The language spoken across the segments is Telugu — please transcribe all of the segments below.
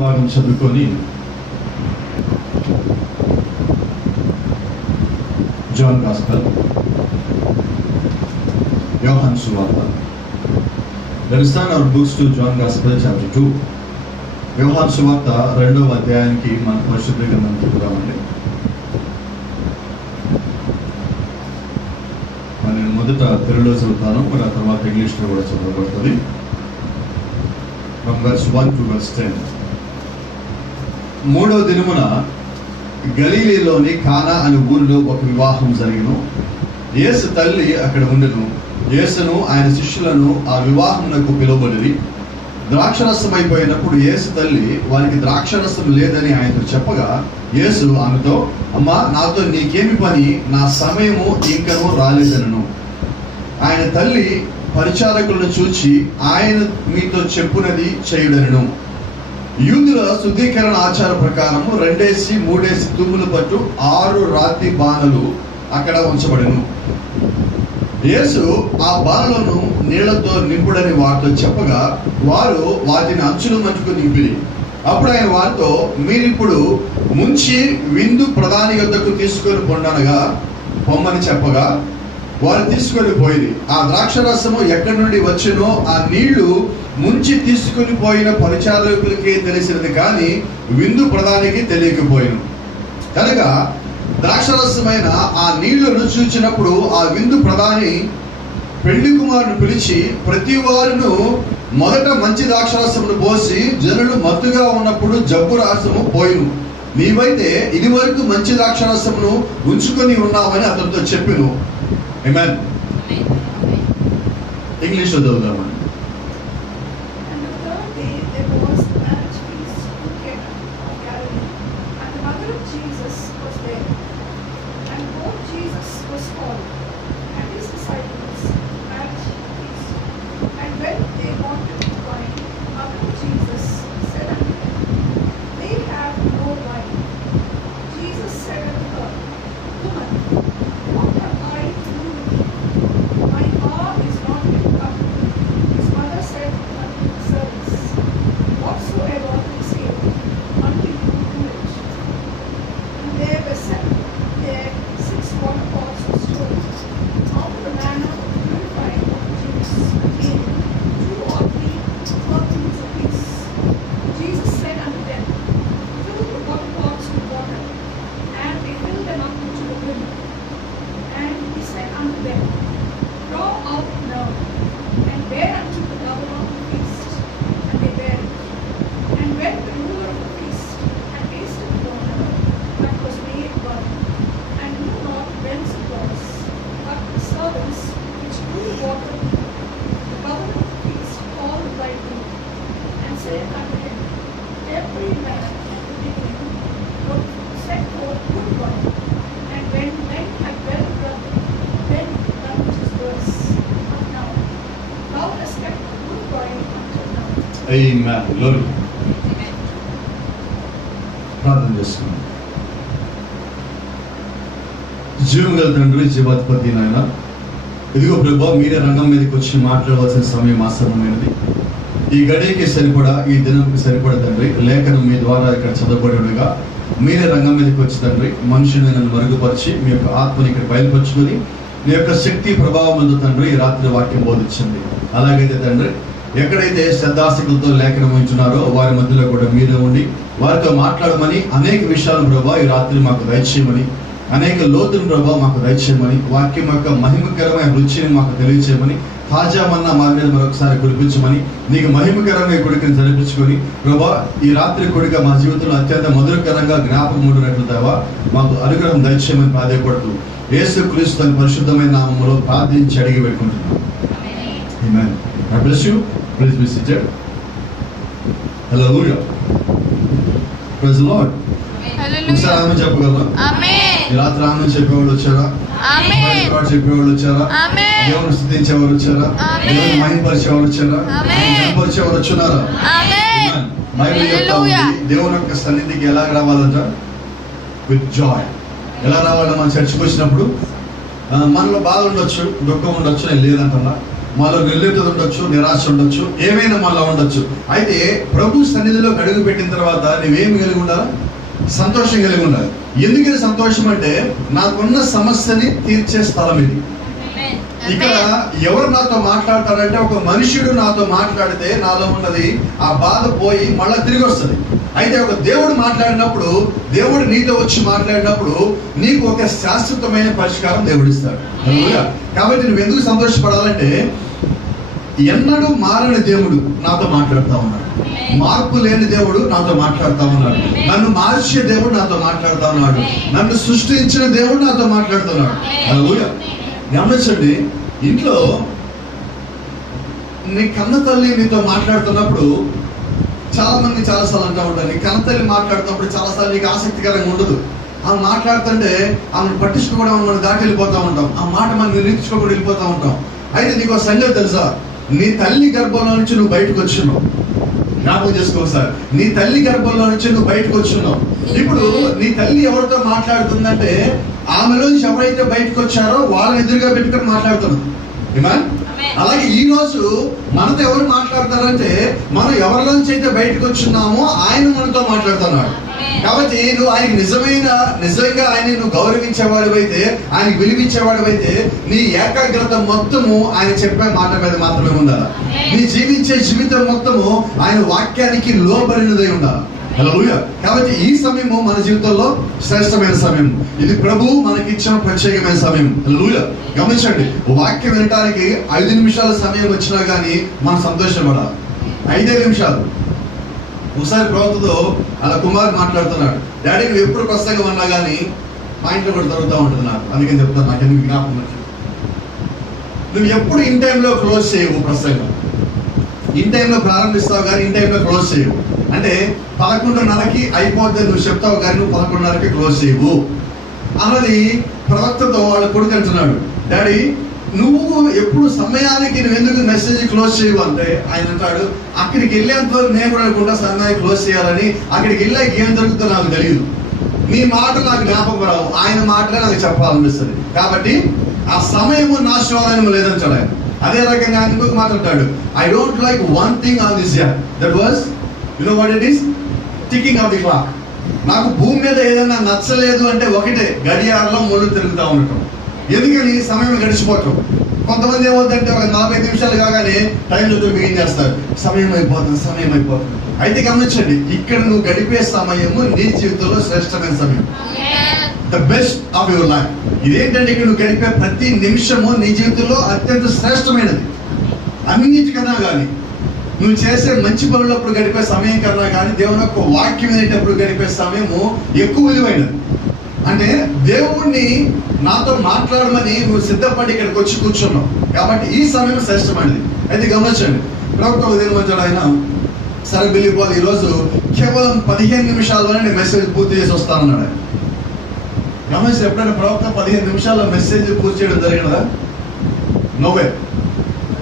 భాగం చదువుకొని జాన్ గాస్పెల్, యోహాను సువార్త. Let us turn our books to John Gospel chapter 2. యోహాను సువార్త 2వ అధ్యాయానికి మన పరిశుద్ధ గ్రంథం చూద్దామండి. నేను మొదట తెలుగులో చదువుతాను, మరి ఆ తర్వాత ఇంగ్లీష్లో కూడా చదవబడుతుంది. From verse 1 to verse 10. మూడో దినమున గలీలీలోని కానా అనే ఊరిలో ఒక వివాహం జరిగిను. యేసు తల్లి అక్కడ ఉండెను. యేసును ఆయన శిష్యులను ఆ వివాహమునకు పిలువబడిరి. ద్రాక్షరసం అయిపోయినప్పుడు యేసు తల్లి వారికి ద్రాక్షరసం లేదని ఆయనతో చెప్పగా, యేసు ఆమెతో, అమ్మా, నాతో నీకేమి పని, నా సమయము ఇంకనూ రాలేదనను. ఆయన తల్లి పరిచారకులను చూచి, ఆయన మీతో చెప్పునది చేయుడనను. యూదుల శుద్ధీకరణ ఆచార ప్రకారము 2-3 తుమ్ములు పట్టు 6 రాతి బాణలు అక్కడ ఉంచబడెను. యేసు ఆ బాణలను నీళ్లతో నింపుడని వారితో చెప్పగా, వారు వాటిని అంచుల మట్టుకు నింపిరి. అప్పుడు ఆయన వారితో, మీరిప్పుడు ముంచి విందు ప్రధాని యొద్దకు తీసుకొని పొమ్మని చెప్పగా, వారు తీసుకొని పోయి ఆ ద్రాక్షరసము ఎక్కడి నుండి వచ్చినో ఆ నీళ్లు ముంచి తీసుకుని పోయిన పరిచారకులకే తెలిసినది, కానీ విందు ప్రధానికి తెలియకపోయాను. కనుక ద్రాక్షరసమైన ఆ నీళ్లను చూచినప్పుడు ఆ విందు ప్రధాని పెళ్లి కుమారుని పిలిచి, ప్రతి వారును మొదట మంచి ద్రాక్షరసమును పోసి జనులు మత్తుగా ఉన్నప్పుడు జబ్బు రసము పోయిను. నీవైతే ఇది వరకు మంచి ద్రాక్షరసమును ఉంచుకొని ఉన్నామని అతనితో చెప్పెను. ఆమేన్. ఇంగ్లీష్లో చదువుదామండి. ప్రార్థన చేసుకున్నాం. జీవం గల తండ్రి, జీవాధిపతి నాయన, ఇదిగో ప్రభువా, మీరే రంగం మీదకి వచ్చి మాట్లాడవలసిన సమయం ఆసన్నమైనది. ఈ గడియకి సరిపడా, ఈ దినంకి సరిపడా తండ్రి, లేఖనం మీ ద్వారా ఇక్కడ చదవబడినగా మీరే రంగం మీదకి వచ్చి తండ్రి, మనుషుని నన్ను మరుగుపరిచి మీ యొక్క ఆత్మని ఇక్కడ బయలుపరుచుకొని మీ యొక్క శక్తి ప్రభావం ముందు తండ్రి ఈ రాత్రి వాక్యం బోధించండి. అలాగైతే తండ్రి, ఎక్కడైతే శ్రద్ధాశక్తులతో లేఖనం ఉంచున్నారో వారి మధ్యలో కూడా మీరే ఉండి వారితో మాట్లాడమని, అనేక విషయాలను ప్రభావ ఈ రాత్రి మాకు దయచేయమని, అనేక లోతులను ప్రభావ మాకు దయచేయమని, వాక్యం యొక్క మహిమకరమైన రుచిని మాకు తెలియచేయమని, తాజా మన్నా మా మీద మరొకసారి కురిపించమని, నీకు మహిమకరంగా ఈ కొడుకుని జరిపించుకొని ప్రభా ఈ రాత్రి కొడుక మా జీవితంలో అత్యంత మధురకరంగా జ్ఞాపకం ఉండినట్లు దేవా మాకు అనుగ్రహం దయచేయమని ప్రాధేయపడుతూ యేసుక్రీస్తు తన పరిశుద్ధమైన నామములో ప్రార్థించి అడిగి పెట్టుకుంటున్నాం. ఆమేన్. God bless you. Please be seated. Hallelujah. Praise the Lord. ఒకసారి ఆమె చెప్పగలరా? ఈ రాత్రి ఆమె చెప్పేవాళ్ళు వచ్చారా? చెప్పేవాళ్ళు వచ్చారా? దేవుని స్తుతించేవారు వచ్చారా? దేవుని మహిమపరిచేవారు వచ్చారా? కనపరిచేవారు వచ్చున్నారా? బైబిల్ చెప్తా ఉంది, దేవుని యొక్క సన్నిధికి ఎలా రావాలంట? With Joy. ఎలా రావాలంటే మన చర్చికి వచ్చినప్పుడు మనలో బాధ ఉండొచ్చు, దుఃఖం ఉండొచ్చు, నేను లేదంటున్నా. మనలో నిర్లిప్తత ఉండొచ్చు, నిరాశ ఉండొచ్చు, ఏమైనా మనలో ఉండొచ్చు. అయితే ప్రభు సన్నిధిలో అడుగు పెట్టిన తర్వాత నువ్వేమి కలిగి ఉండాలి? సంతోషం కలిగి ఉండాలి. ఎందుకని సంతోషం అంటే నాకున్న సమస్యని తీర్చే స్థలం ఇది. ఇక్కడ ఎవరు నాతో మాట్లాడతారంటే ఒక మనుషుడు నాతో మాట్లాడితే నాలో ఉన్నది ఆ బాధ పోయి మళ్ళీ తిరిగి వస్తుంది. అయితే ఒక దేవుడు మాట్లాడినప్పుడు, దేవుడు నీతో వచ్చి మాట్లాడినప్పుడు నీకు ఒక శాశ్వతమైన పరిష్కారం దేవుడు ఇస్తాడు. కాబట్టి నువ్వు ఎందుకు సంతోషపడాలంటే ఎన్నడూ మారని దేవుడు నాతో మాట్లాడుతూ ఉన్నాడు. మార్పు లేని దేవుడు నాతో మాట్లాడుతూ ఉన్నాడు. నన్ను మార్చే దేవుడు నాతో మాట్లాడుతూ ఉన్నాడు. నన్ను సృష్టించిన దేవుడు నాతో మాట్లాడుతున్నాడు. గమనించండి, ఇంట్లో నీ కన్న తల్లి నీతో మాట్లాడుతున్నప్పుడు చాలా మంది చాలాసార్లు అంటూ ఉంటారు, నీ కన్న తల్లి మాట్లాడుతున్నప్పుడు చాలాసార్లు నీకు ఆసక్తికరంగా ఉండదు. ఆమె మాట్లాడుతుంటే ఆమెను పట్టించుకోవడం మనం దాటి వెళ్ళిపోతూ ఉంటాం. ఆ మాట మనం నిరీక్షించుకోకుండా వెళ్ళిపోతూ ఉంటాం. అయితే నీకు సంగతి తెలుసా? నీ తల్లి గర్భంలో నుంచి నువ్వు బయటకు వచ్చినావు. జ్ఞాపకం చేసుకో సార్, నీ తల్లి గర్భంలో నుంచి నువ్వు బయటకు వచ్చినావు. ఇప్పుడు నీ తల్లి ఎవరితో మాట్లాడుతుందంటే ఆమెలోంచి ఎవరైతే బయటకు వచ్చారో వాళ్ళని ఎదురుగా పెట్టుకొని మాట్లాడుతున్నారు. అలాగే ఈ రోజు మనతో ఎవరు మాట్లాడతారంటే మనం ఎవరిలోంచి అయితే బయటకు వచ్చున్నామో ఆయన మనతో మాట్లాడుతున్నాడు. కాబట్టి నువ్వు ఆయనకి నిజంగా ఆయన నువ్వు గౌరవించేవాడివైతే, ఆయనకి విలువించేవాడివైతే నీ ఏకాగ్రత మొత్తము ఆయన చెప్పే మాట మీద మాత్రమే ఉండాలి. నీ జీవించే జీవితం మొత్తము ఆయన వాక్యానికి లోబడినదై ఉండాలి. హల్లెలూయా. కాబట్టి ఈ సమయము మన జీవితంలో శ్రేష్టమైన సమయం. ఇది ప్రభువు మనకిచ్చిన ప్రత్యేకమైన సమయం. హల్లెలూయా. గమనించండి, వాక్యం వినటానికి 5 నిమిషాల సమయం వచ్చినా కానీ మనం సంతోషపడాలి. 5 నిమిషాలు. ఒకసారి ప్రవక్తతో అలా కుమార్ మాట్లాడుతున్నాడు, డాడీ నువ్వు ఎప్పుడు ప్రసంగం అన్నా కానీ మా ఇంట్లో కూడా జరుగుతూ ఉంటుంది నాకు, అందుకని చెప్తాను, నాకు ఎందుకు జ్ఞాపకం వచ్చింది. నువ్వు ఎప్పుడు ఇన్ టైంలో క్లోజ్ చేయవు ప్రసంగం. ఇన్ టైంలో ప్రారంభిస్తావు కానీ ఇన్ టైంలో క్లోజ్ చేయవు. అంటే 11:30కి అయిపోద్ది నువ్వు చెప్తావు కానీ నువ్వు 11:30కి క్లోజ్ చేయవు అన్నది ప్రవక్తతో వాళ్ళ కొడుకు అంటున్నాడు. డాడీ నువ్వు ఎప్పుడు సమయానికి నువ్వు ఎందుకు మెసేజ్ క్లోజ్ చేయవు అంటే ఆయన అంటాడు, అక్కడికి వెళ్ళేంత వరకు నేను కూడా అనుకుంటా సమయానికి క్లోజ్ చేయాలని. అక్కడికి వెళ్ళాక ఏం జరుగుతుందో నాకు తెలియదు, నీ మాటలు నాకు జ్ఞాపకం రావు, ఆయన మాటలే నాకు చెప్పాలనిపిస్తుంది. కాబట్టి ఆ సమయము నా శోధనము లేదంటాడు ఆయన. అదే రకంగా ఆయన ఇంకొక మాట్లాడతాడు, I don't like one thing on this year, that was you know what it is, ticking of the clock. నాకు భూమి మీద ఏదైనా నచ్చలేదు అంటే ఒకటే, గడియారంలో ముళ్ళు తిరుగుతూ ఉండటం. ఎందుకని? సమయం గడిచిపోవటం. కొంతమంది ఏమవుతుందంటే ఒక 45 నిమిషాలు కాగానే టైంలో బిగిన్ చేస్తారు, సమయం అయిపోతుంది. అయితే గమనించండి, ఇక్కడ నువ్వు గడిపే సమయము నీ జీవితంలో శ్రేష్టమైన సమయం, the best of your life. ఇదేంటంటే ఇక్కడ నువ్వు గడిపే ప్రతి నిమిషము నీ జీవితంలో అత్యంత శ్రేష్టమైనది. అన్నిటికన్నా కానీ నువ్వు చేసే మంచి పనులప్పుడు గడిపే సమయం కన్నా కానీ దేవుని యొక్క వాక్యం వినేటప్పుడు గడిపే సమయము ఎక్కువ విలువైనది. అంటే దేవుణ్ణి నాతో మాట్లాడమని నువ్వు సిద్ధపడి ఇక్కడికి వచ్చి కూర్చున్నావు కాబట్టి ఈ సమయం శ్రేష్టమైనది. అయితే గమనించండి, ప్రవక్త ఉదయం వచ్చాడు ఆయన, సరే బిల్లిపోవాలి ఈరోజు కేవలం 15 నిమిషాల్లోనే నేను మెసేజ్ పూర్తి చేసి వస్తానన్నాడు. గమనించి ఎప్పుడైనా ప్రవక్త 15 నిమిషాల్లో మెసేజ్ పూర్తి చేయడం జరిగినదా? నోవే.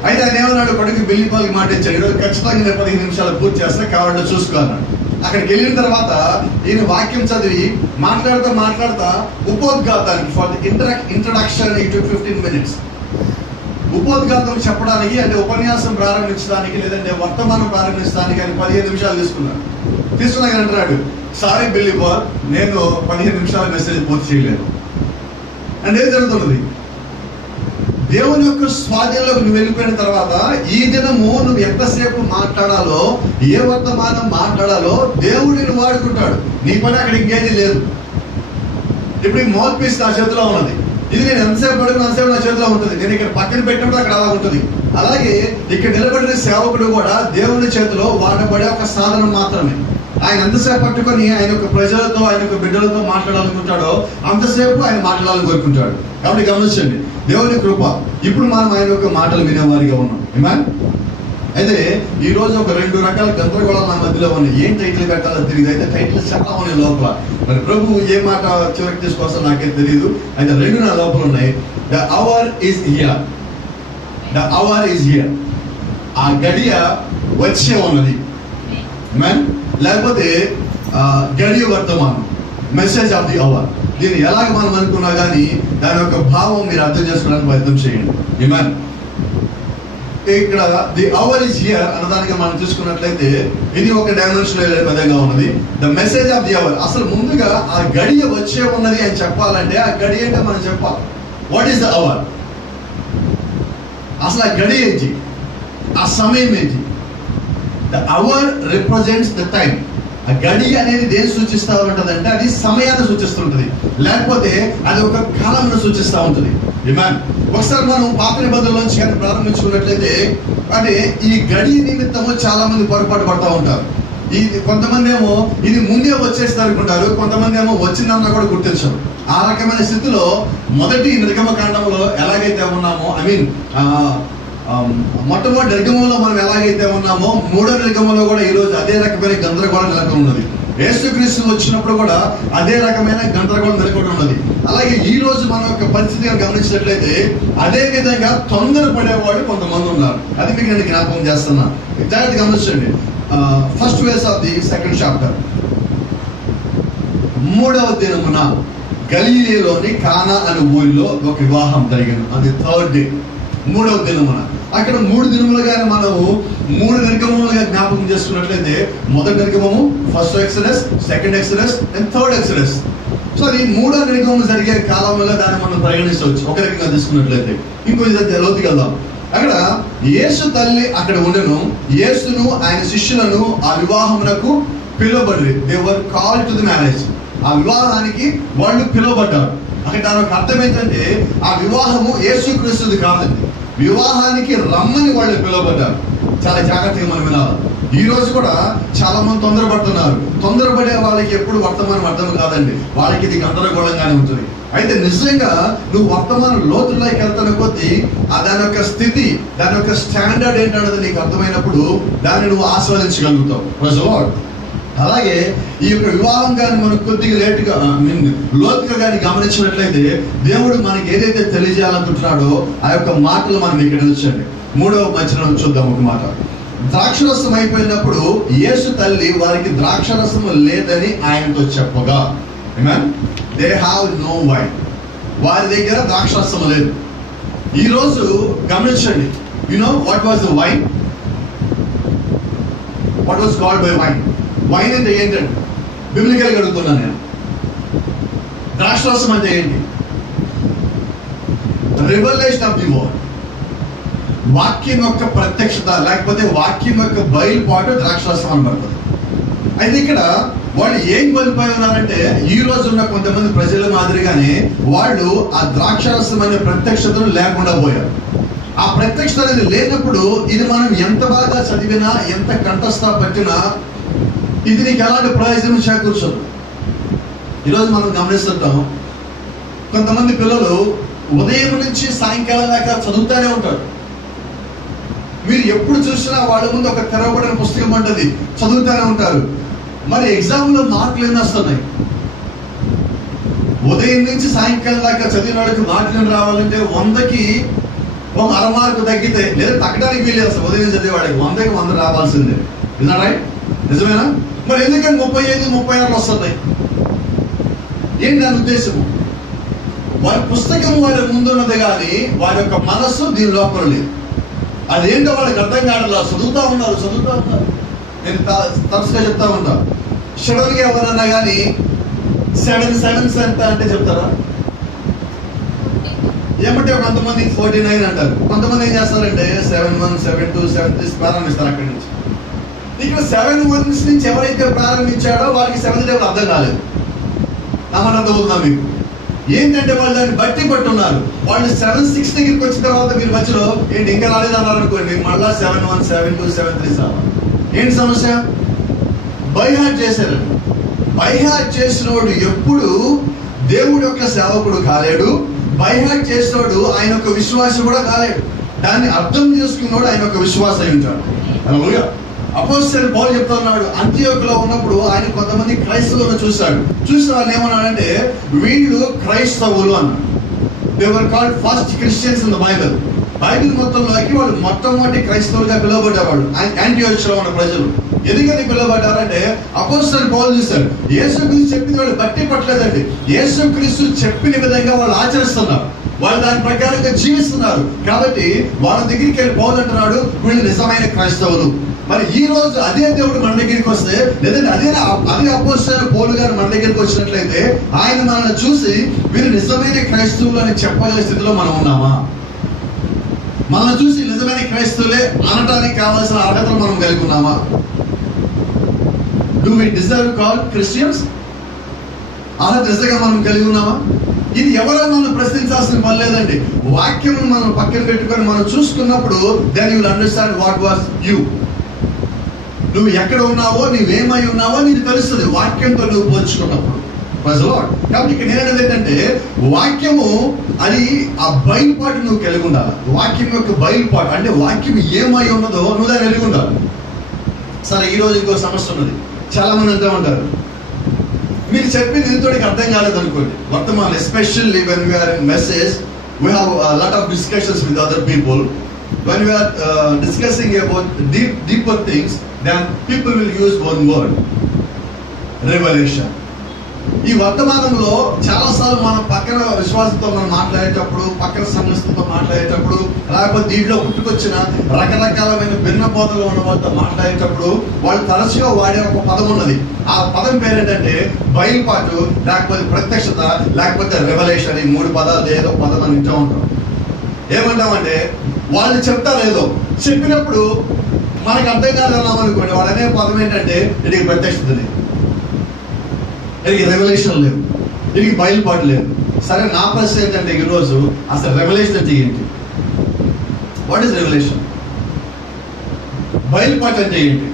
అయితే ఆయన ఏమన్నాడు, కొడుకు బిల్లిపాలకి మాట ఇచ్చాడు, ఈరోజు ఖచ్చితంగా నేను 15 నిమిషాలు పూర్తి చేస్తే కావాలంటే చూసుకో అన్నాడు. అక్కడికి వెళ్ళిన తర్వాత ఈయన వాక్యం చదివి మాట్లాడుతా ఉపోద్ఘాతానికి for the introduction it 15 minutes ఉపోద్ఘాతం చెప్పడానికి, అంటే ఉపన్యాసం ప్రారంభించడానికి లేదంటే వర్తమానం ప్రారంభించడానికి ఆయన 15 నిమిషాలు తీసుకున్నాక అంటున్నాడు, సారీ బిల్లీ బాల్, నేను 15 నిమిషాల మెసేజ్ పూర్తి చేయలేదు. అంటే ఏం జరుగుతున్నది? దేవుని యొక్క స్వాధీనంలోకి నువ్వు వెళ్ళిపోయిన తర్వాత ఈ దినము నువ్వు ఎంతసేపు మాట్లాడాలో, ఏ వర్తమానం మాట్లాడాలో దేవుడిని వాడుకుంటాడు. నీ పని అక్కడ ఇంకేది లేదు. ఇప్పుడు ఈ మౌత్ పీస్ నా చేతిలో ఉన్నది, ఇది నేను ఎంతసేపు పడుకున్న అంతసేపు నా చేతిలో ఉంటుంది. నేను ఇక్కడ పక్కన పెట్టినప్పుడు అక్కడ అలా ఉంటుంది. అలాగే ఇక్కడ నిలబడిన సేవకుడు కూడా దేవుని చేతిలో వాడబడే ఒక సాధనం మాత్రమే. ఆయన ఎంతసేపు పట్టుకొని ఆయన యొక్క ప్రజలతో, ఆయన యొక్క బిడ్డలతో మాట్లాడాలనుకుంటాడో అంతసేపు ఆయన మాట్లాడాలని కోరుకుంటాడు. కాబట్టి గమనించండి, దేవుని కృప. ఇప్పుడు మనం ఆయన యొక్క మాటలు వినేవారిగా ఉన్నాం. ఆమేన్. అయితే ఈ రోజు ఒక 2 రకాల గందరగోళాలు నా మధ్యలో ఉన్నాయి. ఏం టైటిల్ పెట్టాలో తెలియదు. అయితే టైటిల్ చాలా ఉన్నాయి లోపల. మరి ప్రభు ఏ మాట చివరికి తీసుకొస్తా నాకేం తెలియదు. అయితే 2 నా లోపల ఉన్నాయి. The hour is here, the hour is here. ఆ గడియ వచ్చే ఉన్నది. ఆమేన్. లేకపోతే గడియ వర్తమానం, మెసేజ్ ఆఫ్ ది అవర్. దీన్ని ఎలాగ మనం అనుకున్నా కానీ దాని యొక్క భావం మీరు అర్థం చేసుకోవడానికి ప్రయత్నం చేయండి. ఆమేన్. ఇక్కడ ది అవర్ ఇస్ హియర్ అన్నదానికి మనం చూసుకున్నట్లయితే ఇది ఒక డైమెన్షన్ విధంగా ఉన్నది. The message of the hour, అసలు ముందుగా ఆ గడియ వచ్చే ఉన్నది అని చెప్పాలంటే ఆ గడి అంటే మనం చెప్పాలి. What is the hour? అసలు ఆ గడి ఏంటి, ఆ సమయం ఏంటి? The hour represents the time. ఆ గడి అనేది దేని సూచిస్తూ ఉంటుందంటే అది సమయాన్ని సూచిస్తుంటది, లేకపోతే అది ఒక కాలంను సూచిస్తూ ఉంటుంది. ఒకసారి మనం పాత నిబంధనలోంచి కానీ ప్రారంభించుకున్నట్లయితే అంటే ఈ గడి నిమిత్తము చాలా మంది పొరపాటు పడుతూ ఉంటారు. ఇది కొంతమంది ఏమో ఇది ముందే వచ్చేస్తారు అనుకుంటారు, కొంతమంది ఏమో వచ్చిందన్నా కూడా గుర్తించరు. ఆ రకమైన స్థితిలో మొదటి నిర్గమకాండంలో ఎలాగైతే ఉన్నామో మొట్టమొదటి నిర్గమంలో మనం ఎలాగైతే ఉన్నామో మూడో నిర్గమంలో కూడా ఈ రోజు అదే రకమైన గందరగోళం నెలకొని ఉన్నది. యేసుక్రీస్తు వచ్చినప్పుడు కూడా అదే రకమైన గందరగోళం నెలకొని ఉన్నది. అలాగే ఈ రోజు మనం ఒక పరిస్థితిగా గమనించినట్లయితే అదే విధంగా తొందరపడేవాడు కొంతమంది ఉన్నారు. అది మీకు నేను జ్ఞాపకం చేస్తున్నా, జాగ్రత్త గమనించండి. First ways of the second chapter, 3వ దినమున గలీలీలోని కానా అనే ఊరిలో ఒక వివాహం జరిగింది. అది 3rd డే, 3వ దినమున. అక్కడ 3 దినములుగానే మనము 3 నిర్గమములుగా జ్ఞాపకం చేసుకున్నట్లయితే మొదటి నిర్గమము, first exodus, second exodus and third exodus. So అది 3వ నిర్గమం జరిగే కాలంలో దాన్ని మనం పరిగణించవచ్చు ఒక రకంగా తీసుకున్నట్లయితే. ఇంకొంచెం లోతుకి వెళ్దాం. అక్కడ యేసు తల్లి అక్కడ ఉండను, యేసును ఆయన శిష్యులను ఆ వివాహమునకు పిలువబడి, they were called to the marriage. ఆ వివాహానికి వాళ్ళు పిలువబడ్డారు. అక్కడ దాని ఒక అర్థం ఏంటంటే ఆ వివాహము యేసుక్రీస్తుది కాదండి, వివాహానికి రమ్మని వాళ్ళు పిలువబడ్డారు. చాలా జాగ్రత్తగా మనం వినాలి. ఈ రోజు కూడా చాలా మంది తొందరపడుతున్నారు. తొందరపడే వాళ్ళకి ఎప్పుడు వర్తమానం అర్థం కాదండి, వాళ్ళకి ఇది గందరగోళంగానే ఉంటుంది. అయితే నిజంగా నువ్వు వర్తమానం లోతుల్లోకి వెళ్తున్న కొద్దీ దాని యొక్క స్థితి, దాని యొక్క స్టాండర్డ్ ఏంటన్నది నీకు అర్థమైనప్పుడు దాన్ని నువ్వు ఆస్వాదించగలుగుతావు. ప్రజలు అలాగే ఈ యొక్క వివాహం కానీ మనకు కొద్దిగా లేటుగా లోతుగా కానీ గమనించినట్లయితే దేవుడు మనకి ఏదైతే తెలియజేయాలనుకుంటున్నాడో ఆ యొక్క మాటలు మనం ఇక్కడ నిల్చండి. 3వ వచనం చూద్దాం. ఒక మాట, ద్రాక్షరసం అయిపోయినప్పుడు యేసు తల్లి వారికి ద్రాక్షరసం లేదని ఆయనతో చెప్పగా, దే హ్యావ్ నో వైన్, వారి దగ్గర ద్రాక్షరసం లేదు. ఈరోజు గమనించండి, you know what was the wine? What was called by wine? Wine అంటే ఏంటండి? బిబ్లికల్గా అడుగుతున్నాను నేను. ద్రాక్షరసం అంటే ఏంటి? రివల్యూషన్ ఆఫ్ ది వర్డ్, వాక్యం యొక్క ప్రత్యక్షత, లేకపోతే వాక్యం యొక్క బయలుపాటు ద్రాక్షరసం అని పడుతుంది. అయితే ఇక్కడ వాళ్ళు ఏం కోల్పోయి ఉన్నారంటే ఈ రోజు ఉన్న కొంతమంది ప్రజల మాదిరిగానే వాళ్ళు ఆ ద్రాక్షరసం అనే ప్రత్యక్షతను లేకుండా పోయారు. ఆ ప్రత్యక్షత అనేది లేనప్పుడు ఇది మనం ఎంత బాగా చదివినా, ఎంత కంఠస్థ పట్టినా ఇది నీకు ఎలాంటి ప్రయోజనం చేకూర్చదు. ఈరోజు మనం గమనిస్తుంటాం, కొంతమంది పిల్లలు ఉదయం నుంచి సాయంకాలం దాకా చదువుతూనే ఉంటారు. మీరు ఎప్పుడు చూసినా వాళ్ళ ముందు ఒక తెరవబడిన పుస్తకం ఉంటుంది, చదువుతూనే ఉంటారు. మరి ఎగ్జామ్లో మార్కులు ఎన్ని వస్తున్నాయి? ఉదయం నుంచి సాయంకాలం దాకా చదివిన వాళ్ళకి మార్కులు రావాలంటే 100కి ఒక 1/2 మార్కు తగ్గితే, లేదా తగ్గడానికి వీలేదు. అసలు ఉదయం చదివేవాడికి 100కి 100 రావాల్సిందే. ఇదా రైట్? నిజమేనా? మరి ఎందుకని 35, 36 వస్తున్నాయి? ఏంటి దాని ఉద్దేశము? వారి పుస్తకం వారి ముందున్నది కానీ వారి యొక్క మనస్సు దీని లోపల లేదు. అదేంటో వాళ్ళకి అర్థం కావట్లా. చదువుతా ఉన్నారు. నేను తరచుగా చెప్తా ఉంటా, షడన్గా ఎవరన్నా కానీ 7 sevens ఎంత అంటే చెప్తారా? ఏమంటే కొంతమంది 49 అంటారు. కొంతమంది ఏం చేస్తారంటే 71, 72, 73 ప్రారంభిస్తారు. అక్కడి నుంచి ఇక్కడ 71 నుంచి ఎవరైతే ప్రారంభించాడో వాళ్ళకి 7th టేబుల్ అర్థం కాలేదు. నామని అర్థమవుతుందా మీకు? ఏంటంటే వాళ్ళు దాన్ని బట్టి పట్టున్నారు. వాళ్ళు 7-6 దగ్గరికి వచ్చిన తర్వాత మీరు మధ్యలో ఏంటి ఇంకా రాలేదన్నారు అనుకోండి, మళ్ళా 71, 72, 73 రావాలి. ఏంటి సమస్య? బైహార్ట్ చేశారండి. బైహార్ట్ చేసినోడు ఎప్పుడు దేవుడు యొక్క సేవకుడు కాలేడు. బైహార్ట్ చేసినోడు ఆయన యొక్క విశ్వాసం కూడా కాలేడు. దాన్ని అర్థం చేసుకున్నాడు ఆయన యొక్క విశ్వాసం అయి ఉంటాడు. అలాగా అపోస్తలుడైన పౌలు చెప్తా ఉన్నాడు, అంతియోకులో ఉన్నప్పుడు ఆయన కొంతమంది క్రైస్తవులను చూశాడు. చూసిన వాళ్ళు ఏమన్నాడంటే వీళ్ళు క్రైస్తవులు అన్నాడు. They were called first Christians in the Bible. Bible మొత్తంలోకి వాళ్ళు మొట్టమొదటి క్రైస్తవులుగా పిలువబడ్డవాడు. యాంటియోక్స్లో ఉన్న ప్రజలు ఎందుకని పిలువబడ్డారంటే అపోస్తలుడు పౌలు చూశారు, యేసుక్రీస్తు చెప్పిన వాళ్ళు బట్టి పట్టలేదండి. యేసుక్రీస్తు చెప్పిన విధంగా వాళ్ళు ఆచరిస్తున్నారు, వాళ్ళు దాని ప్రకారంగా జీవిస్తున్నారు. కాబట్టి వాళ్ళ దగ్గరికి వెళ్ళి పౌలు అంటున్నాడు, వీళ్ళు నిజమైన క్రైస్తవులు. మరి ఈ రోజు అదే దేవుడు మన దగ్గరికి వస్తే, లేదంటే అదే అపోస్తలుడు పౌలు గారు మన దగ్గరికి వచ్చినట్లయితే ఆయన మనల్ని చూసి వీరు నిజమైన క్రైస్తవులు అని చెప్పగలిగే స్థితిలో మనం ఉన్నామా? మనల్ని చూసి నిజమైన క్రైస్తవులే అనటానికి కావాల్సిన అర్హతలు మనం కలిగి ఉన్నామా? Do we deserve call Christians? అర్హత నిజంగా మనం కలిగి ఉన్నామా? ఇది ఎవరో మనం ప్రశ్నించాల్సిన పని లేదండి. వాక్యం మనం పక్కన పెట్టుకొని మనం చూసుకున్నప్పుడు then you will understand what was you. నువ్వు ఎక్కడ ఉన్నావో, నువ్వేమై ఉన్నావో నీకు తెలుస్తుంది వాక్యంతో నువ్వు పోల్చుకున్నప్పుడు. కాబట్టి ఇక్కడ నేననేది ఏంటంటే, వాక్యము అది ఆ బయలుపాటు నువ్వు కలిగి ఉండాలి. వాక్యం యొక్క బయలుపాటు అంటే వాక్యం ఏమై ఉన్నదో నువ్వు దాన్ని కలిగి ఉండాలి. సరే, ఈ రోజు ఇంకో సమస్య ఉన్నది. చాలా మంది అంటూ ఉంటారు, మీరు చెప్పింది ఇంతోడికి అర్థం కాలేదు అనుకోండి. వర్తమానం especially when we're in message, we have lot of discussions with other people. When we're discussing about deeper things, then people will use one word, revolution. ఈ వర్తమానంలో చాలాసార్లు మనం పక్కన విశ్వాసంతో మనం మాట్లాడేటప్పుడు, పక్కన సంఘస్థతో మాట్లాడేటప్పుడు, లేకపోతే దీంట్లో పుట్టుకొచ్చిన రకరకాలమైన భిన్న బోధలు ఉన్న వాళ్ళతో మాట్లాడేటప్పుడు వాళ్ళు తరచుగా వాడే ఒక పదం ఉన్నది. ఆ పదం పేరేంటంటే బయలుపాటు, లేకపోతే ప్రత్యక్షత, లేకపోతే రెవల్యూషన్. ఈ 3 పదాలు ఏదో పదం అని వింటూ ఉంటాం. ఏమంటామంటే వాళ్ళు చెప్తారు, ఏదో చెప్పినప్పుడు మనకు అర్థం కాదన్నాం అనుకోండి, వాళ్ళు అనే పదం ఏంటంటే ఇది ప్రత్యక్షత, దీనికి రెవల్యూషన్ లేదు, దీనికి బయలుపాటు లేదు. సరే, నా ప్రశ్న ఏంటంటే ఈరోజు అసలు రెవల్యూషన్ అంటే ఏంటి? What is revolution? బయలుపాటు అంటే ఏంటి?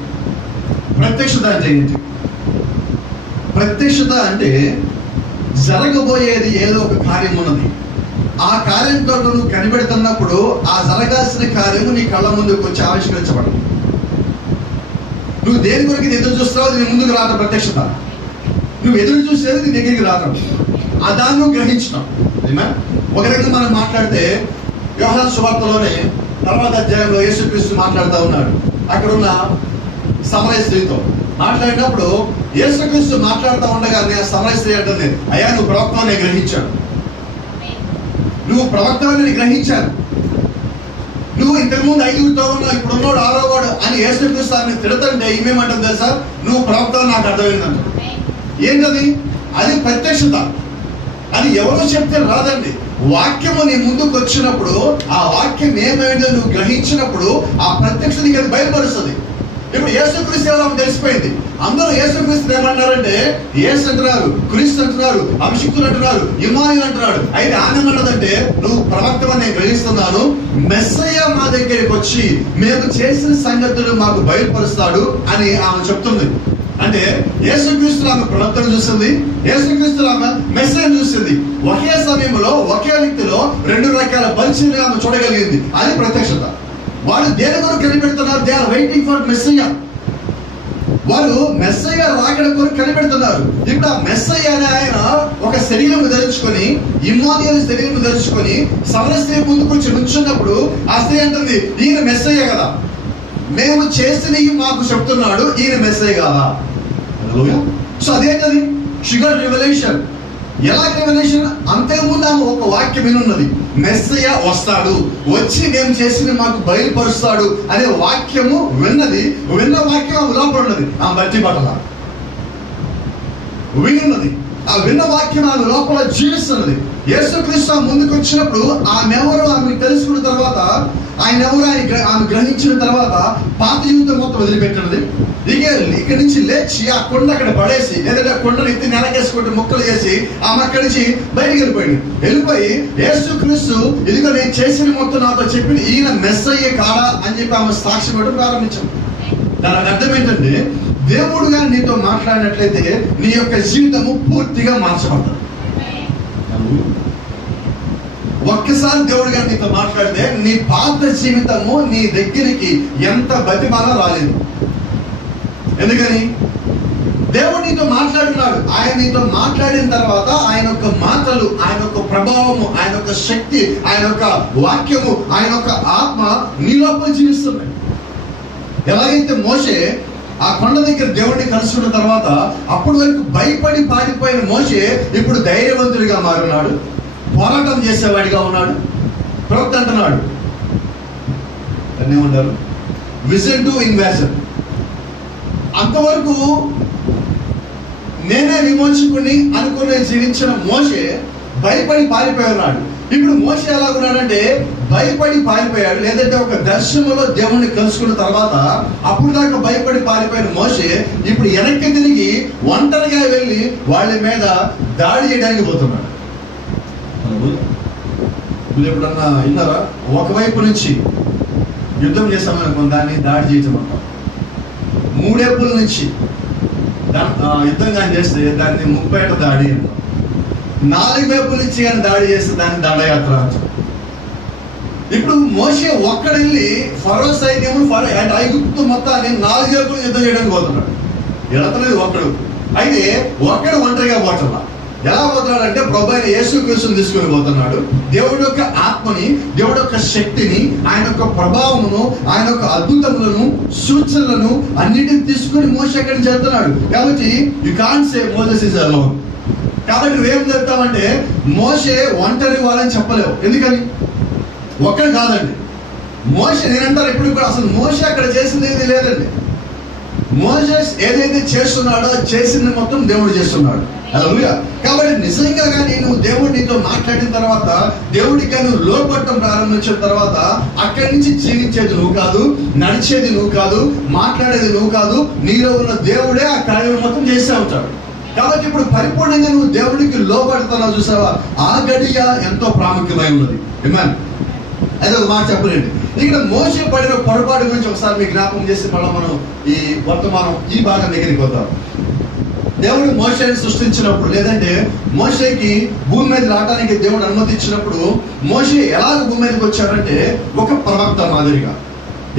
ప్రత్యక్షత అంటే ఏంటి? ప్రత్యక్షత అంటే జరగబోయేది ఏదో ఒక కార్యం ఉన్నది. ఆ కార్యంతో నువ్వు కనిపెడుతున్నప్పుడు ఆ జరగాల్సిన కార్యము నీ కళ్ళ ముందుకు వచ్చి ఆవిష్కరించబడదు. నువ్వు దేని కొరకు ఎదురు చూస్తావో నీ ముందుకు రావడం ప్రత్యక్షత. నువ్వు ఎదురు చూసేది నీ దగ్గరికి రావడం, ఆ దాన్ని నువ్వు గ్రహించడం. ఒక రకంగా మనం మాట్లాడితే యోహాను సువార్తలోనే 4వ అధ్యాయంలో యేసుక్రీస్తు మాట్లాడుతూ ఉన్నాడు. అక్కడ ఉన్న సమరయ స్త్రీతో మాట్లాడినప్పుడు యేసుక్రీస్తు మాట్లాడుతూ ఉండగానే ఆ సమరయ స్త్రీ అంటుంది, అయ్యా నువ్వు ప్రవక్తని గ్రహించాను, నువ్వు ప్రవక్తని గ్రహించాను, నువ్వు ఇంతకుముందు 5గురితో ఉన్నావు, ఇప్పుడు ఉన్నాడు 6వ వాడు అని యేసుక్రీస్తు ఆమెను తిడుతుంటే ఈమెమంటుంది తెలుసా, నువ్వు ప్రవక్త నాకు అర్థమైందంట. ఏంటది? అది ప్రత్యక్షత. అది ఎవరో చెప్తే రాదండి. వాక్యము నీ ముందుకు వచ్చినప్పుడు, ఆ వాక్యం ఏమైందో నువ్వు గ్రహించినప్పుడు ఆ ప్రత్యక్షత నీకు అది బయలుపరుస్తుంది. ఇప్పుడు యేసుక్రీస్తు ఎవరో తెలిసిపోయింది. అందరూ యేసుక్రీస్తు ఏమంటారంటే యేసు అంటున్నారు, క్రీస్తు అంటున్నారు, అభిషిక్తులు అంటున్నారు, ఇమ్మానుయేలు అంటున్నాడు. అయితే ఆమె ఏమన్నదంటే నువ్వు ప్రవక్తవని నేను గ్రహిస్తున్నాను, మెస్సయ్య మా దగ్గరికి వచ్చి మేము చేసిన సంగతులు మాకు బయలుపరుస్తాడు అని ఆమె చెప్తుంది. అంటే యేసుక్రీస్తు ఆమె ప్రవక్తను చూసింది, యేసుక్రీస్తు ఆమె మెస్సయ్యను చూసింది. ఒకే సమయంలో ఒకే వ్యక్తిలో 2 రకాల పరిచయాలు ఆమె చూడగలిగింది. అది ప్రత్యక్షత. వాళ్ళు దేని కొరకు కనిపెడుతున్నారు? They are waiting for Messiah. వారు మెస్సయ్య రాకడ కొరకు కనిపెడుతున్నారు. ఇప్పుడు ఆ మెస్సయ్య అనే ఆయన ఒక శరీరం ధరించుకొని, ఇమ్మానుయేలు శరీరం ధరించుకొని సమరయ స్త్రీ ముందుకు వచ్చి నుంచున్నప్పుడు ఆ స్త్రీ అంటుంది, ఈయన మెస్సయ్య కదా, మేము చేసినవి మాకు చెప్తున్నాడు, ఈయన మెస్సయ్య కదా. సో అదేంటది? Sugar revolution. ఎలా రెవల్యూషన్? అంతకుముందు ఆమె ఒక వాక్యం వినున్నది, మెస్సయ్య వస్తాడు, వచ్చి మేము చేసిన మాకు బయలుపరుస్తాడు అనే వాక్యము విన్నది. విన్న వాక్యం ఆమె లోపల ఉన్నది, ఆమె బట్టి పట్టల వినున్నది. ఆ విన్న వాక్యం ఆమె లోపల జీవిస్తున్నది. యేసుక్రీస్తు ముందుకు వచ్చినప్పుడు ఆమె ఎవరు ఆమె తెలుసుకున్న తర్వాత, ఆయన ఎవరు ఆమె గ్రహించిన తర్వాత పాత జీవితం మొత్తం వదిలిపెట్టినది. ఇక్కడి నుంచి లేచి ఆ కొండ అక్కడ పడేసి, లేదంటే ఆ కొండను ఎత్తి నెలకేసుకుంటూ ముక్కలు చేసి ఆమె అక్కడి నుంచి బయటికి వెళ్ళిపోయి యేసుక్రీస్తు ఇదిగో నేను చేసిన మొత్తం నాతో చెప్పి ఈయన మెస్సయ్య కాడా అని చెప్పి ఆమె సాక్ష్యం ఇవ్వడం ప్రారంభించాం. దానికి అర్థం ఏంటంటే దేవుడు గారు నీతో మాట్లాడినట్లయితే నీ యొక్క జీవితము పూర్తిగా మార్చబడతాడు. ఒక్కసారి దేవుడు గారు నీతో మాట్లాడితే నీ పాత జీవితము నీ దగ్గరికి ఎంత బతిమాలా రాలేదు. ఎందుకని? దేవుడు నీతో మాట్లాడుతున్నాడు. ఆయన నీతో మాట్లాడిన తర్వాత ఆయన యొక్క మాటలు, ఆయన యొక్క ప్రభావము, ఆయన యొక్క శక్తి, ఆయన యొక్క వాక్యము, ఆయన యొక్క ఆత్మ నీ లోపల జీవిస్తున్నాయి. ఎలాగైతే మోషే ఆ కొండ దగ్గర దేవుడిని కలుసుకున్న తర్వాత అప్పటి వరకు భయపడి పారిపోయిన మోషే ఇప్పుడు ధైర్యవంతుడిగా మారినాడు, పోరాటం చేసేవాడిగా ఉన్నాడు. ప్రవక్త అంటున్నాడు, ఏమంటారు, విజన్ టు ఇన్వాజన్. అంతవరకు నేనే విమోచకుని అనుకుని జీవించిన మోషే భయపడి పారిపోయాడు. ఇప్పుడు మోషే ఎలాగున్నాడంటే భయపడి పారిపోయాడు. లేదంటే ఒక దర్శనంలో దేవుణ్ణి కలుసుకున్న తర్వాత అప్పుడు దాకా భయపడి పారిపోయిన మోషే ఇప్పుడు వెనక్కి తిరిగి ఒంటరిగా వెళ్ళి వాళ్ళ మీద దాడి చేయడానికి పోతున్నాడు. మీరు ఎప్పుడన్నా విన్నారా? ఒకవైపు నుంచి యుద్ధం చేస్తామనుకో, దాన్ని దాడి చేయటం అంటాం. మూడేపుల నుంచి యుద్ధం కానీ చేస్తే దాన్ని 30 ఏట దాడి అంటాం. 4 వైపుల నుంచి కానీ దాడి చేస్తే దాన్ని దండయాత్ర అంటాం. ఇప్పుడు మోషే ఒక్కడెళ్ళి ఫరో సైన్యము ఐగుప్తు మొత్తాన్ని 4 వైపులు యుద్ధం చేయడానికి పోతున్నాడు. ఎడతలేదు ఒక్కడు. అయితే ఒక్కడు ఒంటరిగా పోతున్నా. ఎలా పోతున్నాడు అంటే ప్రభు అయిన యేసుక్రీస్తుని తీసుకుని పోతున్నాడు. దేవుడి యొక్క ఆత్మని, దేవుడి యొక్క శక్తిని, ఆయన యొక్క ప్రభావమును, ఆయన యొక్క అద్భుతములను, సూచనలను అన్నిటిని తీసుకుని మోషే అక్కడికి చేస్తున్నాడు. కాబట్టి you can't say Moses is alone. కాబట్టి నువ్వేం చెప్తావంటే మోషే ఒంటరి వాళ్ళని చెప్పలేవు. ఎందుకని? ఒక్కడు కాదండి మోషే. నేనంటారు ఎప్పుడు కూడా అసలు మోషే అక్కడ చేసింది ఏది లేదండి. మోసెస్ ఏదైతే చేస్తున్నాడో చేసింది మొత్తం దేవుడు చేస్తున్నాడు. హల్లెలూయా. కాబట్టి నిజంగా కానీ నువ్వు దేవుడు నీతో మాట్లాడిన తర్వాత, దేవుడికి నువ్వు లోపడటం ప్రారంభించిన తర్వాత అక్కడి నుంచి జీవించేది నువ్వు కాదు, నడిచేది నువ్వు కాదు, మాట్లాడేది నువ్వు కాదు, నీలో ఉన్న దేవుడే ఆ కార్యం మొత్తం చేస్తూ ఉంటాడు. కాబట్టి ఇప్పుడు పరిపూర్ణంగా నువ్వు దేవుడికి లోపడుతున్నావు. చూసావా? ఆ గడియ ఎంతో ప్రాముఖ్యమై ఉన్నది. ఆమేన్. అయితే ఒక మాట చెప్పలేండి. ఇక్కడ మోషే పడిన పొరపాటు గురించి ఒకసారి మీకు జ్ఞాపకం చేసి మళ్ళీ మనం ఈ వర్తమానం ఈ భాగం దగ్గరికి పోతాం. దేవుడు మోషేని సృష్టించినప్పుడు, లేదంటే మోషేకి భూమి మీద రావడానికి దేవుడు అనుమతించినప్పుడు మోషే ఎలాగ భూమి మీదకి వచ్చాడంటే ఒక ప్రవక్త మాదిరిగా.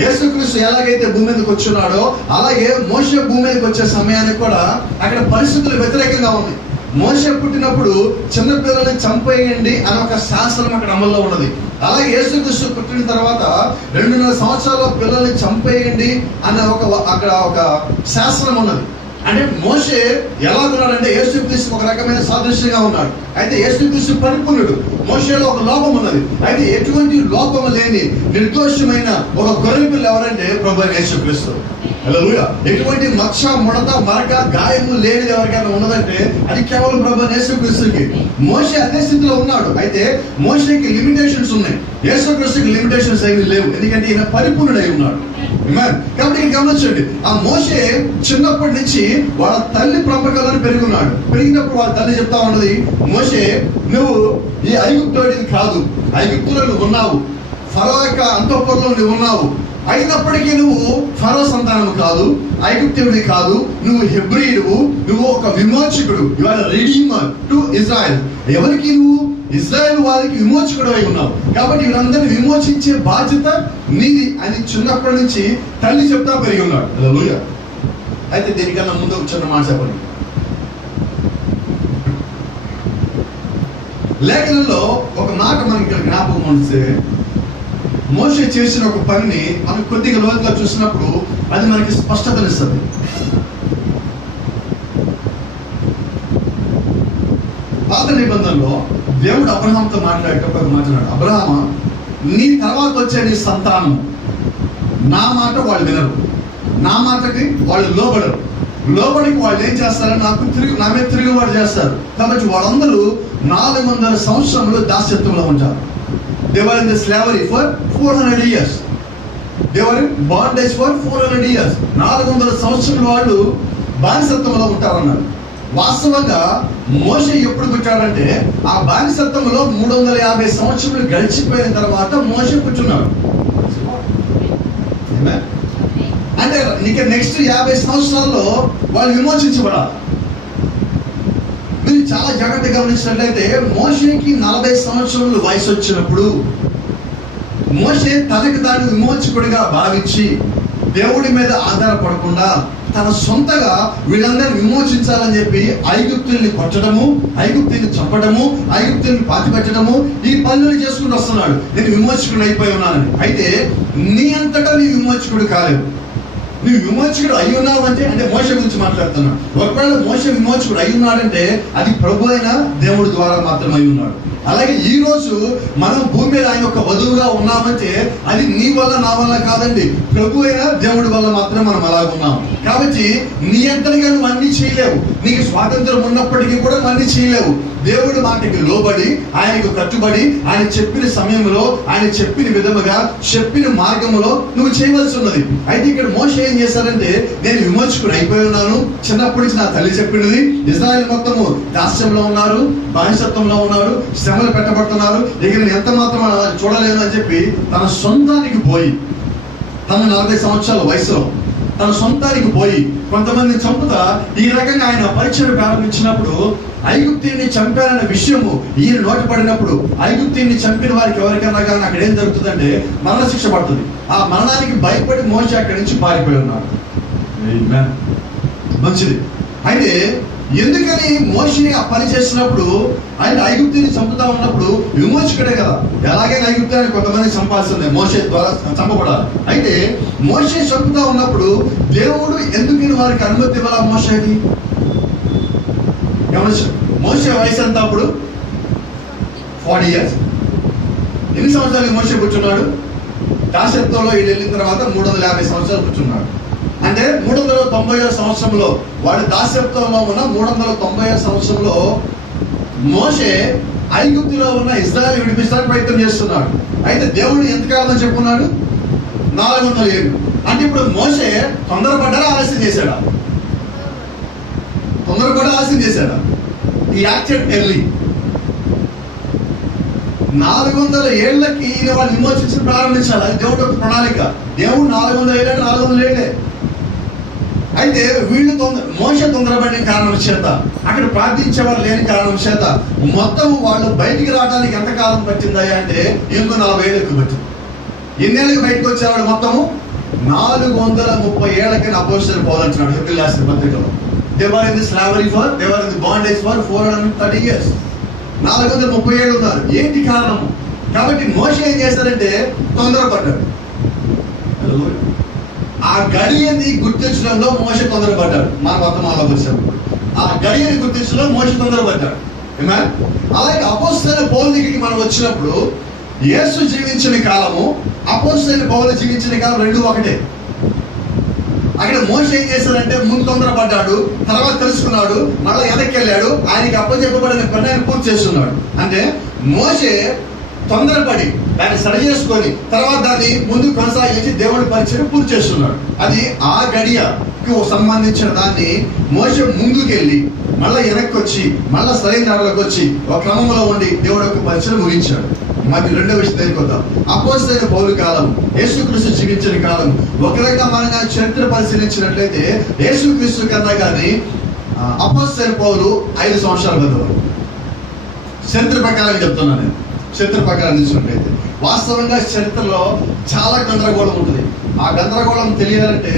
యేసుక్రీస్తు ఎలాగైతే భూమి మీదకి వచ్చున్నాడో అలాగే మోషే భూమి మీదకి వచ్చే సమయానికి కూడా అక్కడ పరిస్థితులు వ్యతిరేకంగా ఉంది. మోషే పుట్టినప్పుడు చిన్న పిల్లల్ని చంపేయండి అనే ఒక శాస్త్రం అక్కడ అమల్లో ఉన్నది. అలాగే యేసుక్రీస్తు పుట్టిన తర్వాత 2.5 సంవత్సరాల పిల్లల్ని చంపేయండి అనే అక్కడ ఒక శాస్త్రం ఉన్నది. అంటే మోషే ఎలా ఉన్నాడంటే యేసుక్రీస్తు ఒక రకమైన సాదృశ్యంగా ఉన్నాడు. అయితే యేసుక్రీస్తు పరిపూర్ణుడు, మోషేలో ఒక లోపం ఉన్నది. అయితే ఎటువంటి లోపం లేని నిర్దోషమైన ఒక గొర్రెపిల్ల ఎవరంటే ప్రభువైన యేసుక్రీస్తు. హల్లెలూయా. ఎటువంటి మచ్చ, ముడత, మరక, గాయము లేనిది ఎవరికైనా ఉన్నదంటే అది కేవలం ప్రభువైన యేసుక్రీస్తుకి. మోషే అదే స్థితిలో ఉన్నాడు. అయితే మోషేకి లిమిటేషన్స్ ఉన్నాయి, యేసుక్రీస్తుకి లిమిటేషన్స్ ఏమీ లేవు. ఎందుకంటే ఈయన పరిపూర్ణుడై ఉన్నాడు. కాబట్టి గమనించండి, ఆ మోషే చిన్నప్పటి నుంచి వాళ్ళ తల్లి ప్రపంచంలో పెరుగున్నాడు. పెరిగినప్పుడు వాళ్ళ తల్లి చెప్తా ఉన్నది, మోషే నువ్వు ఈ ఐగుప్తుడివి కాదు, ఐగుప్తులో నువ్వు ఉన్నావు, ఫరో యొక్క అంతఃపురంలో నువ్వు ఉన్నావు, అయినప్పటికీ నువ్వు ఫరో సంతానం కాదు, ఐగుప్తుడివి కాదు, నువ్వు హెబ్రీయుడు, నువ్వు ఒక విమోచకుడు, you are redeemer to Israel. ఎవరికి? నువ్వు ఇజ్రాయెల్ వారికి విమోచకుడు అయి ఉన్నావు. కాబట్టి వీళ్ళందరినీ విమోచించే బాధ్యత నీది అని చిన్నప్పటి నుంచి తల్లి చెప్తా పెరిగి ఉన్నాడు. హల్లెలూయా. అయితే దీనికన్నా ముందు ఒక చిన్న మాట చెప్పండి. లేఖనంలో ఒక మాట మనకి ఇక్కడ జ్ఞాపకం ఉంటే, మోషే చేసిన ఒక పనిని మనం కొద్దిగా లోతుగా చూసినప్పుడు అది మనకి స్పష్టతనిస్తుంది. పాత నిబంధనలో దేవుడు అబ్రహాంతో మాట్లాడేటప్పుడు ఒక మాట అన్నాడు, అబ్రహామా, నీ తర్వాత వచ్చే నీ సంతానం నా మాట వాళ్ళు వినరు, నా మాటకి వాళ్ళు లోబడరు, లోబడికి వాళ్ళు ఏం చేస్తారని నా మీద తిరుగుబాటు చేస్తారు. కాబట్టి వాళ్ళందరూ 400 సంవత్సరములు దాస్యత్వంలో ఉంటారు. They were in the slavery for 400 years. They were in bondage for 400 years. 400 సంవత్సరాల వాళ్ళు బానిసత్వంలో ఉంటారన్నారు. వాస్తవంగా మోషే ఎప్పుడు పుట్టాడంటే ఆ బానిసత్వంలో 350 సంవత్సరాలు గడిచిపోయిన తర్వాత మోషే పుట్టున్నాడు. అంటే నీకు నెక్స్ట్ 50 సంవత్సరాల్లో వాళ్ళు విమోచించబడాలి. మీరు చాలా జాగ్రత్తగా గమనించినట్లయితే మోషేకి 40 సంవత్సరాలు వయసు వచ్చినప్పుడు మోషే తనకు తాను విమోచకుడిగా భావించి దేవుడి మీద ఆధారపడకుండా తన సొంతగా వీళ్ళందరినీ విమోచించాలని చెప్పి ఐగుప్తుల్ని కొట్టడము, ఐగుప్తుల్ని చంపడము, ఐగుప్తుల్ని పాతిపెట్టడము, ఈ పనులు చేసుకుంటూ వస్తున్నాడు. నేను విమోచకుడు అయిపోయి ఉన్నానని. అయితే నీ అంతటా నీ విమోచకుడు కాలేవు. నువ్వు విమోచకుడు అయి ఉన్నావు అంటే మోషే గురించి మాట్లాడుతున్నాడు. ఒకవేళ మోషే విమోచకుడు అయి ఉన్నాడంటే అది ప్రభు అయిన దేవుడి ద్వారా మాత్రమే అయి ఉన్నాడు. అలాగే ఈ రోజు మనం భూమి మీద ఆయన యొక్క వధువుగా ఉన్నామంటే అది నీ వల్ల నా వల్ల కాదండి, ప్రభు అయిన దేవుడి వల్ల మాత్రమే మనం అలాగున్నాం. కాబట్టి నీ అంతటిగా నువ్వు అన్ని చేయలేవు. నీకు స్వాతంత్రం ఉన్నప్పటికీ కూడా అన్ని చేయలేవు. దేవుడి మాటకి లోబడి, ఆయనకు కట్టుబడి, ఆయన చెప్పిన సమయంలో, ఆయన చెప్పిన విధముగా, చెప్పిన మార్గంలో నువ్వు చేయవలసి ఉన్నది. అయితే ఇక్కడ మోషే ఏం చేశారంటే, నేను విమోచకుడు అయిపోయి ఉన్నాను, చిన్నప్పటి నుంచి నా తల్లి చెప్పినది, ఇశ్రాయేలు మొత్తము దాస్యంలో ఉన్నారు, బానిసత్వంలో ఉన్నారు, శ్రమలు పెట్టబడుతున్నారు, ఇక నేను ఎంత మాత్రం చూడలేను అని చెప్పి తన సొంతానికి పోయి, తన 40 సంవత్సరాల వయసులో తన సొంతానికి పోయి కొంతమందిని చంపుతా ఈ రకంగా ఆయన పరిచయం ప్రారంభించినప్పుడు ఐగుప్తీయుని చంపారన్న విషయము ఈయన నోట పడినప్పుడు, ఐగుప్తీయుని చంపిన వారికి ఎవరికైనా కానీ అక్కడ ఏం జరుగుతుందంటే మరణ శిక్ష పడుతుంది. ఆ మరణానికి భయపడి మోషే అక్కడి నుంచి పారిపోయి ఉన్నాడు. మంచిది. అయితే ఎందుకని మోషే ఆ పని చేసినప్పుడు, ఆయన ఐగుప్తుని చంపుతా ఉన్నప్పుడు విమోచకుడే కదా, ఎలాగైనా ఐగుప్తుని కొంతమంది చంపాల్సిందే, మోషే ద్వారా చంపబడాలి. అయితే మోషే చంపుతా ఉన్నప్పుడు దేవుడు ఎందుకని వారికి అనుమతి ఇవ్వాల? మోషేకి మోషే వయసు ఎంత అప్పుడు? 40 years. ఎన్ని సంవత్సరాలు మోషే కూర్చున్నాడు? దాసత్వంలో ఈడు వెళ్ళిన తర్వాత 350 సంవత్సరాలు కూర్చున్నాడు. అంటే 390వ సంవత్సరంలో, వాడు దాసత్వంలో ఉన్న 390వ సంవత్సరంలో మోషే ఐగుప్తులో ఉన్న ఇశ్రాయేలు విడిపించడానికి ప్రయత్నం చేస్తున్నాడు. అయితే దేవుడు ఎంతకాలం చెప్పుకున్నాడు? 400 ఏళ్ళు. అంటే ఇప్పుడు మోషే తొందరపడ్డా ఆలస్యం చేశాడా? తొందరపడ్డా ఆలస్యం చేశాడా? ఈ యాక్టెడ్ ఎర్లీ. 400 ఏళ్లకి వాళ్ళు విమోచించడం ప్రారంభించాలి. అది దేవుడు ఒక ప్రణాళిక. దేవుడు 400 ఏళ్ళే 400 ఏళ్ళే. అయితే వీళ్ళు మోషే తొందరపడిన కారణం చేత, అక్కడ ప్రార్థించేవారు లేని కారణం చేత మొత్తం వాళ్ళు బయటికి రావడానికి ఎంతకాలం పట్టిందా అంటే ఇంకో 40 ఏళ్ళు ఎక్కువ పట్టింది. ఎన్నేళ్ళకి బయటకు వచ్చేవాడు? మొత్తము 430 ఏళ్ళకి అపోజిషన్ పోవాలంటున్నాడు హెబ్రీయుల రాసిన పత్రికలో. They were in the slavery for, they were in the bondage for 430 years. 430 ఏళ్ళు ఉన్నారు. ఏంటి కారణము? కాబట్టి మోషే ఏం చేశారంటే తొందరపడ్డాడు. ఆ గడియని గుర్తించడంలో మోషే తొందరపడ్డాడు. మన వర్తమానంలోకి వచ్చినప్పుడు ఆ గడియని గుర్తించడంలో మోషే తొందరపడ్డాడు. అలాగే అపోస్తలుల పౌలు దగ్గరికి మనం వచ్చినప్పుడు యేసు జీవించిన కాలము, అపోస్తలుల పౌలు జీవించిన కాలం రెండు ఒకటే. అక్కడ మోషే ఏం చేశాడంటే ముందు తొందరపడ్డాడు, తర్వాత తెలుసుకున్నాడు, మళ్ళీ వెనక్కి వెళ్ళాడు, ఆయనకి అప్పచెప్పబడిన పని ఆయన పూర్తి చేస్తున్నాడు. అంటే మోషే తొందరపడి దాన్ని సరి చేసుకొని తర్వాత దాన్ని ముందుకు కొనసాగించి దేవుడి పరిచయం పూర్తి చేస్తున్నాడు. అది ఆ గడియకు సంబంధించిన దాన్ని మోషే ముందుకెళ్ళి మళ్ళీ వెనక్కి వచ్చి మళ్ళీ సరైన దారిలోకి వచ్చి ఒక క్రమంలో ఉండి దేవుడి యొక్క పరిచయం ముగించాడు. మాకు రెండో విషయం తెలియకొద్దాం. అపోస్తలుల పౌలు కాలం, యేసుక్రీస్తు జీవించిన కాలం. ఒక రకంగా మనం చరిత్ర పరిశీలించినట్లయితే యేసుక్రీస్తు కన్నా కానీ అపోస్తలుల పౌలు 5 సంవత్సరాల పెద్దవాడు. చరిత్ర ప్రకారం చెప్తున్నాను నేను. చరిత్ర ప్రకారం తీసుకున్నట్లయితే వాస్తవంగా చరిత్రలో చాలా గందరగోళం ఉంటుంది. ఆ గందరగోళం తెలియాలంటే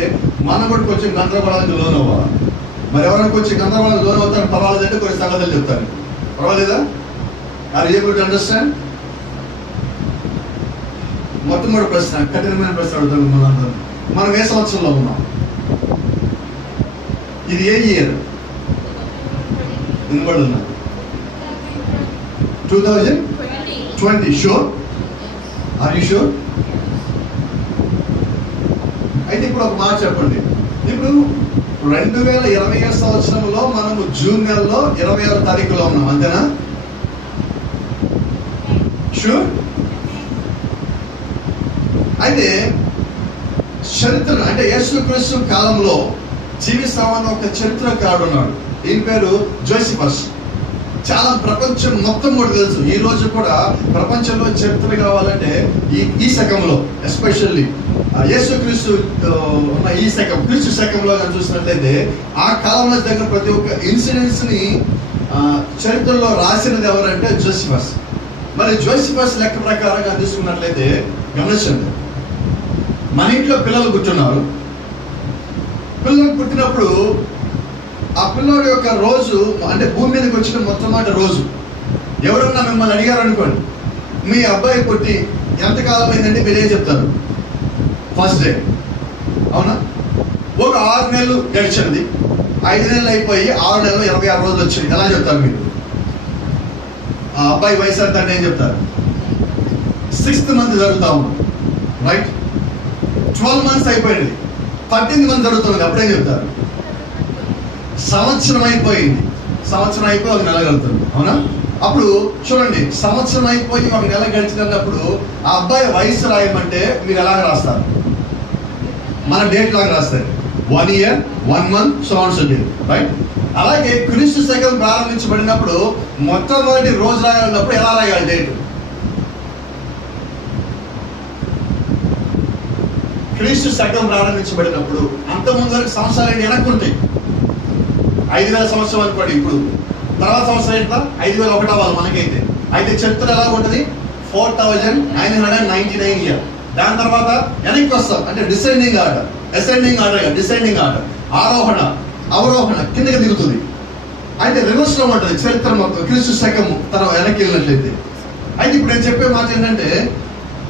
మనం కూడా కొంచెం గందరగోళానికి లోన్ అవ్వాలి. మరి ఎవరైనా కొంచెం గందరగోళానికి లోన్ అవుతారు పర్వాలేదంటే కొన్ని సంగతులు చెప్తాను. పర్వాలేదా? Are you able to understand? మొట్టమొదటి ప్రశ్న, కఠినమైన ప్రశ్న అడుగుతాను మనందరూ. మనం ఏ సంవత్సరంలో ఉన్నాం? ఇది ఏ ఇయర్? వినబడి ఉన్నా 2020. షూర్? Are you sure? అయితే ఇప్పుడు ఒక మాట చెప్పండి. ఇప్పుడు 2020 సంవత్సరంలో మనము జూన్ నెలలో 26వ తారీఖులో ఉన్నాం, అంతేనా? షూర్? అయితే చరిత్ర అంటే యేసుక్రీస్తు కాలంలో జీవిస్తామన్న ఒక చరిత్రకారుడు ఉన్నాడు. ఈయన పేరు జోసిఫస్. చాలా ప్రపంచం మొత్తం కూడా తెలుసు. ఈ రోజు కూడా ప్రపంచంలో చరిత్ర కావాలంటే ఈ శకంలో ఎస్పెషల్లీ యేసుక్రీస్తు ఉన్న ఈ శకం, క్రీస్తు శకంలో చూసినట్లయితే ఆ కాలంలో దగ్గర ప్రతి ఒక్క ఇన్సిడెంట్స్ ని చరిత్రలో రాసినది ఎవరంటే జోసిఫస్. మరి జోసిఫస్ లెక్క ప్రకారంగా తీసుకున్నట్లయితే గమనించండి, మన ఇంట్లో పిల్లలు కూర్చున్నారు, పిల్లలు పుట్టినప్పుడు ఆ పిల్లోడి యొక్క రోజు అంటే భూమి మీదకి వచ్చిన మొట్టమొదటి రోజు ఎవరన్నా మిమ్మల్ని అడిగారు అనుకోండి, మీ అబ్బాయి పుట్టి ఎంతకాలం అయిందంటే మీరేం చెప్తారు? First day. అవునా? ఒక 6 నెలలు గడిచింది, 5 నెలలు అయిపోయి 6 నెలలు 26 రోజులు వచ్చింది. ఎలా చెప్తారు మీరు? ఆ అబ్బాయి వయసు అంతా అంటే ఏం చెప్తారు? 6th మంత్ జరుగుతా ఉంది, రైట్? 12 months అయిపోయింది, 13th month జరుగుతుంది, అప్పుడేం చెప్తారు? సంవత్సరం అయిపోయింది. సంవత్సరం అయిపోయి 1 నెల గడుతుంది. అవునా? అప్పుడు చూడండి, సంవత్సరం అయిపోయి 1 నెల గడిచినప్పుడు ఆ అబ్బాయి వయసు రాయమంటే మీరు ఎలాగ రాస్తారు? మన డేట్ లాగా రాస్తారు. 1 year 1 month so on so day, right? అలాగే క్రీస్తు శకం ప్రారంభించబడినప్పుడు మొట్టమొదటి రోజు రాయాలన్నప్పుడు ఎలా రాయాలి డేట్? క్రీస్తు శకం ప్రారంభించబడినప్పుడు అంతకుముందు వరకు సంవత్సరాలు వెనక్కుంటాయి. 5000 సంవత్సరం అనుకోండి, ఇప్పుడు తర్వాత సంవత్సరం ఏంటా 5001 అవ్వాలి మనకైతే. అయితే చరిత్ర ఎలా ఉంటుంది? 4999 ఇయర్. దాని తర్వాత వెనక్కి వస్తాం అంటే descending order, ascending order, descending order, ఆరోహణ అవరోహణ కిందకి దిగుతుంది. అయితే రివర్స్ లో ఉంటుంది చరిత్ర మొత్తం క్రీస్తు శకము తర్వాత వెనక్కి వెళ్ళినట్లయితే. అయితే ఇప్పుడు నేను చెప్పే మాట ఏంటంటే,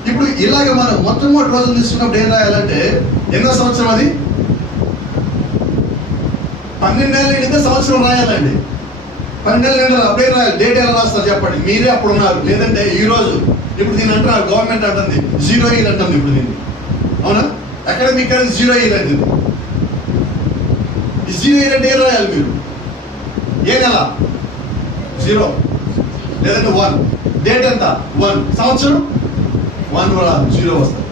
ఇప్పుడు ఇలాగ మనం మొట్టమొదటి రోజులు తీసుకున్నప్పుడు ఏం రాయాలంటే ఎన్నో సంవత్సరం అది? 12 నెలలు నిండితే సంవత్సరం రాయాలండి. 12 నెలలు అప్పుడే రాయాలి. డేట్ ఎలా రాస్తారు చెప్పండి? మీరే అప్పుడు ఉన్నారు. లేదంటే ఈ రోజు ఇప్పుడు దీన్ని అంటారు, గవర్నమెంట్ అంటుంది 0 year అంటుంది ఇప్పుడు దీన్ని. అవునా? అకాడమిక్ 0 year అంటుంది. ఈ 0 year అంటే ఏం రాయాలి మీరు? ఏ నెల? 0 లేదంటే 1. డేట్ ఎంత? 1. సంవత్సరం 1 రాదు, 0 వస్తుంది.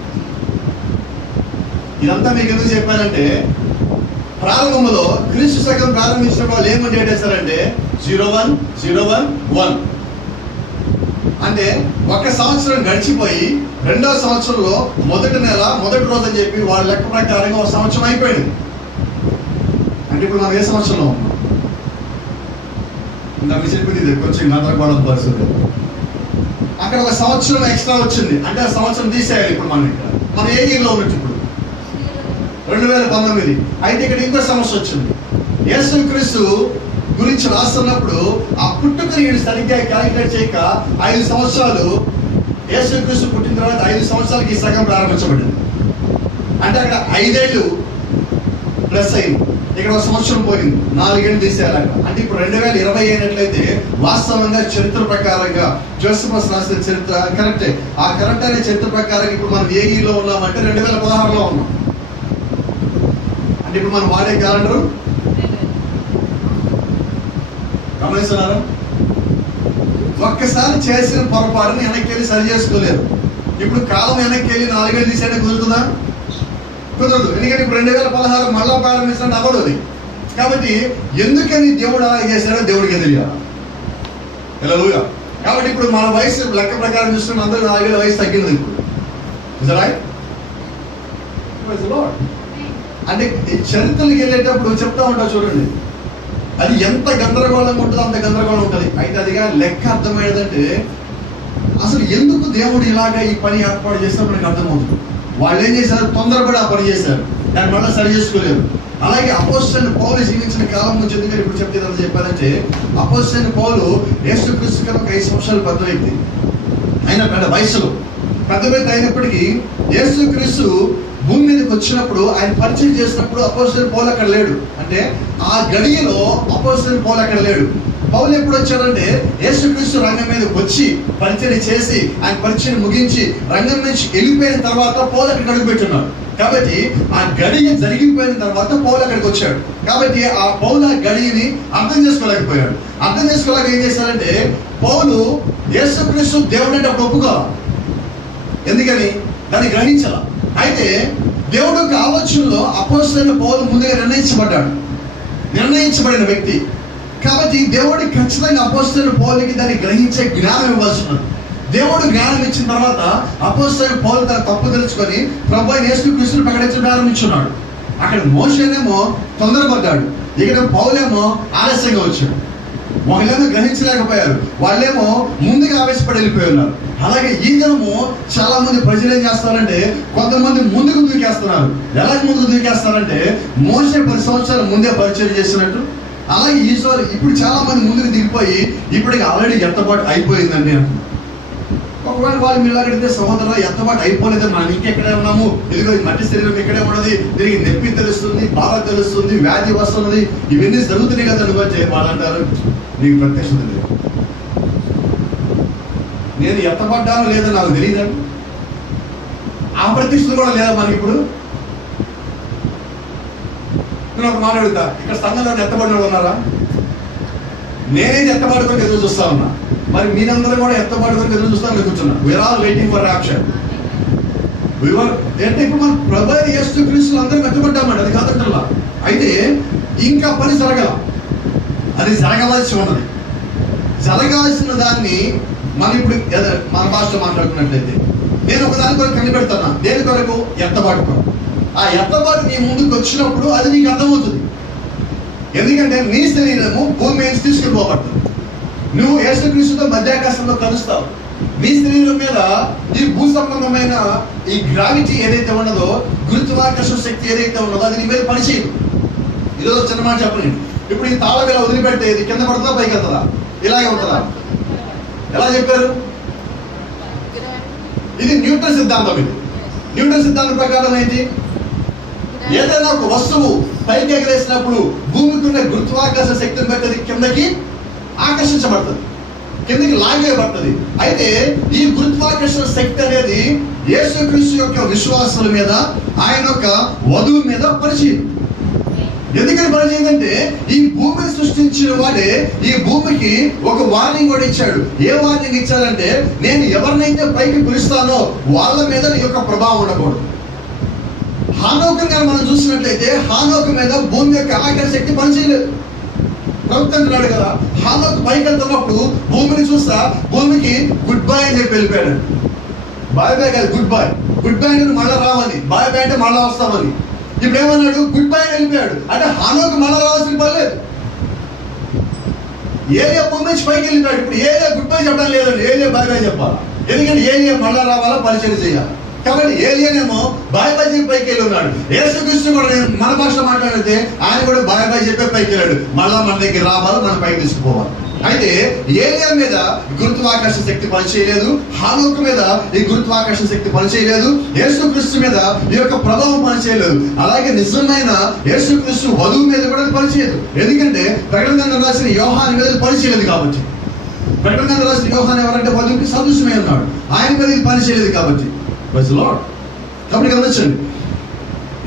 ఇదంతా మీకు ఎందుకు చెప్పానంటే, ప్రారంభంలో క్రీస్తు శకం ప్రారంభించిన వాళ్ళు ఏమని డేట్ వేస్తారంటే 0101 అంటే 1 సంవత్సరం గడిచిపోయి 2వ సంవత్సరంలో మొదటి నెల మొదటి రోజు అని చెప్పి వాళ్ళ లెక్క ప్రకారంగా 1 సంవత్సరం అయిపోయింది. అంటే ఇప్పుడు మనం ఏ సంవత్సరంలో ఉన్నాం? నాకు చెప్పింది కొంచెం గందరగోళం పరిస్థితి. అక్కడ 1 సంవత్సరం ఎక్స్ట్రా వచ్చింది అంటే ఆ సంవత్సరం తీసేయాలి. ఇప్పుడు మనం ఇక్కడ మనం ఏ ఇయర్లో ఉన్నట్టు ఇప్పుడు 2019. అయితే ఇక్కడ ఇంకో సమస్య వచ్చింది. యేసుక్రీస్తు గురించి రాస్తున్నప్పుడు ఆ పుట్టుకని సరిగ్గా క్యాలిక్యులేట్ చేయక 5 సంవత్సరాలు యేసుక్రీస్తు పుట్టిన తర్వాత 5 సంవత్సరాలకి ఈ సగం ప్రారంభించబడింది. అంటే అక్కడ 5 ఏళ్ళు ప్లస్ అయింది, ఇక్కడ 1 సంవత్సరం పోయింది, 4 ఏళ్ళు తీసేయాలి అక్కడ. అంటే ఇప్పుడు 2020 అయినట్లయితే వాస్తవంగా చరిత్ర ప్రకారంగా జోసెఫస్ రాసిన చరిత్ర కరెక్టే. ఆ కరెక్ట్ అనే చరిత్ర ప్రకారం ఇప్పుడు మనం ఏ ఇయర్లో ఉన్నామంటే 2016లో ఉన్నాం. అంటే ఇప్పుడు మనం వాడే క్యాలెండరు గమనిస్తున్నారా? ఒక్కసారి చేసిన పొరపాటుని వెనక్కి వెళ్ళి సరి చేసుకోలేరు. ఇప్పుడు కాలం వెనక్కి వెళ్ళి 4 ఏళ్ళు తీసేయడం కుదురుతుందా? కుదరదు. ఎందుకంటే ఇప్పుడు 2016 మళ్ళా ప్రారంభించడం అవ్వదు అది. కాబట్టి ఎందుకని దేవుడు అలా చేశాడో దేవుడికి తెలియాలి. హల్లెలూయా. కాబట్టి ఇప్పుడు మన వయసు లెక్క ప్రకారం చూస్తున్న అందరూ 4 ఏళ్ళ వయసు తగ్గింది ఇప్పుడు. అంటే చరిత్రలకు వెళ్ళేటప్పుడు చెప్తా ఉంటా చూడండి, అది ఎంత గందరగోళంగా ఉంటుందో అంత గందరగోళం ఉంటుంది. అయితే అదిగా లెక్క అర్థమయ్యేదంటే అసలు ఎందుకు దేవుడు ఇలాగా ఈ పని ఏర్పాటు చేసినప్పుడు నాకు అర్థమవుతుంది. వాళ్ళు ఏం చేశారు? తొందరపడి ఆ పని చేశారు, దాన్ని మళ్ళీ సరి చేసుకోలేరు. అలాగే అపోస్తలుడైన పౌలు జీవించిన కాలం నుంచి ఎందుకంటే ఇప్పుడు చెప్తే ఎంత చెప్పారంటే, అపోస్తలుడైన పౌలు యేసుక్రీస్తు కన్నా 5 సంవత్సరాలు పెద్ద వ్యక్తి. ఆయన పెద్ద వయసులో పెద్ద వ్యక్తి అయినప్పటికీ యేసుక్రీస్తు భూమి మీదకి వచ్చినప్పుడు ఆయన పరిచయం చేసినప్పుడు అపోస్తలుడైన పౌలు అక్కడ లేడు. అంటే ఆ గడియలో అపోస్తలుడైన పౌలు అక్కడ లేడు. పౌలు ఎప్పుడు వచ్చాడంటే యేసుక్రీస్తు రంగం మీదకి వచ్చి పరిచయం చేసి ఆయన పరిచయం ముగించి రంగం నుంచి వెళ్ళిపోయిన తర్వాత పౌలు అక్కడికి అడుగుపెట్టున్నాడు. కాబట్టి ఆ గడియ జరిగిపోయిన తర్వాత పౌలు అక్కడికి వచ్చాడు. కాబట్టి ఆ పౌలు ఆ గడియని అర్థం చేసుకోలేకపోయాడు. అర్థం చేసుకోలేక ఏం చేశారంటే, పౌలు యేసుక్రీస్తు దేవుడు అంటే అప్పుడు ఒప్పుకోవాలి. ఎందుకని? దాన్ని గ్రహించాల. అయితే దేవుడు యొక్క ఆలోచనలో అపోస్తలుడైన పౌలు ముందుగా నిర్ణయించబడిన వ్యక్తి. కాబట్టి దేవుడు ఖచ్చితంగా అపోస్తలుడైన పౌలుకి దాన్ని గ్రహించే జ్ఞానం ఇవ్వాల్సి ఉన్నది. దేవుడు జ్ఞానం ఇచ్చిన తర్వాత అపోస్తలుడైన పౌలు తన తప్పు తెలుసుకొని ప్రభువైన యేసుక్రీస్తును ప్రకటించడం ప్రారంభించున్నాడు. అక్కడ మోషేనేమో తొందరపడ్డాడు, ఇక్కడ పౌలేమో ఆలస్యంగా వచ్చాడు. వాళ్ళేమో గ్రహించలేకపోయారు, వాళ్ళేమో ముందుగా ఆవేశపడి వెళ్ళిపోయి ఉన్నారు. అలాగే ఈ దినము చాలా మంది ప్రజలు ఏం చేస్తారంటే కొంతమంది ముందుకు దూకేస్తున్నారు. ఎలాగ ముందుకు దూకేస్తారంటే మోసే 10 సంవత్సరాలు ముందే పరిచయం చేసినట్టు అలాగే ఈశ్వరు ఇప్పుడు చాలా మంది ముందుకు దిగిపోయి ఇప్పటికి ఆల్రెడీ ఎత్తబాటు అయిపోయిందండి అంటున్నారు. ఒకవేళ వాళ్ళు మీరు అడిగితే సహోదరులు ఎత్తబాటు అయిపోలేదు, మనం ఇంకెక్కడే ఉన్నాము, ఇదిగో మట్టి శరీరం ఇక్కడే ఉన్నది, దీనికి నొప్పి తెలుస్తుంది, బాధ తెలుస్తుంది, వ్యాధి వస్తున్నది, ఇవన్నీ జరుగుతున్నాయి కదా అనుకుంటే వాళ్ళు అంటారు నీకు ప్రత్యక్షత లేదు. నేను ఎత్తబడ్డాను లేదో నాకు తెలియదండి. ఆ ప్రత్యక్షత కూడా లేదా మనకి ఇప్పుడు. నేను ఒక మాట అడుగుతా, ఇక్కడ సంఘంలో ఎత్తబడిన ఉన్నారా? నేనైతే ఎత్తబడుకొని ఎదురు చూస్తా ఉన్నా, మరి మీరందరూ కూడా ఎత్తబడుకొని ఎదురు చూస్తాను కూర్చున్నా. We're all waiting for action. అంటే ఇప్పుడు మన ప్రభు యేసుక్రీస్తులు అందరం ఎత్తబడ్డామండి, అది కాదంటల్లా. అయితే ఇంకా పని జరగల, అది జరగవలసి ఉన్నది. జరగాల్సిన దాన్ని మనం ఇప్పుడు మన భాషలో మాట్లాడుకున్నట్లయితే నేను ఒకదాని కొరకు కనిపెడుతున్నా, దేని కొరకు? ఎత్తబాటుకో. ఆ ఎత్తబాటు నీ ముందుకు వచ్చినప్పుడు అది నీకు అర్థమవుతుంది. ఎందుకంటే నీ శరీరము భూమి మీద తీసుకెళ్ళిపోబడుతుంది. నువ్వు యేసుక్రీస్తుతో మధ్యాకాశంలో కలుస్తావు. నీ శరీరం మీద ఈ భూ సంబంధమైన ఈ గ్రావిటీ ఏదైతే ఉన్నదో, గురుత్వాకర్షణ శక్తి ఏదైతే ఉన్నదో అది నీ మీద పనిచేయదు. ఈరోజు చిన్న మాట చెప్పండి, ఇప్పుడు ఈ తాళం ఇలా వదిలిపెడితే ఇది కింద పడుతుందా పైకి వెళ్తుందా? ఇలాగే ఉంటుందా? ఎలా చెప్పారు? ఇది న్యూటన్ సిద్ధాంతం. ఇది న్యూటన్ సిద్ధాంతం ప్రకారం ఏంటి? ఏదైనా ఒక వస్తువు పైకి ఎగరేసినప్పుడు భూమికి ఉన్న గురుత్వాకర్షణ శక్తిని బట్టి అది కిందకి ఆకర్షించబడుతుంది, కిందకి లాగేయబడుతుంది. అయితే ఈ గురుత్వాకర్షణ శక్తి అనేది యేసుక్రీస్తు యొక్క విశ్వాసుల మీద, ఆయన యొక్క వధువు మీద పనిచేయదు. ఎందుకని పనిచేయదంటే ఈ భూమిని సృష్టించిన వాడే ఈ భూమికి ఒక వార్నింగ్ కూడా ఇచ్చాడు. ఏ వార్నింగ్ ఇచ్చాడంటే, నేను ఎవరినైతే పైకి పిలుస్తానో వాళ్ళ మీద నీ యొక్క ప్రభావం ఉండకూడదు. హానోకుని మనం చూసినట్లయితే హానోకు మీద భూమి యొక్క ఆకర్షణ శక్తి పనిచేయలేదు. ప్రభుత్వం అంటున్నాడు కదా, హానోకు పైకి వెళ్తున్నప్పుడు భూమిని చూస్తా, భూమికి గుడ్ బై అని చెప్పి వెళ్ళిపోయాడు. బాయ్ బాయ్ కాదు, గుడ్ బై. గుడ్ బై అంటే మళ్ళీ రావాలి, బాయ్ బాయ్ అంటే మళ్ళీ వస్తామని. ఇప్పుడు ఏమన్నాడు? గుడ్ బై వెళ్ళిపోయాడు. అంటే హానోకు మళ్ళీ రావాల్సిన పని లేదు. ఏలియా భూమి నుంచి పైకి వెళ్ళిపోయాడు. ఇప్పుడు ఏలియా గుడ్ బై చెప్పడం లేదండి, ఏలియా బాయ్ బాయ్ చెప్పాలి. ఎందుకంటే ఏలియా మళ్ళా రావాలా, పరిచయం చేయాలి. కాబట్టి ఏలియానేమో బాయ్ బాయ్ చెప్పి పైకి వెళ్ళి ఉన్నాడు. యేసుక్రీస్తు కూడా నేను మన భాషలో మాట్లాడితే ఆయన కూడా బాయ్ బాయ్ చెప్పే పైకి వెళ్ళాడు. మళ్ళా మన దగ్గర రావాలి, మన పైకి తీసుకుపోవాలి. అయితే ఏలియా మీద గురుత్వాకర్షణ శక్తి పనిచేయలేదు, హానోకు మీద ఈ గురుత్వాకర్షణ శక్తి పనిచేయలేదు, యేసుక్రీస్తు మీద ఈ యొక్క ప్రభావం పనిచేయలేదు. అలాగే నిజమైన యేసుక్రీస్తు వధువు మీద కూడా పనిచేయదు. ఎందుకంటే ప్రకటన రాసిన యోహాను మీద పనిచేయలేదు కాబట్టి. ప్రకటన రాసిన యోహాను ఎవరంటే వధువుకి సదృశ్యమై ఉన్నాడు, ఆయన మీద ఇది పనిచేయలేదు కాబట్టి. కాబట్టి గమనించండి,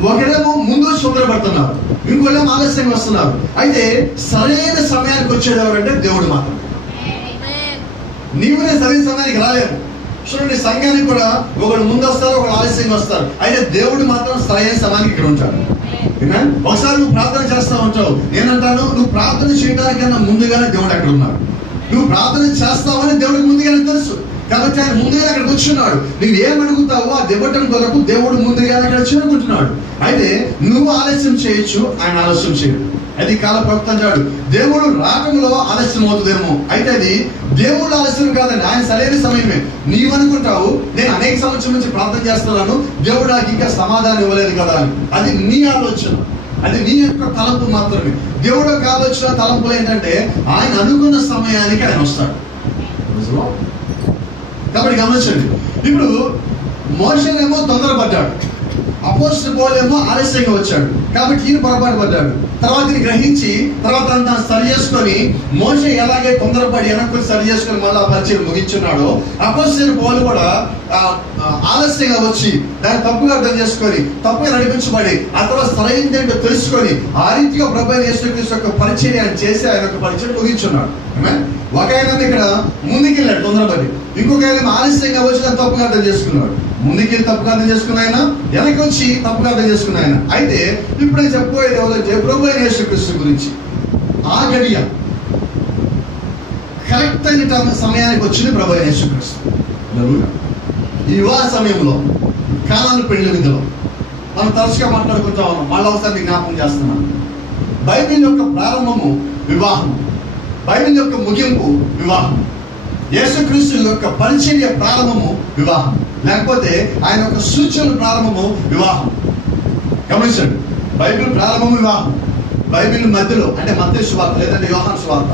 ఒకరేమో ముందు తొందరపడుతున్నారు, ఇంకోళ్ళేమో ఆలస్యంగా వస్తున్నారు. అయితే సరైన సమయానికి వచ్చేది ఎవరంటే దేవుడు మాత్రం. నీవునే సరైన సమయానికి రాలేము. చూడండి, సంఘానికి కూడా ఒకడు ముందు వస్తారు, ఒకడు ఆలస్యంగా వస్తారు. అయితే దేవుడు మాత్రం సరైన సమయానికి ఇక్కడ ఉంటాడు. ఒకసారి నువ్వు ప్రార్థన చేస్తూ ఉంటావు, నేనంటాను నువ్వు ప్రార్థన చేయడానికన్నా ముందుగానే దేవుడు అక్కడ ఉన్నాడు. నువ్వు ప్రార్థన చేస్తావని దేవుడికి ముందుగానే తెలుసు కాబట్టి ఆయన ముందుగా అక్కడికి వచ్చున్నాడు. నువ్వు ఏమడుగుతావో ఆ ఇవ్వటం కొరకు దేవుడు ముందుగా అక్కడ చేరుకుంటున్నాడు. అయితే నువ్వు ఆలస్యం చేయొచ్చు, ఆయన ఆలస్యం చేయడు. అది కాల ప్రవక్త అంటాడు, దేవుడు రాకంలో ఆలస్యం అవుతుందేమో. అయితే అది దేవుడు ఆలస్యం కాదండి, ఆయన సరైన సమయమే. నీవనుకుంటావు నేను అనేక సంవత్సరం నుంచి ప్రార్థన చేస్తున్నాను, దేవుడు నాకు ఇంకా సమాధానం ఇవ్వలేదు కదా అని. అది నీ ఆలోచన, అది నీ యొక్క తలంపు మాత్రమే. దేవుడు యొక్క ఆలోచన తలంపులు ఏంటంటే ఆయన అనుకున్న సమయానికి ఆయన వస్తాడు. కాబట్టి గమనించండి, ఇప్పుడు మోషేనేమో తొందరపడ్డాడు, అపోస్తలుడు పౌలేమో ఆలస్యంగా వచ్చాడు. కాబట్టి ఈయన పొరపాటు పడ్డాడు. తర్వాత గ్రహించి తర్వాత అంతా సరి చేసుకొని, మోషే ఎలాగే తొందరపడి వెనక్కి సరి చేసుకొని మళ్ళీ పరిచయం ముగించున్నాడో, అపోస్తలుడు పౌలు కూడా ఆలస్యంగా వచ్చి దాన్ని తప్పుగా అర్థం చేసుకొని తప్పుగా నడిపించబడి ఆ తర్వాత సరైనది ఏంటో తెలుసుకొని ఆ రీతిగా ప్రభువైన యేసుక్రీస్తు యొక్క పరిచయం చేసి ఆయన యొక్క పరిచయం ముగించున్నాడు. ఒక ఆయన ఇక్కడ ముందుకెళ్ళాడు తొందరపడి, ఇంకొక ఆయన ఆలస్యంగా వచ్చి దాన్ని తప్పుగా అర్థం చేసుకున్నాడు. ముందుకెళ్ళి తప్పుగా అర్థం చేసుకున్న ఆయన, వెనక్కి వచ్చి తప్పుగా అర్థం చేసుకున్న ఆయన. అయితే ఇప్పుడు చెప్పబోయేది ఎవరంటే ప్రభువైన యేసుక్రీస్తు గురించి. ఆ గడియ కరెక్ట్ అయిన సమయానికి వచ్చింది ప్రభువైన యేసుక్రీస్తు. ఈ వివాహ సమయంలో కానాను పెళ్లి విధిలో మనం తరచుగా మాట్లాడుకుంటా ఉన్నాం. మళ్ళీ ఒకసారి జ్ఞాపకం చేస్తున్నాను. బైబిల్ యొక్క ప్రారంభము వివాహం. బైబిల్ యొక్క ముగింపు వివాహం. యేసుక్రీస్తు యొక్క పరిచర్య ప్రారంభము వివాహం, లేకపోతే ఆయన యొక్క సూచన ప్రారంభము వివాహం. గమనించండి, బైబిల్ ప్రారంభము వివాహం, బైబిల్ మధ్యలో అంటే మత్తయి సువార్త లేదంటే యోహాను సువార్త,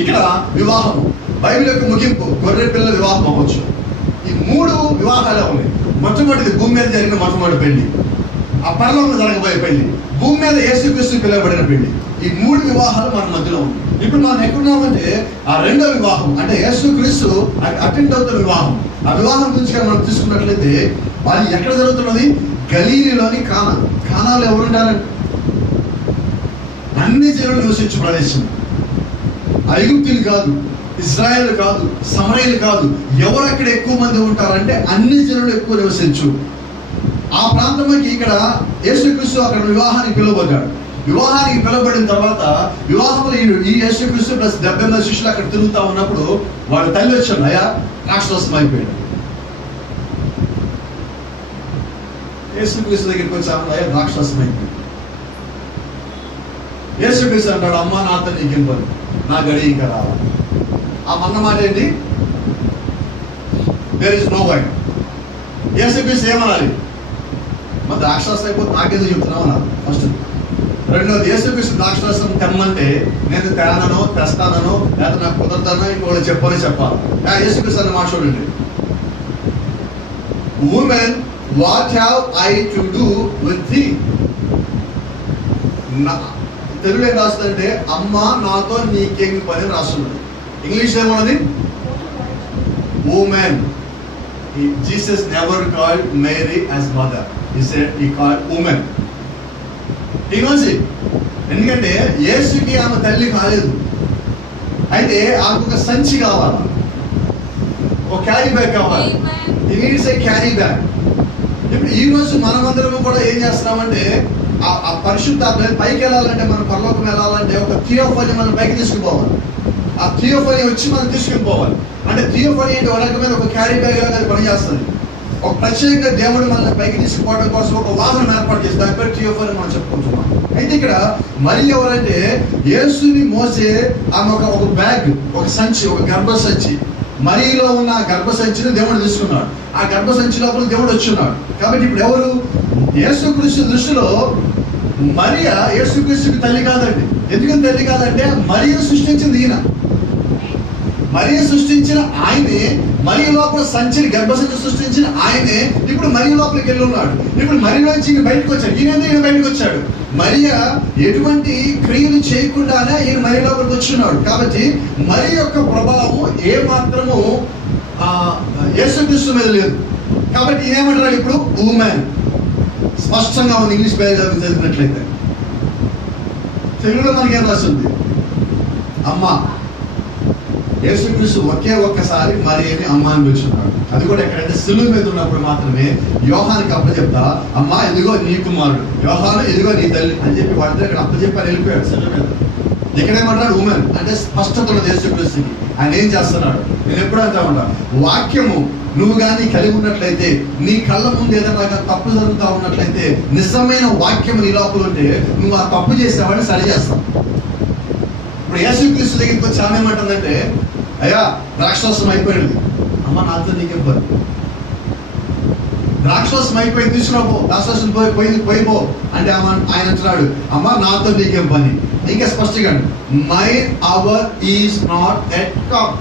ఇక్కడ వివాహము. బైబిల్ యొక్క ముగింపు గొర్రె పిల్ల వివాహం అవ్వచ్చు. ఈ 3 వివాహాలే ఉన్నాయి. మొట్టమొదటిది భూమి మీద జరిగిన మొట్టమొదటి పెళ్లి, ఆ పరలోకంలో జరగబోయే పెళ్లి, భూమి మీద యేసుక్రీస్తు పిలువబడిన పెళ్లి. ఈ 3 వివాహాలు మన మధ్యలో ఉన్నాయి. ఇప్పుడు మనం ఎక్కడున్నామంటే ఆ 2వ వివాహం, అంటే యేసుక్రీస్తు అటెండ్ అవుతున్న వివాహం. ఆ వివాహం గురించి మనం తీసుకున్నట్లయితే అది ఎక్కడ జరుగుతున్నది? గలీలీలోని కానా. కానాలో ఎవరుంటారంటే అన్ని జనులు నివసించు ప్రదేశం. ఐగుప్తులు కాదు, ఇజ్రాయేల్ కాదు, సమరయులు కాదు, ఎవరు అక్కడ ఎక్కువ మంది ఉంటారంటే అన్ని జనులు ఎక్కువ నివసించు ఆ ప్రాంతంలోకి. ఇక్కడ యేసుక్రీస్తు అక్కడ వివాహానికి పిలువబడ్డాడు. వివాహానికి పిలువబడిన తర్వాత వివాహంలో ఈ యేసుక్రీస్తు ప్లస్ 70 మంది శిష్యులు అక్కడ తిరుగుతా ఉన్నప్పుడు వాళ్ళ తల్లి వచ్చాడు, అయ్యా రాక్షసం అయిపోయాడు. యేసుక్రీస్తు దగ్గరికి వచ్చాము, అయ్యా రాక్షసం అయిపోయాడు. యేసుక్రీస్తు అంటాడు, అమ్మ నాతో నీకేం పని, నా గడి ఇంకా రావాలి. ఆ మన్న మాట ఏంటి? There is no wine. యేసుక్రీస్తు ఏమనాలి? మరి ద్రాక్షరసం అయిపోతే నాకేదో చెప్తున్నావు అన్నారు ఫస్ట్. రెండోది, యేసుక్రీస్తు ద్రాక్షరసం తెమ్మంటే నేను తేననో తెస్తానో లేదా నాకు కుదరతానో ఇంకోళ్ళు చెప్పని చెప్పాలి. యేసుక్రీస్తు అన్న మాట చూడండి, woman what have I to do with thee. Telugu ఏం రాస్తుందంటే అమ్మ నాతో నీకేమి పని రాస్తున్నాడు. ఇంగ్లీష్ ఏమన్నది? Woman. Jesus never called Mary as mother, he said he called woman. He knows it. ఎందుకంటే యేసుకి ఆమె తల్లి కాలేదు, అయితే ఆమెకు ఒక సంచి కావాలి, ఒక క్యారీ బ్యాగ్ కావాలి. He needs a carry bag. ఇప్పుడు ఈ రోజు మనమందరం కూడా ఏం చేస్తున్నామంటే ఆ పరిశుద్ధాత్మ పైకి వెళ్ళాలంటే, మనం పరలోకం వెళ్ళాలంటే ఒక థియోఫనీ మనం పైకి తీసుకుపోవాలి. ఆ థియోఫనీ వచ్చి మనం తీసుకుని పోవాలి. అంటే థియోఫనీ అంటే ఒక రకమైన ఒక క్యారీ బ్యాగ్ లాగా అది పనిచేస్తుంది. ఒక ప్రత్యేకంగా దేవుడు మనల్ని పైకి తీసుకుపోవడం కోసం ఒక వాహనం ఏర్పాటు చేసి దాని పేరు థియోఫనీ మనం చెప్పుకుంటున్నాం. అయితే ఇక్కడ మరి ఎవరంటే యేసుని మోసే ఆమె ఒక బ్యాగ్, ఒక సంచి, ఒక గర్భ సంచి. మరియలో ఉన్న గర్భ సంచిని దేవుడు తీసుకున్నాడు. ఆ గర్భ సంచి లోపల దేవుడు వచ్చున్నాడు. కాబట్టి ఇప్పుడు ఎవరు? యేసుక్రీస్తు దృష్టిలో మరియ యేసుక్రీస్తుకి తల్లి కాదండి. ఎందుకని తల్లి కాదంటే మరియ సృష్టించింది ఈయన. మరియ సృష్టించిన ఆయనే, మరి లోపల సంచిని గర్భ సంచి సృష్టించిన ఆయనే ఇప్పుడు మరి లోపలికి వెళ్ళి ఉన్నాడు. ఇప్పుడు మరియలోంచి ఈయన బయటకు వచ్చాడు. ఈయన బయటకు వచ్చాడు. మరియ ఎటువంటి క్రియలు చేయకుండానే ఈయన మరి లోపలికి వచ్చున్నాడు. కాబట్టి మరి యొక్క ప్రభావం ఏ మాత్రము యేసుక్రీస్తు మీద లేదు. కాబట్టి ఏమంటారు ఇప్పుడు? ఉమెన్. స్పష్టంగా ఉంది ఇంగ్లీష్ బైబిల్ చదివినట్లయితే. తెలుగులో మనకి ఏం రాస్తుంది? అమ్మ. యేసుక్రీస్తు ఒక్కసారి మరి అని అమ్మ అని పిలుచున్నాడు. అది కూడా ఎక్కడంటే సిలువ మీద ఉన్నప్పుడు మాత్రమే యోహానికి అప్పచెప్తా, అమ్మా ఇదిగో నీ కుమారుడు, యోహాను ఇదిగో నీ తల్లి అని చెప్పి వాడితో ఇక్కడ అప్పచెప్పని వెళ్ళిపోయాడు సిలువ మీద. ఇక్కడేమంటాడు? ఉమెన్. అంటే స్పష్టత ఉన్నది యేసుక్రీస్తుకి. ఆయన ఏం చేస్తున్నాడు? నేను ఎప్పుడు అంటా ఉంటా, వాక్యము నువ్వు కానీ కలిగి ఉన్నట్లయితే, నీ కళ్ళ ముందు ఏదైనా తప్పు జరుగుతూ ఉన్నట్లయితే, నిజమైన వాక్యం నీ లోపల ఉంటే నువ్వు ఆ తప్పు చేసేవాడిని సరి చేస్తావు. ఇప్పుడు యేసుక్రీస్తు దగ్గరికి వచ్చి ఆమె ఏమంటుందంటే, అయ్యా ద్రాక్షరసం అయిపోయింది, అమ్మ నాతో నీకేం పని, ద్రాక్షరసం అయిపోయింది తీసుకురాపో, ద్రాక్షరసం పోయిపో అంటే ఆయన అంటున్నాడు, అమ్మ నాతో నీకేం పని. ఇంకా స్పష్టంగా, my our is not at come,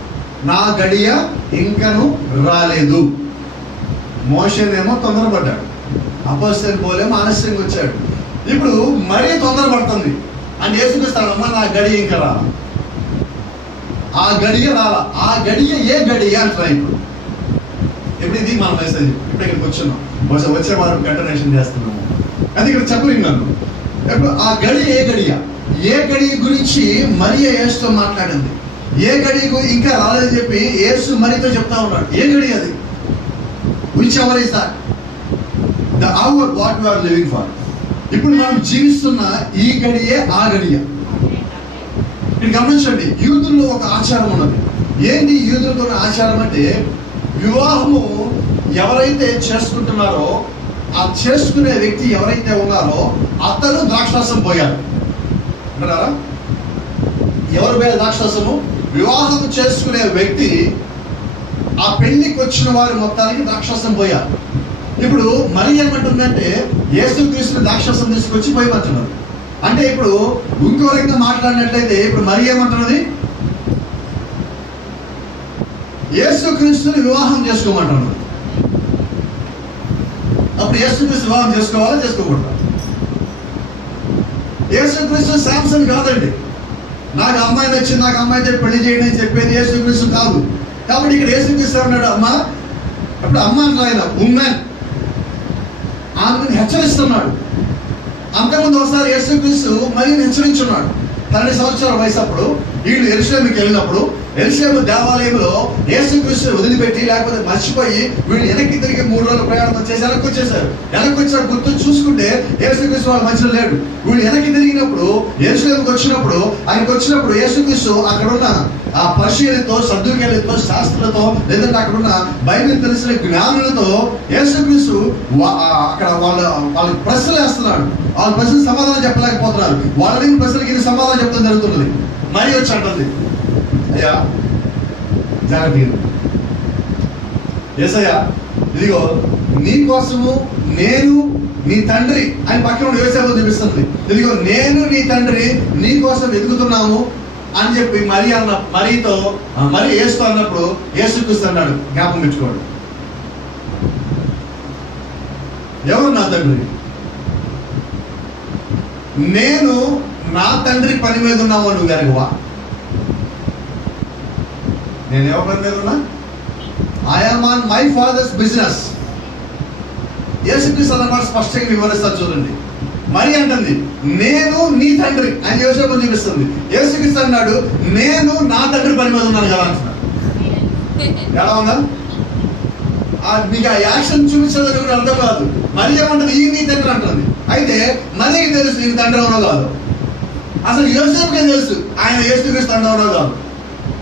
నా గడియ ఇంకను రాలేదు. మోషేనేమో తొందరపడ్డాడు, అపోస్తలుని పోలేమో ఆలస్యంగా వచ్చాడు. ఇప్పుడు మరీ తొందరపడుతుంది అని యేసుక్రీస్తు, అమ్మ నా గడియ ఇంకా రాలా, ఆ గడియ రాలా. ఆ గడియ ఏ గడియ అంటున్నా. ఇప్పుడు ఇది మన మెసేజ్. ఇప్పుడు ఇక్కడికి వచ్చున్నాం, వచ్చే వారం కంటిన్యూషన్ చేస్తున్నాము. అది ఇక్కడ చెప్పలేదు నన్ను. ఇప్పుడు ఆ గడియ ఏ గడియ, ఏ గడియ గురించి మరియ యేసుతో మాట్లాడింది, ఏ గడియ ఇంకా రాలేదని చెప్పి యేసు మరియతో చెప్తా ఉన్నాడు. ఏ గడియ అది? Which hour is that? The hour what we are living for. ఇప్పుడు మనం జీవిస్తున్న ఈ గడియే ఆ గడియ. మీరు గమనించండి, యూదుల్లో ఒక ఆచారం ఉన్నది. ఏంటి యూదులతో ఆచారం అంటే, వివాహము ఎవరైతే చేసుకుంటున్నారో ఆ చేసుకునే వ్యక్తి ఎవరైతే ఉన్నారో అతను ద్రాక్షరసం పోయారు అంటారా? ఎవరి మీద ద్రాక్షరసము? వివాహం చేసుకునే వ్యక్తి ఆ పెళ్లికి వచ్చిన వారి మొత్తానికి ద్రాక్షరసం పోయారు. ఇప్పుడు మరి ఏమంటుందంటే యేసుక్రీస్తుని ద్రాక్షరసం తీసుకొచ్చి పోయమంటున్నారు. అంటే ఇప్పుడు ఇంకో రకంగా మాట్లాడినట్లయితే ఇప్పుడు మరి ఏమంటున్నది? యేసుక్రీస్తుని వివాహం చేసుకోమంటున్నారు. అప్పుడు యేసుక్రీస్తు వివాహం చేసుకోవాలా చేసుకోకూడదా? యేసుక్రీస్తు శాంసన్ కాదండి. నాకు అమ్మాయి నచ్చింది, నాకు అమ్మాయితో పెళ్లి చేయండి అని చెప్పేది యేసుక్రీస్తు కాదు. కాబట్టి ఇక్కడ యేసుక్రీస్తు అన్నాడు అమ్మ, అప్పుడు అమ్మ అంటే ఆయన ఉమెన్, ఆమెను హెచ్చరిస్తున్నాడు. అంతకుముందు ఒకసారి యేసుక్రీస్తు మరి హెచ్చరించున్నాడు. 12 సంవత్సరాల వయసు అప్పుడు వీళ్ళు యెరూషలేముకి వెళ్ళినప్పుడు యెరూషలేము దేవాలయంలో యేసుక్రీస్తుని వదిలిపెట్టి లేకపోతే మర్చిపోయి వీళ్ళు వెనక్కి తిరిగి 3 రోజులు ప్రయాణం చేసి వెనక్కి వచ్చేసారు. వెనక్కి వచ్చారు గుర్తు చూసుకుంటే యేసుక్రీస్తు వాళ్ళ మధ్యలో లేడు. వీళ్ళు వెనక్కి తిరిగినప్పుడు యెరూషలేముకి వచ్చినప్పుడు ఆయనకు వచ్చినప్పుడు యేసుక్రీస్తు అక్కడున్న ఆ పరిశీలనతో, సద్దుకేలతో, శాస్త్రులతో, లేదంటే అక్కడున్న బైబిల్ తెలిసిన జ్ఞానులతో యేసుక్రీస్తు అక్కడ వాళ్ళ ప్రశ్నలు వేస్తున్నాడు. వాళ్ళ ప్రశ్నలు సమాధానం చెప్పలేకపోతున్నారు. వాళ్ళ ప్రశ్నలకి సమాధానం చెప్తాం జరుగుతున్నది. మరి వచ్చి అంటుంది, అయ్యా జాగ్రత్త, యేసయ్యా ఇదిగో నీ కోసము నేను నీ తండ్రి అని పక్కన యోసేపు చూపిస్తుంది. ఇదిగో నేను నీ తండ్రి నీ కోసం వెతుకుతున్నాము అని చెప్పి మరి యేసు అన్నప్పుడు యేసుక్రీస్తు అన్నాడు, జ్ఞాపకం పెట్టుకోండి, ఎవరు నా తండ్రి? నేను నా తండ్రి పని మీద ఉన్నావు నువ్వు ఎరగవా? నేను ఎవరి పని మీద ఉన్నా? I'm on my father's business. యేసుక్రీస్తు అన్నమాట స్పష్టంగా వివరిస్తారు చూడండి. మరి అంటుంది నేను నీ తండ్రి అని యోసేపు చూపిస్తుంది. యేసుక్రీస్తు అన్నాడు నేను నా తండ్రి పని మీద ఉన్నాను కదా అంటున్నాడు. ఎలా ఉందా? మీకు ఆ యాక్షన్ చూపించదని కూడా అర్థం కాదు. మరి ఏమంటుంది ఈ నీ తండ్రి అంటుంది. అయితే మనకి తెలుసు నీ తండ్రి ఎవరో కాదు. అసలు యోసేపుకే తెలుసు ఆయన యేసుక్రీస్తు తండ్రి ఎవరో కాదు.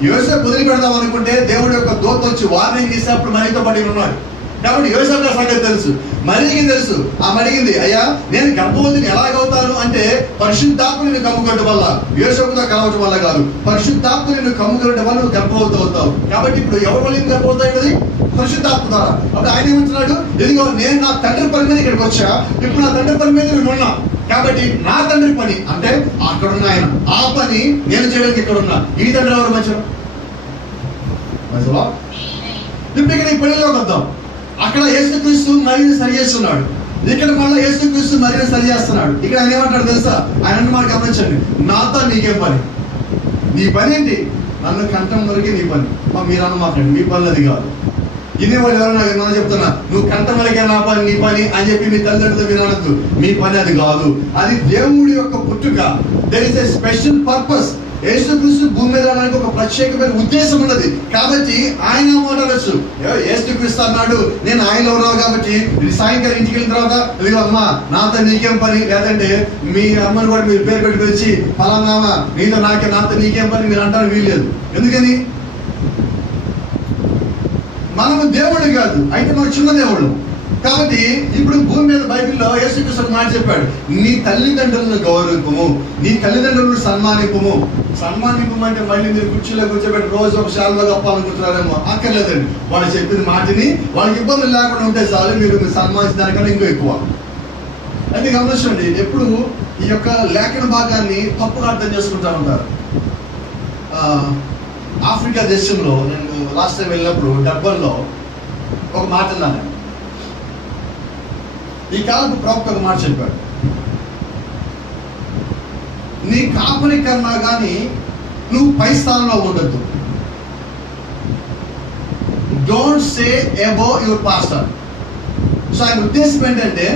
యోసేపు వదిలిపెడదాం అనుకుంటే దేవుడి యొక్క దూత వచ్చి వార్నింగ్ ఇస్తే అప్పుడు మనీతో పడి ఉన్నాడు. కాబట్టి యోసేపు సంగతి తెలుసు, మరికి తెలుసు. ఆమె అడిగింది, అయ్యా నేను గర్భవతిని ఎలాగవుతాను అంటే పరిశుద్ధాత్మ నిన్ను కమ్ముకోవడం వల్ల, యోసేపుతో కలవటం వల్ల కాదు, పరిశుద్ధాత్మ నిన్ను కమ్ముకోవడం వల్ల నువ్వు గర్భవతి అవుతావు. కాబట్టి ఇప్పుడు ఎవరి వల్ల గర్భవతి అవుతుంది? పరిశుద్ధాత్మ ద్వారా. అప్పుడు ఆయన ఏమంటున్నాడు, ఇదిగో నేను నా తండ్రి పని మీద ఇక్కడికి వచ్చా, ఇప్పుడు నా తండ్రి పని మీద నేను ఉన్నా. కాబట్టి నా తండ్రి పని అంటే అక్కడున్న ఆయన, ఆ పని నేను చేయడానికి ఇక్కడ ఉన్నా. ఈ తండ్రి ఎవరు మంచిగా? ఇప్పుడు ఇక్కడ ఈ పెళ్లిలోకి వద్దాం. అక్కడ యేసుక్రీస్తు మరిని సరి చేస్తున్నాడు, ఇక్కడ మళ్ళీ యేసుక్రీస్తు మరిని సరి చేస్తున్నాడు. ఇక్కడ ఆయన ఏమంటాడు తెలుసా? ఆయన మాట గమనించండి, నాతో నీకేం పని? నీ పని ఏంటి? నన్ను కంఠం వరకే నీ పని. మీరు అన్న మాట్లాడండి, మీ పని అది కాదు. ఇదే వాళ్ళు ఎవరన్నా మనం చెప్తున్నా నువ్వు కంఠం వరకే నా పని నీ పని అని చెప్పి మీ తల్లిదండ్రులతో మీరు అనొద్దు. మీ పని అది కాదు, అది దేవుడి యొక్క పుట్టుక. There is a special purpose. యేసుక్రీస్తు భూమి మీద రావడానికి ఒక ప్రత్యేకమైన ఉద్దేశం ఉన్నది. కాబట్టి ఆయన మాట్లాడచ్చు. యేసుక్రీస్తు అన్నాడు నేను ఆయనలో ఉన్నావు కాబట్టి సాయంకాలం ఇంటికి వెళ్ళిన తర్వాత ఇదిగో అమ్మ నాతో నీకేం పని, లేదంటే మీ అమ్మని కూడా మీరు పేరు పెట్టుకుని వచ్చి ఫలానా నాతో నీకేం పని మీరు అంటారు వీల్లేదు. ఎందుకని? మనము దేవుడు కాదు, అయితే మనం చిన్న దేవుడు. కాబట్టి ఇప్పుడు భూమి మీద బైబిల్లో యేసుక్రీస్తు మాట చెప్పాడు, నీ తల్లిదండ్రులను గౌరవింపము, నీ తల్లిదండ్రులను సన్మానింపము. సన్మానింపమంటే మళ్ళీ మీరు కుర్చీలో కూర్చోబెట్టి రోజు ఒక శాలువా కప్పాలనుకుంటున్నారేమో, అక్కర్లేదండి. వాళ్ళు చెప్పిన మాటని వాళ్ళకి ఇబ్బందులు లేకుండా ఉంటే చాలు, మీరు సన్మానించిన దానికన్నా ఇంకో ఎక్కువ. అయితే గమనించండి, ఎప్పుడు ఈ యొక్క లేఖన భాగాన్ని తప్పుగా అర్థం చేసుకుంటా ఉంటారు. ఆఫ్రికా దేశంలో నేను లాస్ట్ టైం వెళ్ళినప్పుడు డర్బన్లో ఒక మాట అన్నాను. ఈ కాలపు ప్రవక్త ఒక మాట చెప్పాడు, నీ కాపరి కన్నా కానీ నువ్వు పై స్థానంలో ఉండొద్దు. Don't say above your pastor. So ఆయన ఉద్దేశం ఏంటంటే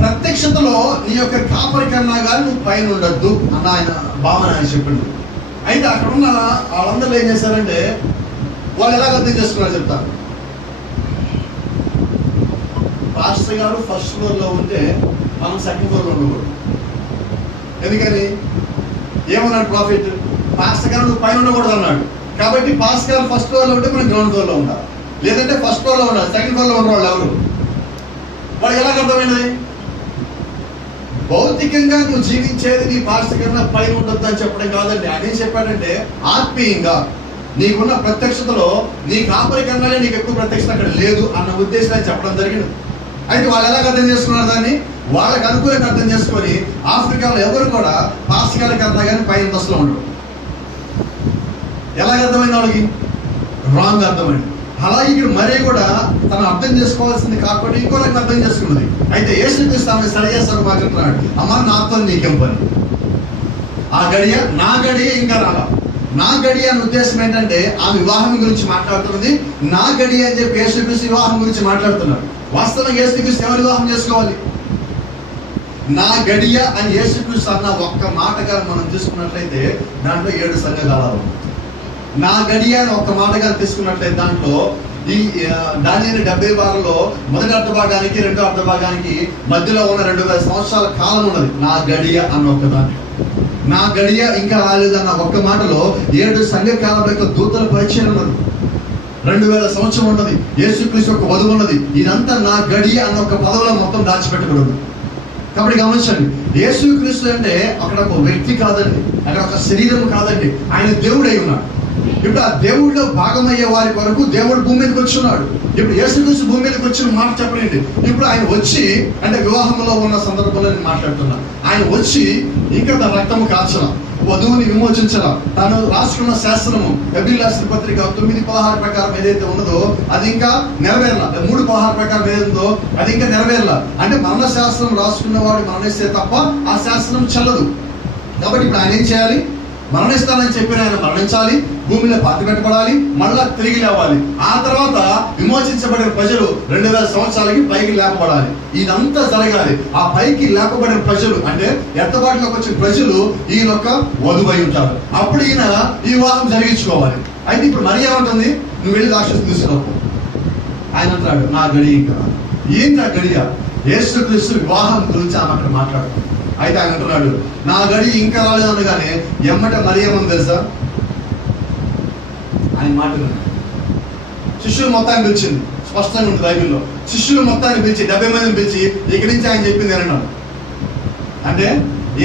ప్రత్యక్షతలో నీ యొక్క కాపరి కన్నా కానీ నువ్వు పైన ఉండొద్దు అన్న ఆయన భావన ఆయన చెప్పిండు. అయితే అక్కడ ఉన్న వాళ్ళందరూ ఏం చేశారంటే వాళ్ళు ఎలాగ అర్థం చేసుకున్నారు చెప్తారు. పాస్టర్ గారు ఫస్ట్ ఫ్లోర్లో ఉంటే మనం సెకండ్ ఫ్లోర్లో ఉండకూడదు. ఎందుకని? ఏమన్నాడు ప్రాఫిట్? పాస్టర్ గారు నువ్వు పైన ఉండకూడదు అన్నాడు. కాబట్టి పాస్టర్ గారు ఫస్ట్ ఫ్లోర్లో ఉంటే మనం గ్రౌండ్ ఫ్లోర్లో ఉండాలి, లేదంటే ఫస్ట్ ఫ్లోర్లో ఉండాలి. సెకండ్ ఫ్లోర్లో ఉన్న వాళ్ళు ఎవరు? వాళ్ళకి ఎలాగ అర్థమైనది? భౌతికంగా నువ్వు జీవించేది నీ పాస్టర్ కన్నా పైన ఉండొద్దు అని చెప్పడం కాదండి. ఆయన ఏం చెప్పాడంటే ఆత్మీయంగా నీకున్న ప్రత్యక్షతలో నీ కాపరి కన్నా నీకు ఎక్కువ ప్రత్యక్షత అక్కడ లేదు అన్న ఉద్దేశాన్ని చెప్పడం జరిగింది. అయితే వాళ్ళు ఎలాగ అర్థం చేసుకున్నారు దాన్ని? వాళ్ళకి అనుకూలంగా అర్థం చేసుకొని ఆఫ్రికాలో ఎవరు కూడా పాస్టర్ గారి కన్నా కానీ పైన దశలో ఉండరు. ఎలాగ అర్థమైంది వాళ్ళకి? రాంగ్ అర్థమైంది. అలాగే ఇక్కడ మరీ కూడా తను అర్థం చేసుకోవాల్సింది కాకుండా ఇంకో రకంగా అర్థం చేసుకున్నది. అయితే యేసుక్రీస్తు ఆమె సరి చేస్తాడు మాట్లాడుతున్నాడు, అమ్మ నాతో నీకేం పని, ఆ గడియ నా గడియ ఇంకా రాలా. నా గడియ అనే ఉద్దేశం ఏంటంటే ఆమె వివాహం గురించి మాట్లాడుతున్నది. నా గడియ అని చెప్పి యేసుక్రీస్తు వివాహం గురించి మాట్లాడుతున్నాడు. వాస్తవంగా యేసుక్రీస్తు ఎవరు వివాహం చేసుకోవాలి? నా గడియ అని యేసుక్రీస్తు అన్న ఒక్క మాటగా మనం తీసుకున్నట్లయితే దాంట్లో 7 సంఘకాలాలు. నా గడియ అని ఒక్క మాటగా తీసుకున్నట్లయితే దాంట్లో ఈ దానియేలు 70 మొదటి అర్ధ భాగానికి రెండో అర్ధ భాగానికి మధ్యలో ఉన్న 2000 సంవత్సరాల కాలం ఉన్నది. నా గడియ అన్న ఒక్కదాన్ని, నా గడియ ఇంకా రాలేదన్న ఒక్క మాటలో 7 సంఘకాలం యొక్క దూతల పరిచయం ఉన్నది. 2000 సంవత్సరం ఉన్నది. యేసుక్రీస్తు యొక్క వధువు ఉన్నది. ఇదంతా నా గడియ అన్న ఒక పదవిలో మొత్తం దాచిపెట్టబడింది. కాబట్టి గమనించండి, యేసుక్రీస్తు అంటే అక్కడ ఒక వ్యక్తి కాదండి, అక్కడ ఒక శరీరం కాదండి, ఆయన దేవుడై ఉన్నాడు. ఇప్పుడు ఆ దేవుడిలో భాగమయ్యే వారి కొరకు దేవుడు భూమి మీదకి వచ్చి ఉన్నాడు. ఇప్పుడు యేసుక్రీస్తు భూమి మీదకి వచ్చిన మాట చెప్పండి. ఇప్పుడు ఆయన వచ్చి అంటే వివాహంలో ఉన్న సందర్భంలో నేను మాట్లాడుతున్నా, ఆయన వచ్చి ఇంకా తన రక్తము కాల్చల, వధువుని విమోచించల, తాను రాసుకున్న శాస్త్రము హెబ్రీయుల రాసిన పత్రిక 9:16 ప్రకారం ఏదైతే ఉన్నదో అది ఇంకా నెరవేరల. 3:16 ప్రకారం ఏదైందో అది ఇంకా నెరవేరల. అంటే మరణ శాస్త్రం రాసుకున్న వాడు మరణిస్తే తప్ప ఆ శాస్త్రం చెల్లదు. కాబట్టి ఇప్పుడు ఆయన ఏం చేయాలి? మరణిస్తానని చెప్పిన ఆయన మరణించాలి, భూమిలో పాతి పెట్టబడాలి, మళ్ళా తిరిగి లేవాలి. ఆ తర్వాత విమోచించబడిన ప్రజలు 2000 సంవత్సరాలకి పైకి లేపబడాలి. ఇదంతా జరగాలి. ఆ పైకి లేపబడిన ప్రజలు అంటే ఎత్తబాటులోకి వచ్చిన ప్రజలు ఈయన యొక్క వధువై ఉంటారు. అప్పుడు ఈయన ఈ వివాహం జరిగించుకోవాలి. అయితే ఇప్పుడు మరి ఏమంటుంది? నువ్వు వెళ్ళి రాక్షసు తీసుకురావు. ఆయన అంటాడు నా గడియ ఇంకా. ఏంటి ఆ గడియ? యేసుక్రీస్తు వివాహం గురించి ఆమె అక్కడ మాట్లాడుతుంది. అయితే ఆయన అంటున్నాడు నా గడి ఇంకా రాలేదు అనగానే ఎమ్మట మరి ఏమని తెలుసా? ఆయన మాట్లాడు శిష్యులు మొత్తాన్ని పిలిచింది. స్పష్టంగా ఉంటుంది బైబిల్లో. శిష్యులు మొత్తాన్ని పిలిచి 70 మందిని పిలిచి ఇక్కడి నుంచి ఆయన చెప్పింది అన్నాడు. అంటే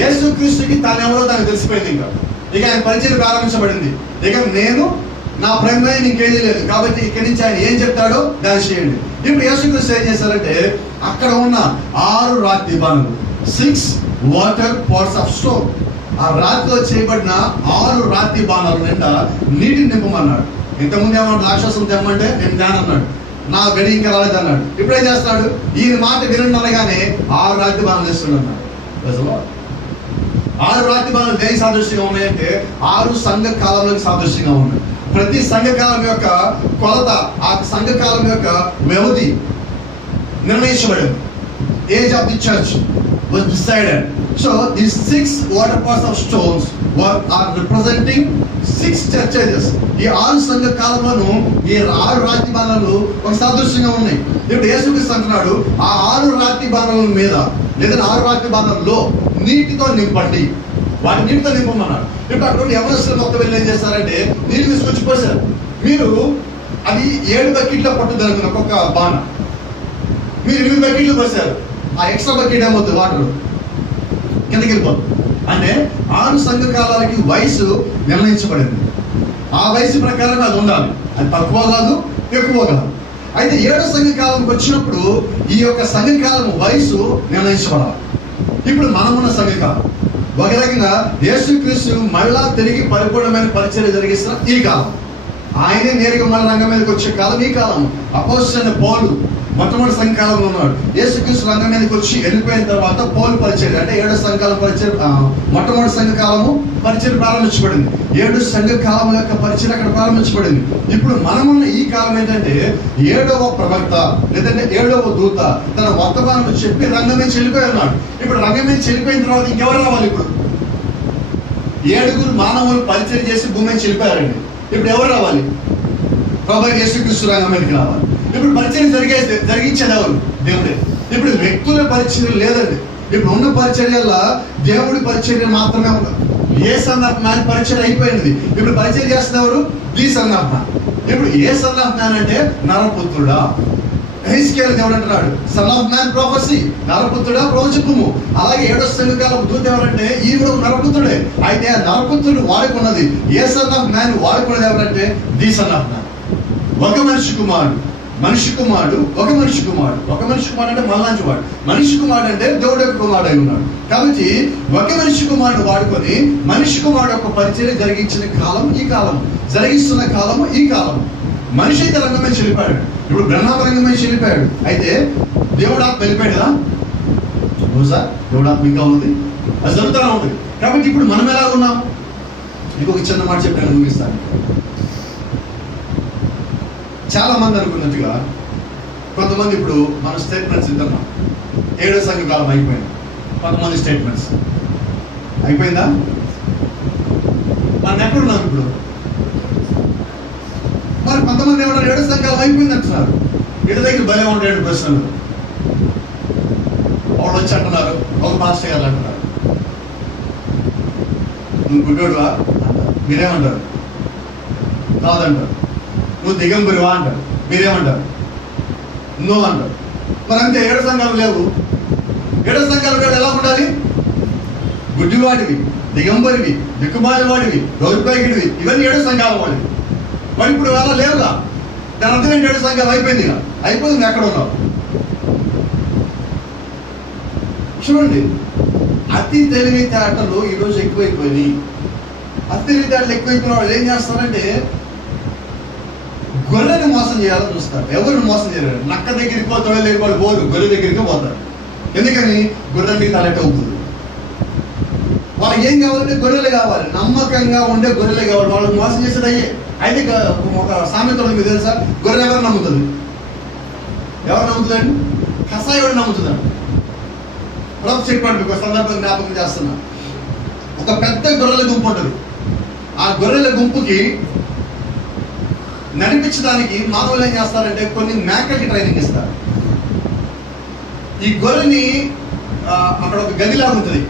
యేసుక్రీస్తుకి తానెవరో తనకు తెలిసిపోయింది. ఇక ఆయన పరిచయం ప్రారంభించబడింది. ఇక నేను నా ప్రమేయం ఇంకేదీ లేదు, కాబట్టి ఇక్కడి నుంచి ఆయన ఏం చెప్తాడో దాన్ని చేయండి. ఇప్పుడు యేసుక్రీస్తు ఏం చేశారంటే అక్కడ ఉన్న 6 రాతి బాణాలు 6 వాటర్ పాట్స్ ఆఫ్ స్టోన్, ఆ రాతిలో చేయబడిన 6 రాతి బాణాలు నిండా నీటిని నింపమన్నాడు. ఇంతకుముందు ఏమన్నా రాక్షసం తెమ్మంటే నేను దానన్నాడు, నా గడి ఇంకా రాలేదు అన్నాడు. ఇప్పుడు ఏం చేస్తాడు? ఈయన మాట వినండి అనగానే 6 రాతి బాణాలు ఇస్తున్నాడు. 6 రాతి బాణాలు దేనికి సాదృశ్యంగా ఉన్నాయంటే 6 సంఘ కాలంలోకి సాదృశ్యంగా ఉన్నాయి. ప్రతి సంఘకాలం యొక్క కొలత, ఆ సంఘకాలం యొక్క వ్యవధి నిర్ణయించబడింది. Age of the church was decided. So these 6 water pots of stones are representing 6 churches. ఈ 6 సంఘ కాలంలో ఈ 6 రాతి బాణాలు ఒక సాదృశ్యంగా ఉన్నాయి. ఇప్పుడు యేసుక్రీస్తు అంటున్నాడు ఆ 6 రాతి బాణాల మీద లేదా 6 రాతి బాణాల్లో నీటితో నింపండి, వాటి నీటితో నింపమన్నాడు. ఇప్పుడు అక్కడ ఎవరెస్టులు మొత్తం వెళ్ళి ఏం చేస్తారంటే నీళ్ళు తీసుకొచ్చి పోసారు. మీరు అది 7 బకెట్ల పట్టుదల ఒక్కొక్క బాణ, మీరు 8 బకెట్లు పోసారు. ఆ ఎక్స్ట్రా బకెట్ ఏమవుతుంది? వాటర్ కిందకి వెళ్ళిపోతుంది. అంటే 6 సంఘ కాలాలకి వయసు నిర్ణయించబడింది. ఆ వయసు ప్రకారం అది ఉండాలి. అది తక్కువ కాదు, ఎక్కువ కాదు. అయితే 7 సంఘ కాలంకి వచ్చినప్పుడు ఈ యొక్క సంఘకాలం వయసు నిర్ణయించబడాలి. ఇప్పుడు మనమున్న సంఘకాలం ఒక రకంగా యేసుక్రీస్తు మళ్ళా తిరిగి పరిపూర్ణమైన పరిచర్య జరిగిస్తున్న ఈ కాలం, ఆయనే నేరుగా మన రంగం మీదకి వచ్చే కాలం ఈ కాలం. అపోస్తలుడైన పౌలు మొట్టమొదటి సంఘకాలంలో ఉన్నాడు. యేసుక్రీస్తు రంగం మీదకి వచ్చి వెళ్ళిపోయిన తర్వాత పౌలు పరిచర్య అంటే 7 సంఘకాలం పరిచర్య, మొట్టమొదటి సంఘకాలము పరిచర్య ప్రారంభించబడింది. 7 సంఘకాలం యొక్క పరిచర్య అక్కడ ప్రారంభించబడింది. ఇప్పుడు మనమున్న ఈ కాలం ఏంటంటే 7వ ప్రవక్త లేదంటే 7వ దూత తన వర్తమానం చెప్పి రంగం మీద చెల్లిపోయి ఉన్నాడు. ఇప్పుడు రంగం మీద చెల్లిపోయిన తర్వాత ఇంకెవరు రావాలి? ఇప్పుడు 7 మానవులు పరిచర్య చేసి భూమి మీద చెల్లిపోయారండి. ఇప్పుడు ఎవరు రావాలి? ప్రభువైన యేసుక్రీస్తు రంగం మీదకి రావాలి. ఇప్పుడు పరిచర్య జరిగించేది ఎవరు? దేవుడే. ఇప్పుడు వ్యక్తుల పరిచర్య లేదండి. ఇప్పుడు ఉన్న పరిచర్యల్లో దేవుడి పరిచర్య మాత్రమే ఉంది. ఏ సన్ ఆఫ్ మ్యాన్ పరిచర్య అయిపోయింది. ఇప్పుడు పరిచర్య చేస్తున్న ఎవరు? The son of man. ఇప్పుడు ఏ సన్ ఆఫ్ మ్యాన్ అంటే నరపుత్రుడా. హెస్కేల్ దేవుడు అంటున్నాడు, సన్ ఆఫ్ మ్యాన్ ప్రొఫెసీ, నరపుత్రుడా ప్రవచనము. అలాగే 7వ సంఘకాలం దూత ఎవరంటే ఈవిడ నరపుత్రుడే. అయితే ఆ నరపుత్రుడు వాడుకున్నది ఏ సన్ ఆఫ్ మ్యాన్ వాడుకున్నది ఎవరంటే ది సన్ ఆఫ్ మ్యాన్, ఒక మనిషి కుమారుడు. మనిషి కుమారుడు ఒక మనిషి కుమారుడు. ఒక మనిషి కుమారుడు అంటే మళ్ళాంచి వాడు. మనిషి కుమారుడు అంటే దేవుడు యొక్క కుమారుడు అయి ఉన్నాడు. కాబట్టి ఒక మనిషి కుమారుడు వాడుకొని మనిషి కుమారుడు యొక్క పరిచయం జరిగించిన కాలం ఈ కాలం, జరిగిస్తున్న కాలము ఈ కాలం. మనిషి అయితే రంగమే చెల్లిపాడు. ఇప్పుడు బ్రహ్మ రంగమే చెల్లిపాడు. అయితే దేవుడు ఆత్మ వెళ్ళిపోయాడు కదా, రోజా దేవుడు ఆత్మ ఇంకా ఉంది, అది జరుగుతూనే ఉంది. కాబట్టి ఇప్పుడు మనం ఎలా ఉన్నాం? ఇంకొక చిన్న మాట చెప్పి నేను ముగిస్తాను. చాలా మంది అనుకున్నట్టుగా కొంతమంది ఇప్పుడు మన స్టేట్మెంట్స్ ఇద్దాం. 7వ సంఘకాలం అయిపోయింది, కొంతమంది స్టేట్మెంట్స్ అయిపోయిందా? మనం ఎక్కడున్నాం ఇప్పుడు? మరి కొంతమంది ఏమన్నారు 7వ సంఘకాలం అయిపోయింది అంటున్నారు. ఇటు దగ్గర భలే ఉంటాడు ప్రశ్నలు. వాళ్ళు వచ్చి అంటున్నారు, ఒక పాస్టర్ గారు అంటున్నారు, నువ్వు గుడ్డోడువా అంటారు, మీరేమంటారు? కాదంటారు. నువ్వు దిగంబరివా అంటారు, మీరేమంటారు? నో అంటారు. మరి అంతే, 7 సంఘాలు లేవు. 7 సంఘాలు ఎలా ఉండాలి? గుడ్డివాడివి, దిగంబరివి, దిక్కుమాలి వాడివి, దౌర్భాగ్యుడివి, ఇవన్నీ 7 సంఘాల వాడివి. మరి ఇప్పుడు అలా లేవుగా. దాని అర్థం ఏంటి? 7 సంఘాలు అయిపోయింది ఇక. అయిపోయింది, ఎక్కడ ఉన్నావు? చూడండి, అతి తెలివితేటలు ఈరోజు ఎక్కువైపోయినాయి. అతి తెలివితేటలు ఎక్కువైపోయిన వాళ్ళు ఏం చేస్తారంటే గొర్రెని మోసం చేయాలని చూస్తారు. ఎవరు మోసం చేయలేరు. నక్క దగ్గరికి పోతాడో లేని వాళ్ళు పోరు, గొర్రె దగ్గరికి పోతారు. ఎందుకని? గొర్రెలకి తలెట్ట అవుతుంది. వాళ్ళకి ఏం కావాలంటే గొర్రెలు కావాలి, నమ్మకంగా ఉండే గొర్రెలే కావాలి. వాళ్ళకి మోసం చేసేది అయ్యే. అయితే ఒక సామెత మీకు తెలుసా? గొర్రె ఎవరు నమ్ముతుంది? ఎవరు నమ్ముతుందండి? కషాయుడు నమ్ముతుందండి. ప్రభు చెప్పండి, ఒక సందర్భం జ్ఞాపకం చేస్తున్నా. ఒక పెద్ద గొర్రెల గుంపు ఉంటుంది. ఆ గొర్రెల గుంపుకి నడిపించడానికి మానవులు ఏం చేస్తారంటే కొన్ని మేకలకి ట్రైనింగ్ ఇస్తారు. ఈ గొర్రెని అక్కడ ఒక గదిలా ఉంటుంది,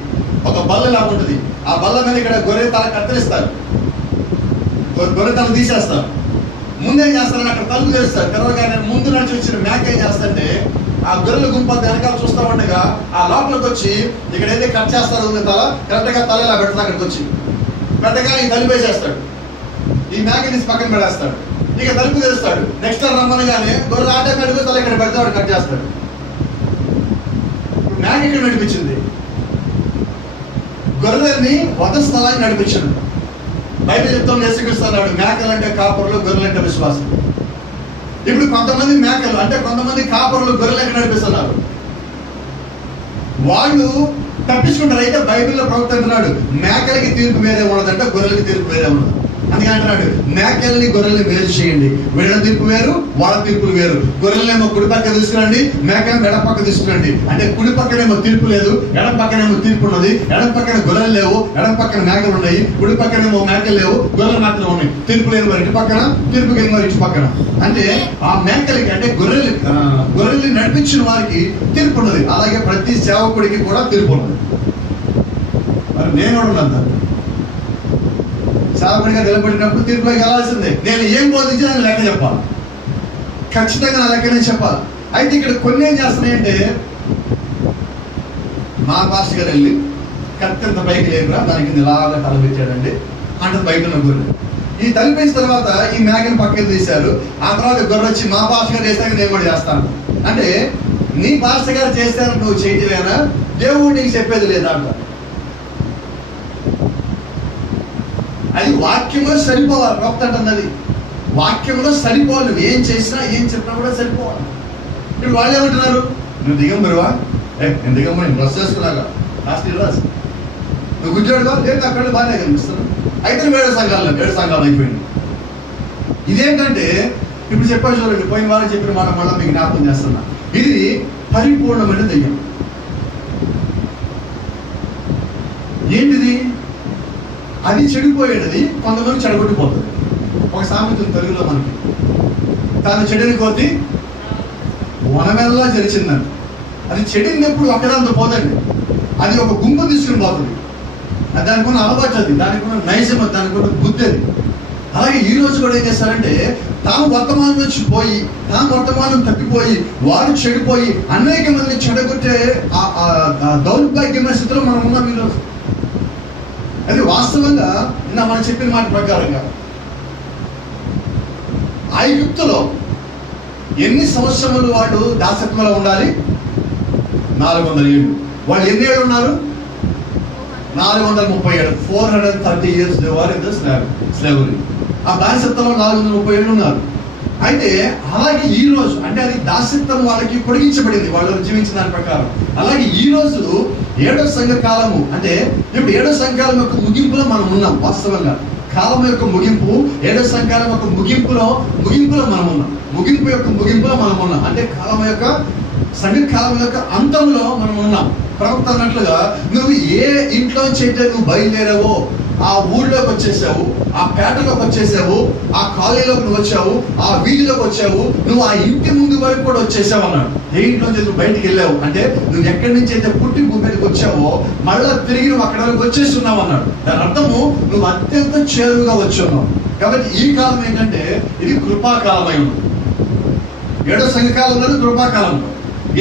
ఒక బల్లలాగా ఉంటుంది. ఆ బల్ల మీద ఇక్కడ గొర్రె తల కత్తిరిస్తారు, గొర్రె తల తీసేస్తారు. ముందేం చేస్తారని అక్కడ తలుపు తెరుస్తారు. తెరవగానే ముందు నడిచి వచ్చిన మేక ఏం చేస్తారంటే ఆ గొర్రెల గుంపు వెనకాల చూస్తూ ఉండగా ఆ లోపలికి వచ్చి ఇక్కడ ఏదైతే కట్ చేస్తారో తల కరెక్ట్గా తల ఇలా పెడతాడు. అక్కడికి వచ్చి పెద్దగా ఈ తలుపు వేసేస్తాడు, ఈ మేక తీసి పక్కన పెడేస్తాడు. ఇక తలుపు తెరుస్తాడు. నెక్స్ట్ రమ్మనగానే గొర్రె ఆటోమేటిక్గా తల ఇక్కడ పెడతాడు, కట్ చేస్తాడు. మేక ఇక్కడ నడిపించింది, గొర్రెల్ని వధ స్థలాన్ని నడిపించాడు. బయట చెప్తాం, నేర్చుకొస్తున్నాడు మేకలంటే కాపరులు, గొర్రెలంటే విశ్వాసం. ఇప్పుడు కొంతమంది మేకలు అంటే కొంతమంది కాపరులు గొర్రెలకి నడిపిస్తున్నారు. వాళ్ళు తప్పించుకుంటారు. అయితే బైబిల్లో ప్రవక్త అంటున్నాడు, మేకలకి తీర్పు వేరే ఉన్నదంటే గొర్రెలకి తీర్పు వేరే ఉన్నది. అందుకే అంటున్నాడు, మేకల్ని గొర్రెల్ని వేరు చేయండి. వీళ్ళ తీర్పు వేరు, వాళ్ళ తీర్పులు వేరు. గొర్రెలనేమో కుడి పక్క తీసుకురండి, మేకలను ఎడం పక్క తీసుకురండి. అంటే కుడి పక్కనేమో తీర్పు లేదు, ఎడం పక్కనేమో తీర్పు ఉన్నది. ఎడం పక్కన గొర్రెలు లేవు, ఎడం పక్కన మేకలు ఉన్నాయి. కుడి పక్కనేమో మేకలు లేవు, గొర్రెలు మాత్రం ఉన్నాయి. తీర్పు లేదు మరి ఇటు పక్కన, తీర్పు లేదు మరి ఇటు పక్కన. అంటే ఆ మేకలకి అంటే గొర్రెల్ని నడిపించిన వారికి తీర్పు ఉన్నది. అలాగే ప్రతి సేవకుడికి కూడా తీర్పు ఉన్నది. మరి నేను కూడా ఉన్నాను, సేవకుడిగా నిలబడినప్పుడు తీర్పులోకి వెళ్ళాల్సిందే. నేను ఏం బోధించినా నేను లెక్క చెప్పాలి, ఖచ్చితంగా నా లెక్కనే చెప్పాలి. అయితే ఇక్కడ కొన్ని ఏం చేస్తున్నాయంటే మా పాస్టర్ గారు వెళ్ళి కత్తింత పైకి లేదురా, దానికి ఇలాగా తల పెట్టాడండి అంటే బయట ఉన్న గొర్రె. ఈ తలిపేసిన తర్వాత ఈ మేకని పక్కన తీశారు. ఆ తర్వాత గొర్రె వచ్చి మా పాస్టర్ గారు చేస్తాక నేను కూడా చేస్తాను అంటే, నీ పాస్టర్ గారు చేస్తాను నువ్వు చేయలేనా, దేవుడు నీకు చెప్పేది లేదా అంట. అది వాక్యంలో సరిపోవాలి. ప్రవక్త అంటున్నది వాక్యంలో సరిపోవాలి. నువ్వు ఏం చేసినా ఏం చెప్పినా కూడా సరిపోవాలి. ఇప్పుడు వాళ్ళు ఏమంటున్నారు, నువ్వు దిగంబరువా? నేను దిగంబరి, డ్రెస్ చేసుకున్నాగా లాస్ట్ డ్రెస్. నువ్వు గుడ్డోడుగా? లేదు, అక్కడ బాగానే కనిపిస్తున్నాను. అయితే 7 సంఘాలు అయిపోయింది. ఇదేంటంటే ఇప్పుడు చెప్పాను చూడండి, పోయిన వారు చెప్పిన మాట మళ్ళీ మీకు జ్ఞాపకం చేస్తున్నా. ఇది పరిపూర్ణమైన దెయ్యం. ఏంటిది? అది చెడిపోయేది, కొంతమంది చెడగొట్టిపోతుంది. ఒక సామెత తెలుగులో మనకి, తాను చెడిని కోతి వనమెల్లా జరిచిందండి. అది చెడినప్పుడు ఒకదాంతో పోదండి, అది ఒక గుంపు తీసుకుని పోతుంది. దానికి ఉన్న అలవాటు, అది దానికి ఉన్న నైజం, దానికి ఉన్న బుద్ధి, అది అలాగే ఈ రోజు కూడా ఏం చేస్తారంటే తాము వర్తమానం నుంచి పోయి, తాము వర్తమానం తప్పిపోయి, వారు చెడిపోయి అనేక మంది చెడగొట్టే దౌర్భాగ్యమైన స్థితిలో మనం ఉన్నాం ఈరోజు. అది వాస్తవంగా మనం చెప్పిన మాట ప్రకారంగా ఐగుప్తులో ఎన్ని సంవత్సరములు వాడు దాసత్వంలో ఉండాలి? 400 ఏళ్ళు. వాళ్ళు ఎన్ని ఏళ్ళు ఉన్నారు? 437. 430 years they were in the slavery. ఆ దాసత్వంలో 430 ఏళ్ళు ఉన్నారు. అయితే అలాగే ఈ రోజు అంటే అది దాసత్వం వాళ్ళకి పొడిగించబడింది వాళ్ళు జీవించిన దాని ప్రకారం. అలాగే ఈ రోజు 7వ సంఘకాలము అంటే ఇప్పుడు 7వ సంఘకాలం యొక్క ముగింపులో మనం ఉన్నాం. వాస్తవంగా కాలం యొక్క ముగింపు 7వ సంఘకాలం యొక్క ముగింపులో మనం ఉన్నాం. ముగింపులో మనం ఉన్నాం అంటే కాలం యొక్క సంఘకాలం యొక్క అంతంలో మనం ఉన్నాం. ప్రవక్త అన్నట్లుగా నువ్వు ఏ ఇంట్లోంచి అయితే నువ్వు బయలుదేరావో ఆ ఊళ్ళోకి వచ్చేసావు, ఆ పేటలోకి వచ్చేసావు, ఆ కాలనీలోకి నువ్వు వచ్చావు, ఆ వీధిలోకి వచ్చావు, నువ్వు ఆ ఇంటి ముందు వరకు కూడా వచ్చేసావు అన్నాడు. ఏ ఇంట్లోంచి నువ్వు బయటికి వెళ్ళావు అంటే నువ్వు ఎక్కడి నుంచి అయితే పుట్టి భూమికి వచ్చావో మళ్ళా తిరిగి నువ్వు అక్కడ వరకు వచ్చేస్తున్నావు అన్నాడు. దాని అర్థము నువ్వు అత్యంత చేరువుగా వచ్చున్నావు. కాబట్టి ఈ కాలం ఏంటంటే ఇది కృపాకాలమై ఉంది. 7వ సంఘకాలంలో కృపాకాలంలో.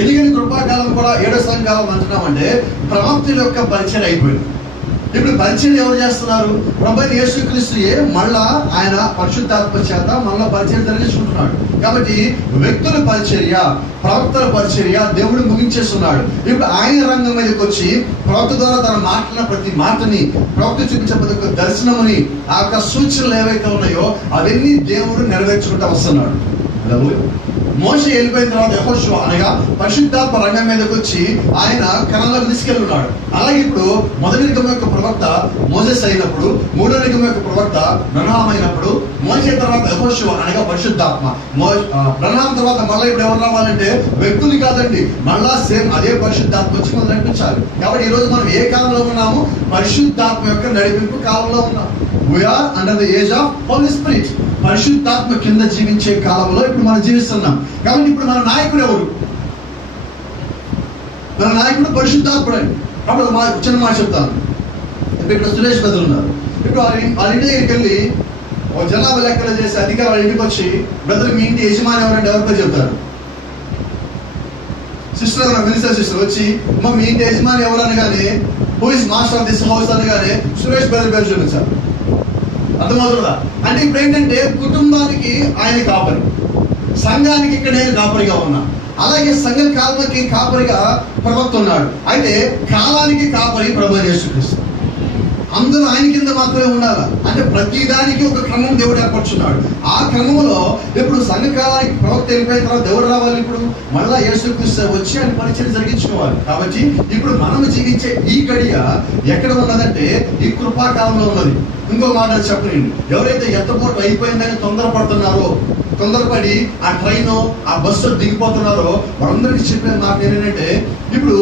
ఎందుకని కృపాకాలం కూడా 7వ సంఘకాలం అంటున్నామంటే ప్రవక్తుల యొక్క పరిచయం అయిపోయింది. ఇప్పుడు పరిచయం ఎవరు చేస్తున్నారు? ప్రభువైన యేసుక్రీస్తుయే మళ్ళా ఆయన పరిశుద్ధాత్మ చేత మళ్ళా పరిచయం జరిగించుకుంటున్నాడు. కాబట్టి వ్యక్తుల పరిచర్య, ప్రవక్తల పరిచర్య దేవుడు ముగించేస్తున్నాడు. ఇప్పుడు ఆయన రంగం మీదకి వచ్చి ప్రవక్త ద్వారా తన మాట్లాడిన ప్రతి మాటని, ప్రవక్త చూపించే ప్రతి ఒక్క దర్శనముని, ఆ యొక్క సూచనలు ఏవైతే ఉన్నాయో అవన్నీ దేవుడు నెరవేర్చుకుంటూ వస్తున్నాడు. మోషే వెళ్ళిపోయిన తర్వాత యెహోషువ అనగా పరిశుద్ధాత్మ రంగం మీదకి వచ్చి ఆయన కణాలకు తీసుకెళ్ళున్నాడు. అలాగే ఇప్పుడు మొదటి నిగమ యొక్క ప్రవక్త మోసెస్ అయినప్పుడు, మూడో నిగమ యొక్క ప్రవక్త బ్రహ్నాం అయినప్పుడు, మోషే తర్వాత యెహోషువ అనగా పరిశుద్ధాత్మ, బ్రహ్నాం తర్వాత మళ్ళీ ఇప్పుడు ఎవరు రావాలంటే వ్యక్తులు కాదండి, మళ్ళా సేమ్ అదే పరిశుద్ధాత్మ వచ్చి మనం నడిపించాలి. కాబట్టి ఈ రోజు మనం ఏ కాలంలో ఉన్నాము? పరిశుద్ధాత్మ యొక్క నడిపింపు కాలంలో ఉన్నాము. We're under the age of Holy Spirit. పరిశుద్ధాత్మ కింద జీవించే కాలంలో ఇప్పుడు మనం జీవిస్తున్నాం. కాబట్టి ఇప్పుడు మన నాయకుడు ఎవరు? మన నాయకుడు పరిశుద్ధాత్ముడు. అప్పుడు చిన్న మాట చెప్తాను. ఇప్పుడు ఇక్కడ సురేష్ బ్రదర్ ఉన్నారు. ఇప్పుడు వాళ్ళ ఇంటి దగ్గరికి వెళ్ళి ఒక జనాభా లెక్కలు చేసి అధికారులు వాళ్ళ ఇంటికి వచ్చి, బ్రదర్ మీ ఇంటి యజమాని ఎవరంటే ఎవరితో చెప్తారు? సిస్టర్ ఎవరు? మినిస్టర్ సిస్టర్ వచ్చి మీ ఇంటి యజమాని ఎవరు అనగానే who is master of this house అనగానే సురేష్ బ్రదర్ పేరు చూపించారు. అర్థమవుతుందా? అంటే ఇప్పుడు ఏంటంటే కుటుంబానికి ఆయన కాపరి, సంఘానికి ఇక్కడ నేను కాపరిగా ఉన్నా. అలాగే సంఘ కాలానికి కాపరిగా ప్రవక్త ఉన్నాడు. అయితే కాలానికి కాపరి ప్రభువైన యేసుక్రీస్తు. అందరూ ఆయన కింద మాత్రమే ఉండాలి. అంటే ప్రతి దానికి ఒక క్రమం దేవుడు ఏర్పరుచున్నాడు. ఆ క్రమంలో ఇప్పుడు సంఘకాలానికి ప్రవక్త వెళ్ళిపోయిన తర్వాత దేవుడు రావాలి. ఇప్పుడు మళ్ళా యేసుక్రీస్తు వచ్చి ఆయన పరిచయం జరిగించుకోవాలి. కాబట్టి ఇప్పుడు మనం జీవించే ఈ గడియ ఎక్కడ ఉన్నదంటే ఈ కృపాకాలంలో ఉన్నది. ఇంకో మాట చెప్పండి, ఎవరైతే ఎత్తపోటు అయిపోయిందని తొందరపడి ఆ ట్రైన్ ఆ బస్సు దిగిపోతున్నారో వాళ్ళందరికీ చెప్పిన మాట ఏంటంటే ఇప్పుడు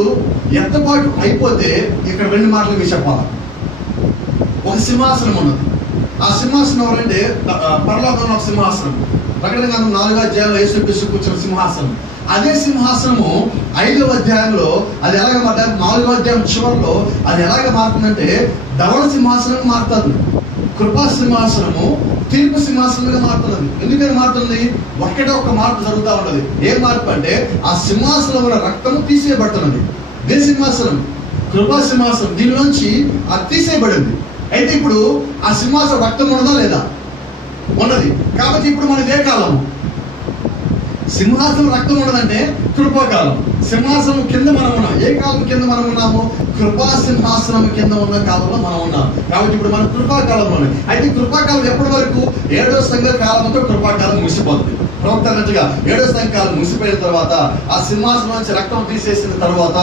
ఎత్తపాటు అయిపోతే ఇక్కడ 2 మాటలు మీరు చెప్పాలి. ఒక సింహాసనం ఉన్నది. ఆ సింహాసనం ఎవరంటే పరలోకంలో ఒక సింహాసనం. ప్రకటన గ్రంథం 4వ అధ్యాయంలో యేసుక్రీస్తు కూర్చున్న సింహాసనం. అదే సింహాసనము 5వ అధ్యాయంలో అది ఎలాగ మారుతుంది? 4వ అధ్యాయం చివరిలో అది ఎలాగ మారుతుందంటే ధవళ సింహాసనం మారుతుంది. కృపా సింహాసనము తీర్పు సింహాసనంగా మారుతున్నది. ఎందుకని మారుతుంది? ఒక్కటే ఒక మార్పు జరుగుతూ ఉన్నది. ఏ మార్పు అంటే ఆ సింహాసనం రక్తము తీసేయబడుతున్నది. ఇదే సింహాసనం కృపా సింహాసనం దీనిలోంచి అది తీసేయబడింది. అయితే ఇప్పుడు ఆ సింహాసనం రక్తం ఉన్నదా లేదా? ఉన్నది. కాబట్టి ఇప్పుడు మన ఇదే కాలము. సింహాసనం రక్తం ఉన్నదంటే కృపాకాలం. సింహాసనం కింద మనం ఉన్నాం. ఏ కాలం కింద మనం ఉన్నాము? కృపా సింహాసనం కింద ఉన్న కాలంలో మనం ఉన్నాం. కాబట్టి ఇప్పుడు మనం కృపాకాలంలో. అయితే కృపాకాలం ఎప్పటి వరకు? 7వ సంఘ కాలంతో కృపాకాలం ముగిసిపోతుంది. ప్రవక్త అన్నట్టుగా 7వ సంఘ కాలం ముగిసిపోయిన తర్వాత ఆ సింహాసనం నుంచి రక్తం తీసేసిన తర్వాత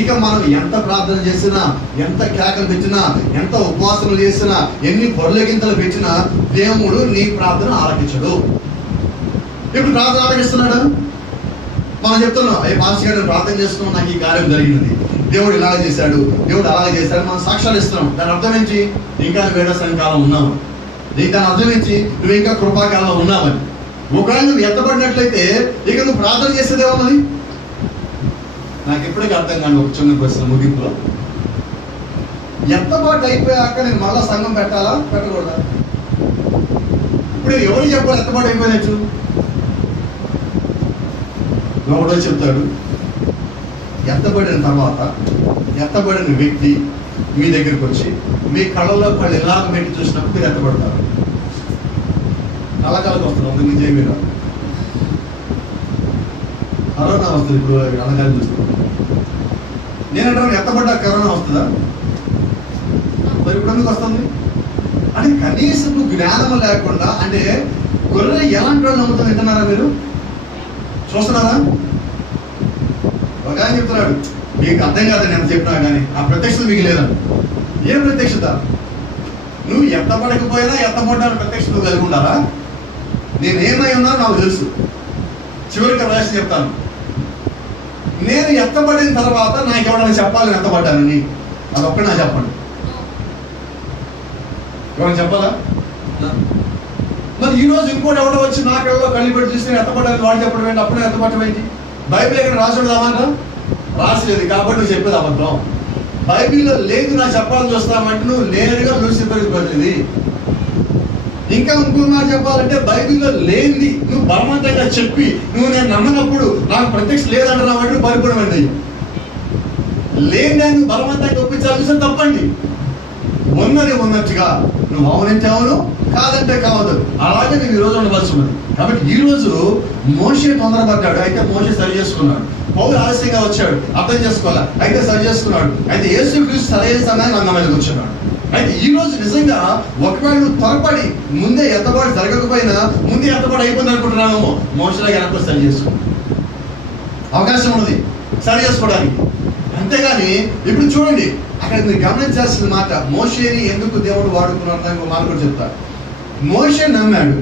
ఇక మనం ఎంత ప్రార్థన చేసినా, ఎంత కేకలు పెట్టినా, ఎంత ఉపవాసనలు చేసినా, ఎన్ని పొర్లగింతలు పెట్టినా దేవుడు నీ ప్రార్థన ఆలకించడు. ఇప్పుడు ప్రార్థన ఆలకిస్తున్నాడు. మనం చెప్తున్నాం, అయ్యి పాస్టర్ గారు ప్రార్థన చేస్తున్నాం, నాకు ఈ కార్యం జరిగినది, దేవుడు ఇలాగ చేశాడు, దేవుడు అలాగే చేశాడు, మనం సాక్ష్యాలు ఇస్తున్నాం. దాని అర్థం ఏంటి? ఇంకా 7వ సంఘకాలం ఉన్నాము. దాని అర్థం ఏంటి? నువ్వు ఇంకా కృపాకాలంలో ఉన్నావని. ఒకవేళ నువ్వు ఎత్తబడినట్లయితే ఇక నువ్వు ప్రార్థన చేసేదే ఉన్నది. నాకు ఎప్పటికీ అర్థం కాదు ఒక చిన్న ప్రశ్న ముగింపులో. ఎత్తబాటు అయిపోయాక నేను మళ్ళా సంఘం పెట్టాలా పెట్టకూడదా? ఇప్పుడు ఎవరు చెప్పాలి ఎత్తబడి అయిపోయినట్టు? ఒకటో చెప్తాడు, ఎత్తబడిన తర్వాత ఎత్తబడిన వ్యక్తి మీ దగ్గరికి వచ్చి మీ కళ్ళలో కళ్ళు ఎలాగ పెట్టి చూసినప్పుడు మీరు ఎత్తబడతారు. కళ్ళకాలకు వస్తుంది, అందుకు మీ జైలు రాదు. కరోనా వస్తుంది, ఇప్పుడు అలకాలు చూస్తున్నాం. నేనంటాను ఎత్తబడ్డా కరోనా వస్తుందా? మరి ఇప్పుడు ఎందుకు వస్తుంది అంటే కనీసం జ్ఞానం లేకుండా. అంటే గొర్రె ఎలాంటి వాళ్ళు నమ్ముతుంది వింటున్నారా మీరు? చూస్తున్నారా? ఒక ఆయన చెప్తున్నాడు, మీకు అర్థం కాదని నేను చెప్పినా కానీ ఆ ప్రత్యక్షత మీకు లేదని. ఏం ప్రత్యక్షత? నువ్వు ఎత్తపడకపోయినా ఎత్తపడ్డానికి ప్రత్యక్షత నువ్వు కలిగి ఉండాలా? నేనేమై ఉన్నా నాకు తెలుసు. చివరికి రాసి చెప్తాను, నేను ఎత్తబడిన తర్వాత నాకు ఎవరైనా చెప్పాలి నేను ఎత్తబడ్డానని. అదొక్కటి నాకు చెప్పండి. ఎవరైనా చెప్పాలా? మరి ఈ రోజు ఇంకోటి ఎవడో వచ్చి నాకెవరో కళ్ళు పెట్టి చూస్తే ఎత్తపడ్డానికి వాడు చెప్పడం ఏంటి? అప్పుడే ఎత్తపడటం ఏంటి? బైబిల్ ఎక్కడ రాసుకుందామా? రాసలేదు కాబట్టి నువ్వు చెప్పేది అబద్ధం. బైబిల్లో లేదు నా చెప్పాలని చూస్తామంటే నువ్వు నేరుగా లూసిఫర్కి బదిలిది. ఇంకా ఇంకో మాట చెప్పాలంటే బైబిల్లో లేనిది నువ్వు బలవంతంగా చెప్పి నువ్వు నేను నమ్మనప్పుడు నాకు ప్రత్యక్ష లేదంటున్నావు పరిపూర్ణమైనది. లేని నువ్వు బలవంతంగా ఒప్పించాల్సిన తప్పండి. ఉన్నది ఉన్నట్టుగా నువ్వు అవునంటే అవును, కాదంటే కావద్దు. అలాగే నువ్వు ఈ రోజు ఉండవలసి ఉన్నది. కాబట్టి ఈ రోజు మోషే తొందరపడ్డాడు, అయితే మోషే సరి చేసుకున్నాడు. పౌలు ఆలస్యంగా వచ్చాడు, అర్థం చేసుకోవాలా, అయితే సరి చేసుకున్నాడు. అయితే యేసుక్రీస్తు సరైన సమయాన్ని అన్న మీద కూర్చున్నాడు. అయితే ఈ రోజు నిజంగా ఒకవేళ నువ్వు త్వరపడి ముందే ఎత్తబాటు జరగకపోయినా ముందే ఎత్తబాటు అయిపోయింది అనుకుంటున్నామేమో, మోషేలాగా వెనక్కి సరి చేసుకో, అవకాశం ఉన్నది సరి చేసుకోవడానికి. అంతేగాని ఇప్పుడు చూడండి అక్కడ మీరు గమనించాల్సిన మాట, మోషేని ఎందుకు దేవుడు వాడుకున్నాడు మాట కూడా చెప్తారు. మోషే నమ్మాడు,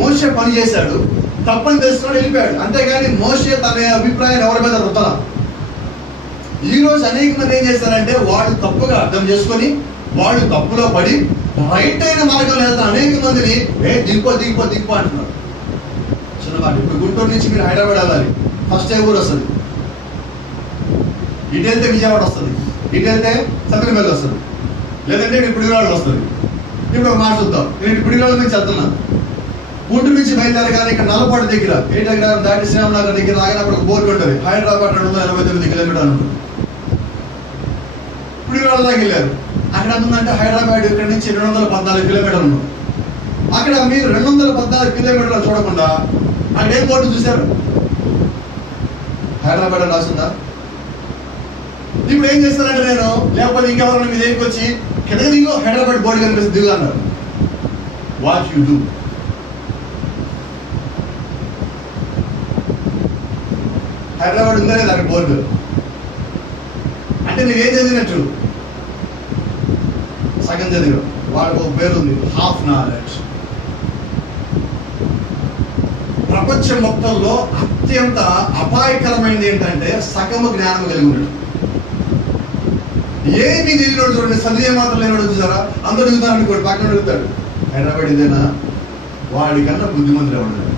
మోషే పని చేశాడు, తప్పని తెలుసుకున్నాడు, వెళ్ళిపోయాడు. అంతేగాని మోషే తన అభిప్రాయాన్ని ఎవరి మీద రుద్దల. ఈ రోజు అనేక మంది ఏం చేస్తారంటే వాడు తప్పుగా అర్థం చేసుకొని వాడు తప్పులో పడి రైట్ అయిన మార్గంలో వెళ్తారు. అనేక మందిని దింపో దింపో దింపో అంటున్నారు. చిన్నమాట, ఇప్పుడు గుంటూరు నుంచి మీరు హైదరాబాద్ వెళ్ళాలి, ఫస్ట్ ఏ ఊరు వస్తుంది? ఇటు వెళ్తే విజయవాడ వస్తుంది, ఇటు వెళ్తే సత్యనపల్లి వస్తుంది, లేదంటే ఇక్కడ పిడిగాళ్ళు వస్తుంది. ఇప్పుడు ఒక మాట చూద్దాం, నేను పిడిగాళ్ళ నుంచి వెళ్తున్నాను. గుంటూరు నుంచి బయలుదేరగానే ఇక్కడ నల్లపాడు దగ్గర ఏంటంటే దాటి శ్రీరామనగర్ దగ్గర రాగానే అక్కడ ఒక బోర్డు ఉంటుంది, హైదరాబాద్ 289 కిలోమీటర్లు ఉంటుంది. పిడిగాళ్ళ దాకా వెళ్ళారు, అక్కడ ఉందంటే హైదరాబాద్ ఇక్కడ నుంచి 214 కిలోమీటర్లు ఉంది. అక్కడ మీరు 214 కిలోమీటర్లు చూడకుండా అక్కడ ఏం బోర్డు చూశారు? హైదరాబాద్ అని రాసిందా? ఇప్పుడు ఏం చేస్తానంటే నేను, లేకపోతే ఇంకెవరైనా మీ దగ్గరికి వచ్చి కింద దిగు హైదరాబాద్ బోర్డు కనిపిస్తుంది దిగు అన్నారు. What you do? హైదరాబాద్ ఉందా లేదా అక్కడ బోర్డు? అంటే నువ్వేం చదివినట్టు? సగం చదివావు. వాడికి ఒక పేరు ఉంది, హాఫ్ నాలెడ్జ్. ప్రపంచం మొత్తంలో అత్యంత అపాయకరమైనది ఏంటంటే సగము జ్ఞానం కలిగి ఉండడం. ఏమి తెలియనోడు చూడండి, చదివే మాత్రం లేనివాడు చూసారా? అందరూ అడుగుతారు అనుకోండి, పక్కన అడుగుతాడు హైదరాబాద్ ఇదేనా? వాడికన్నా బుద్ధిమంతులు ఎవడు?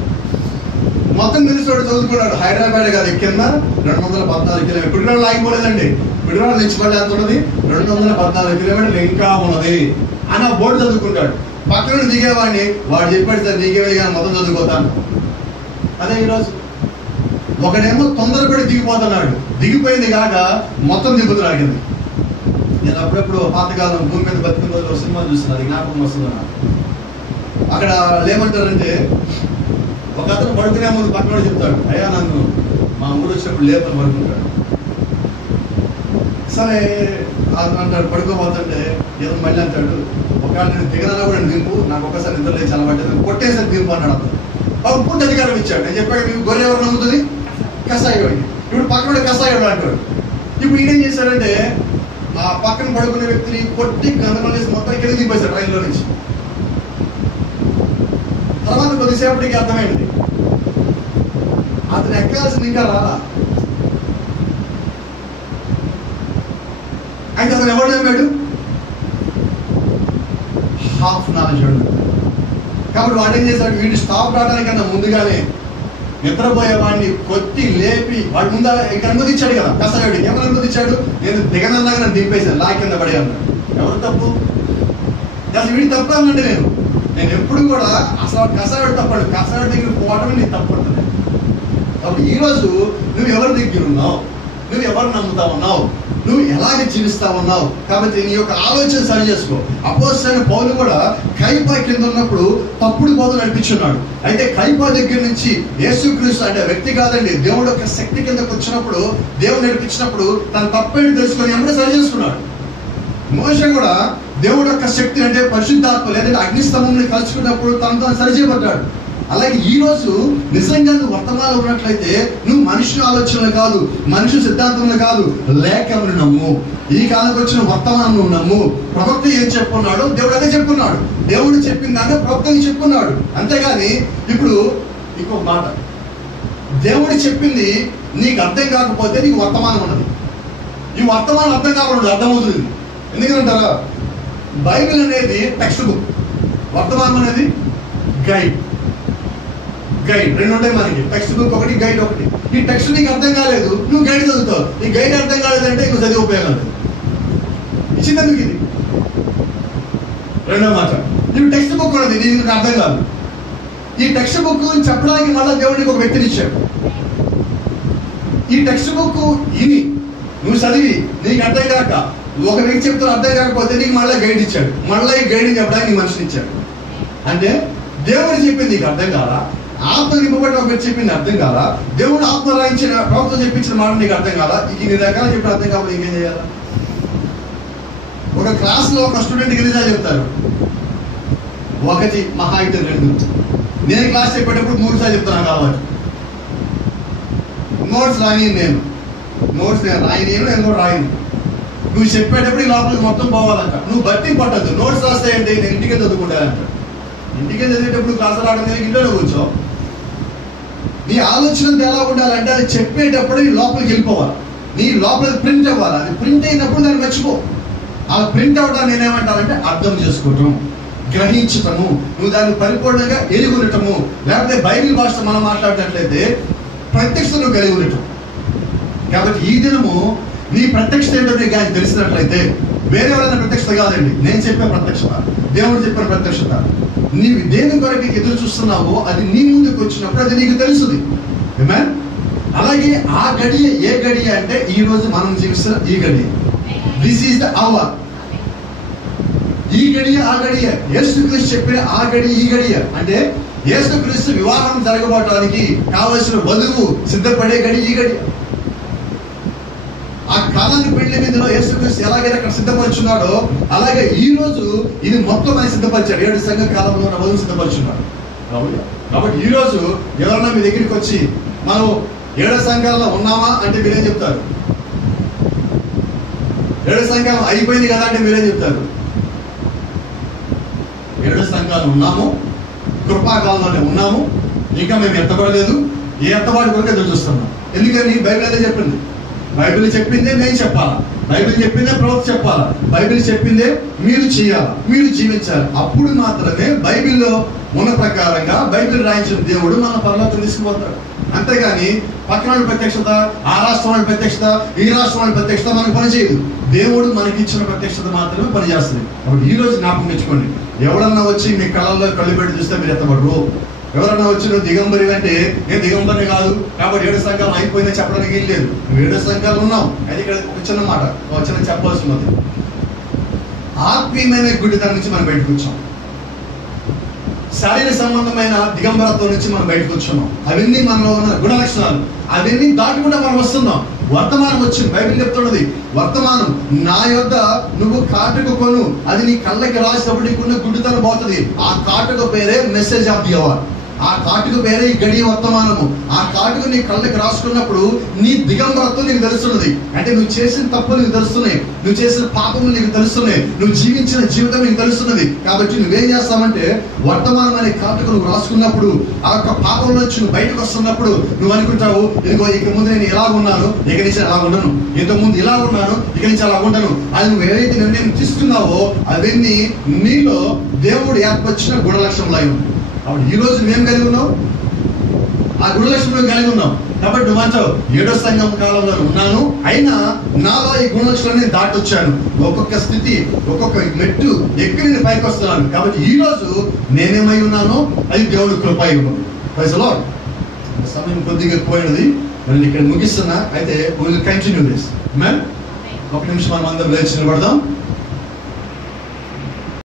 మొత్తం తెలిసినోడు చదువుకున్నాడు. హైదరాబాద్ కాదు, కింద 214 కిలోమీటర్లు. పిడిరాళ్ళు ఆగిపోలేదండి, పిడిరాళ్ళు నుంచి పడి ఎంత ఉన్నది? 214 కిలోమీటర్లు ఇంకా ఉన్నది అని ఆ బోర్డు చదువుకుంటాడు. పక్కన దిగేవాడిని వాడు చెప్పాడు సార్ దిగేవి కానీ మొత్తం చదువుకోతాను. అదే ఈరోజు ఒకడేమో తొందరపడి దిగిపోతున్నాడు, దిగిపోయింది కాక మొత్తం దిగుతున్నాడు కింద. నేను అప్పుడప్పుడు పాతకాలం భూమి మీద బతికిన రోజులు సినిమా చూస్తున్నాను, అది జ్ఞాపకం వస్తుంది నాకు. అక్కడ ఏమంటారంటే ఒక అతను పడుకునే ముందు పక్కన చెప్తాడు, అయ్యా నన్ను మా ఊరు వచ్చినప్పుడు లేపని పడుకుంటాడు. సరే అతను అంటాడు పడుకోబోతుంటే ఏదో మళ్ళీ అంటాడు, ఒకవేళ నేను దిగనన్నా కూడా దింపు, నాకు ఒకసారి నిద్ర లేచి అలవాటు కొట్టేసరి దింపు అన్నాడు అతను. అప్పుడు పూర్తి అధికారం ఇచ్చాడు. నేను చెప్పాడు మీకు గొర్రె ఎవరు నమ్ముతుంది? కసాయోడి. ఇప్పుడు పక్కన కసాయోడు అంటాడు. ఇప్పుడు ఈయనేం చేశాడంటే ఆ పక్కన పడుకునే వ్యక్తిని కొట్టి గందరగోళం చేసి మొత్తం కింద దింపేశాడు రైల్లో నుంచి. తర్వాత కొద్దిసేపటికి అర్థమైంది అతను ఎక్కాల్సింది ఇంకా రాలా. అయితే అతను ఎవరు నమ్మాడు? హాఫ్ నాలెడ్జ్ ఉన్నాడు. కాబట్టి వాడు ఏం చేశాడు, వీడిని స్టాప్ రావడానికన్నా ముందుగానే నిద్రపోయేవాడిని కొట్టి లేపి వాడు ముందు ఇంకా అనుమతించాడు కదా కసాయుడు. ఏమని అనుమతించాడు? నేను దిగనన్నాగా నన్ను దింపేశాను, లా కింద పడే అన్నాడు. ఎవరు తప్పు? అసలు వీడి తప్పు అన్నాడు. నేను నేను ఎప్పుడు కూడా అసలు కసాడు తప్పడు, కసాడు దగ్గర పోవడం నీకు తప్పడుతుంది. కాబట్టి ఈరోజు నువ్వు ఎవరి దగ్గర ఉన్నావు, నువ్వు ఎవరు నమ్ముతా ఉన్నావు, నువ్వు ఎలాగ జీవిస్తా ఉన్నావు. కాబట్టి నీ యొక్క ఆలోచన సరి చేసుకో. అపోస్తలుడైన పౌలు కూడా కైపా కింద ఉన్నప్పుడు తప్పుడు బోధన నడిపించున్నాడు. అయితే కైపా దగ్గర నుంచి యేసుక్రీస్తు అంటే వ్యక్తి కాదండి, దేవుడు యొక్క శక్తి కిందకు వచ్చినప్పుడు, దేవుడు నడిపించినప్పుడు తన తప్పేంటి తెలుసుకొని ఎప్పుడో సరి చేసుకున్నాడు. మోషే కూడా దేవుడు యొక్క శక్తి అంటే పరిశుద్ధాత్మ లేదంటే అగ్నిస్తంభంని కలుసుకున్నప్పుడు తనతో సరి చేయబడ్డాడు. అలాగే ఈ రోజు నిజంగా నువ్వు వర్తమానంలో ఉన్నట్లయితే నువ్వు మనిషి ఆలోచనలు కాదు, మనిషి సిద్ధాంతంలో కాదు, లేఖను నమ్ము. ఈ కాలంకి వచ్చిన వర్తమానం నువ్వు నమ్ము. ప్రవక్త ఏం చెప్పుకున్నాడు, దేవుడు అదే చెప్పుకున్నాడు. దేవుడు చెప్పిన దాన్ని ప్రవక్తని చెప్పుకున్నాడు. అంతేగాని ఇప్పుడు ఇంకొక మాట, దేవుడు చెప్పింది నీకు అర్థం కాకపోతే నీకు వర్తమానం ఉన్నది. ఈ వర్తమానం అర్థం కాకూడదు, అర్థమవుతుంది. ఎందుకంటారా, బైబిల్ అనేది టెక్స్ట్ బుక్, వర్తమానం అనేది గైడ్. రెండు ఉంటాయి మనకి, టెక్స్ట్ బుక్ ఒకటి, గైడ్ ఒకటి. ఈ టెక్స్ట్ నీకు అర్థం కాలేదు, నువ్వు గైడ్ చదువుతావు. ఈ గైడ్ అర్థం కాలేదంటే ఇంకో చదివే ఉపయోగం లేదు. ఇచ్చిందెందుకు ఇది? రెండో మాట, నువ్వు టెక్స్ట్ బుక్ ఉన్నది, నీకు అర్థం కాదు. ఈ టెక్స్ట్ బుక్ చెప్పడానికి మళ్ళీ దేవుడికి ఒక వ్యక్తిని ఇచ్చాడు. ఈ టెక్స్ట్ బుక్ ఇని నువ్వు చదివి నీకు అర్థం కాక ఒక వ్యక్తి చెప్తాను అర్థం కాకపోతే నీకు మళ్ళీ గైడ్ ఇచ్చాడు. మళ్ళీ ఈ గైడ్ని చెప్పడానికి నీ మనిషిని ఇచ్చాడు. అంటే దేవుడు చెప్పింది నీకు అర్థం కాదా, ఆత్మ నింపబడిన ఒకటి చెప్పింది అర్థం కాదా, దేవుడు ఆత్మ రాయించిన ప్రవక్త చెప్పించిన మాట నీకు అర్థం కాదా, ఇన్ని రకాలు చెప్పిన అర్థం కావాలి, ఇంకేం చేయాలా? ఒక క్లాస్లో ఒక స్టూడెంట్కి ఎన్నిసార్లు చెప్తారు? ఒకటి, మహా అయితే రెండు. నేను క్లాస్ చెప్పేటప్పుడు 3 సార్లు చెప్తాను కాబట్టి. నోట్స్ రాని నేను రాయని, నేను కూడా రాయను. నువ్వు చెప్పేటప్పుడు ఈ లోపలికి మొత్తం పోవాలంట. నువ్వు బట్టి పట్టద్దు. నోట్స్ రాస్తాయంటే నేను ఇంటికే చదువుకుంటానంట. ఇంటికే చదివేటప్పుడు క్లాస్ రావడం కానీ ఇంట్లో కూర్చో. నీ ఆలోచన ఎలా ఉండాలంటే అది చెప్పేటప్పుడు నీ లోపలికి వెళ్ళిపోవాలి, నీ లోపలికి ప్రింట్ అవ్వాలి. అది ప్రింట్ అయినప్పుడు దాన్ని మర్చిపో. అలా ప్రింట్ అవ్వడం నేనేమంటానంటే అర్థం చేసుకోవటం, గ్రహించటము, నువ్వు దాన్ని పరిపూర్ణంగా ఎరుగునటము. లేకపోతే బైబిల్ భాష మనం మాట్లాడినట్లయితే ప్రత్యక్షత నువ్వు కలిగి ఉండటం. కాబట్టి ఈ దినము నీ ప్రత్యక్షత ఏంటో నీకు ఆయన తెలిసినట్లయితే, వేరే ఎవరైనా ప్రత్యక్షత కాదండి, నేను చెప్పే ప్రత్యక్షత, దేవుడు చెప్పిన ప్రత్యక్షత. నీవు దేని కొరకు ఎదురు చూస్తున్నావో అది నీ ముందుకు వచ్చినప్పుడు అది నీకు తెలుస్తుంది. అలాగే ఆ గడియ ఏ గడియ అంటే ఈ రోజు మనం జీవిస్తున్న ఈ గడియ. This is the hour. ఈ గడియ ఆ గడియ, యేసుక్రీస్తు చెప్పిన ఆ గడియ ఈ గడియ. అంటే యేసుక్రీస్తు వివాహం జరగబోవడానికి కావలసిన వధువు సిద్ధపడే గడియ ఈ గడియ. ఆ కాలాన్ని పెళ్లి మీదలో యేసుక్రీస్తు ఎలాగైనా అక్కడ సిద్ధపరుచున్నాడో అలాగే ఈ రోజు ఇది మొత్తం ఆయన సిద్ధపరిచాడు. 7 సంఘ కాలంలో ఉన్న వధువు సిద్ధపరుచున్నాడు. కాబట్టి ఈ రోజు ఎవరన్నా మీ దగ్గరికి వచ్చి మనం 7 సంఘాలలో ఉన్నామా అంటే మీరేం చెప్తారు? 7 సంఘాలు అయిపోయింది కదా అంటే మీరేం చెప్తారు? 7 సంఘాలు ఉన్నాము, కృపాకాలంలోనే ఉన్నాము, ఇంకా మేము ఎత్తబడలేదు. ఏ ఎత్తబాటు కొరకు ఎదురు చూస్తున్నాం. ఎందుకని బైబిల్ అదే చెప్పింది. బైబిల్ చెప్పిందే నేను చెప్పాలా, బైబిల్ చెప్పిందే ప్రవక్త చెప్పాలా, బైబిల్ చెప్పిందే మీరు చేయాలా, మీరు జీవించాలి. అప్పుడు మాత్రమే బైబిల్లో ఉన్న ప్రకారంగా బైబిల్ రాయించిన దేవుడు మన పరలోకం తీసుకుపోతాడు. అంతేగాని పక్కన వాళ్ళ ప్రత్యక్షత, ఆ రాష్ట్రం వాళ్ళ ప్రత్యక్షత, ఈ రాష్ట్రం వాళ్ళ ప్రత్యక్షత మనకు పనిచేయదు. దేవుడు మనకి ఇచ్చిన ప్రత్యక్షత మాత్రమే పనిచేస్తుంది. కాబట్టి ఈ రోజు జ్ఞాపకం తెచ్చుకోండి, ఎవరన్నా వచ్చి మీ కళ్ళల్లో కళ్ళు పెట్టి చూస్తే మీరు ఎత్తబడరు. ఎవరన్నా వచ్చి నువ్వు దిగంబరి అంటే నేను దిగంబరిని కాదు కాబట్టి 7 సంఘాలు అయిపోయిందని చెప్పడానికి ఏం లేదు. నువ్వు 7 సంఘాలు ఉన్నావు. అయితే ఇక్కడ ఒక చిన్న మాట, ఒక చిన్న చెప్పాల్సి ఉన్నది. ఆత్మీయమైన గుడితనం నుంచి మనం బయటకు వచ్చాం, శారీరక సంబంధమైన దిగంబరత్వం నుంచి మనం బయటకు వచ్చున్నాం. అవన్నీ మనలో ఉన్న గుణ లక్షణాలు, అవన్నీ దాటుకుంటా మనం వస్తున్నాం. వర్తమానం వచ్చింది. బైబిల్ చెప్తున్నది వర్తమానం నా యొద్ద నువ్వు కాటుక కొను, అది నీ కళ్ళకి రాసినప్పుడు నీకున్న గుడ్డితనం పోతుంది. ఆ కాటుక పేరే మెసేజ్ ఆఫ్ ది అవర్. ఆ కాటుక పేరే ఈ గడియ వర్తమానము. ఆ కాటుక నీ కళ్ళకి రాసుకున్నప్పుడు నీ దిగంబరత్వం నీకు తెలుస్తున్నది. అంటే నువ్వు చేసిన తప్పులు నీకు తెలుస్తున్నాయి, నువ్వు చేసిన పాపములు నీకు తెలుస్తున్నాయి, నువ్వు జీవించిన జీవితం నీకు తెలుస్తున్నది. కాబట్టి నువ్వేం చేస్తావంటే వర్తమానం అనే కాటుక నువ్వు రాసుకున్నప్పుడు ఆ యొక్క పాపం నుంచి నువ్వు బయటకు వస్తున్నప్పుడు నువ్వు అనుకుంటావు, ఇదిగో ఇక ముందు నేను ఇలా ఉన్నాను, ఇక నుంచి అలా ఉండను, ఇంతకుముందు ఇలా ఉన్నాను, ఇక నుంచి అలా ఉండను. అది నువ్వు ఏదైతే నిర్ణయం తీసుకున్నావో అవన్నీ నీలో దేవుడు ఏర్పరిచిన గుణలక్షణాలు అయి ఉన్నాయి. అప్పుడు ఈ రోజు మేము కలిగి ఉన్నాం, ఆ గుణలక్షణం కలిగి ఉన్నాం. కాబట్టి నువ్వంటావు 7వ సంఘం కాలంలో ఉన్నాను, అయినా నాలో ఈ గుణలక్షణాన్ని దాటొచ్చాను. ఒక్కొక్క స్థితి, ఒక్కొక్క మెట్టు ఎక్కి నేను పైకి వస్తున్నాను. కాబట్టి ఈ రోజు నేనేమై ఉన్నానో అది దేవుడి కృప ఉన్నది. Praise the Lord. సమయం కొద్దిగా ఎక్కువైనది, నేను ఇక్కడ ముగిస్తున్నా. అయితే విల్ కంటిన్యూ దిస్. ఆమేన్. ఒక నిమిషం మనం అందరం లేచి నిలబడదాం.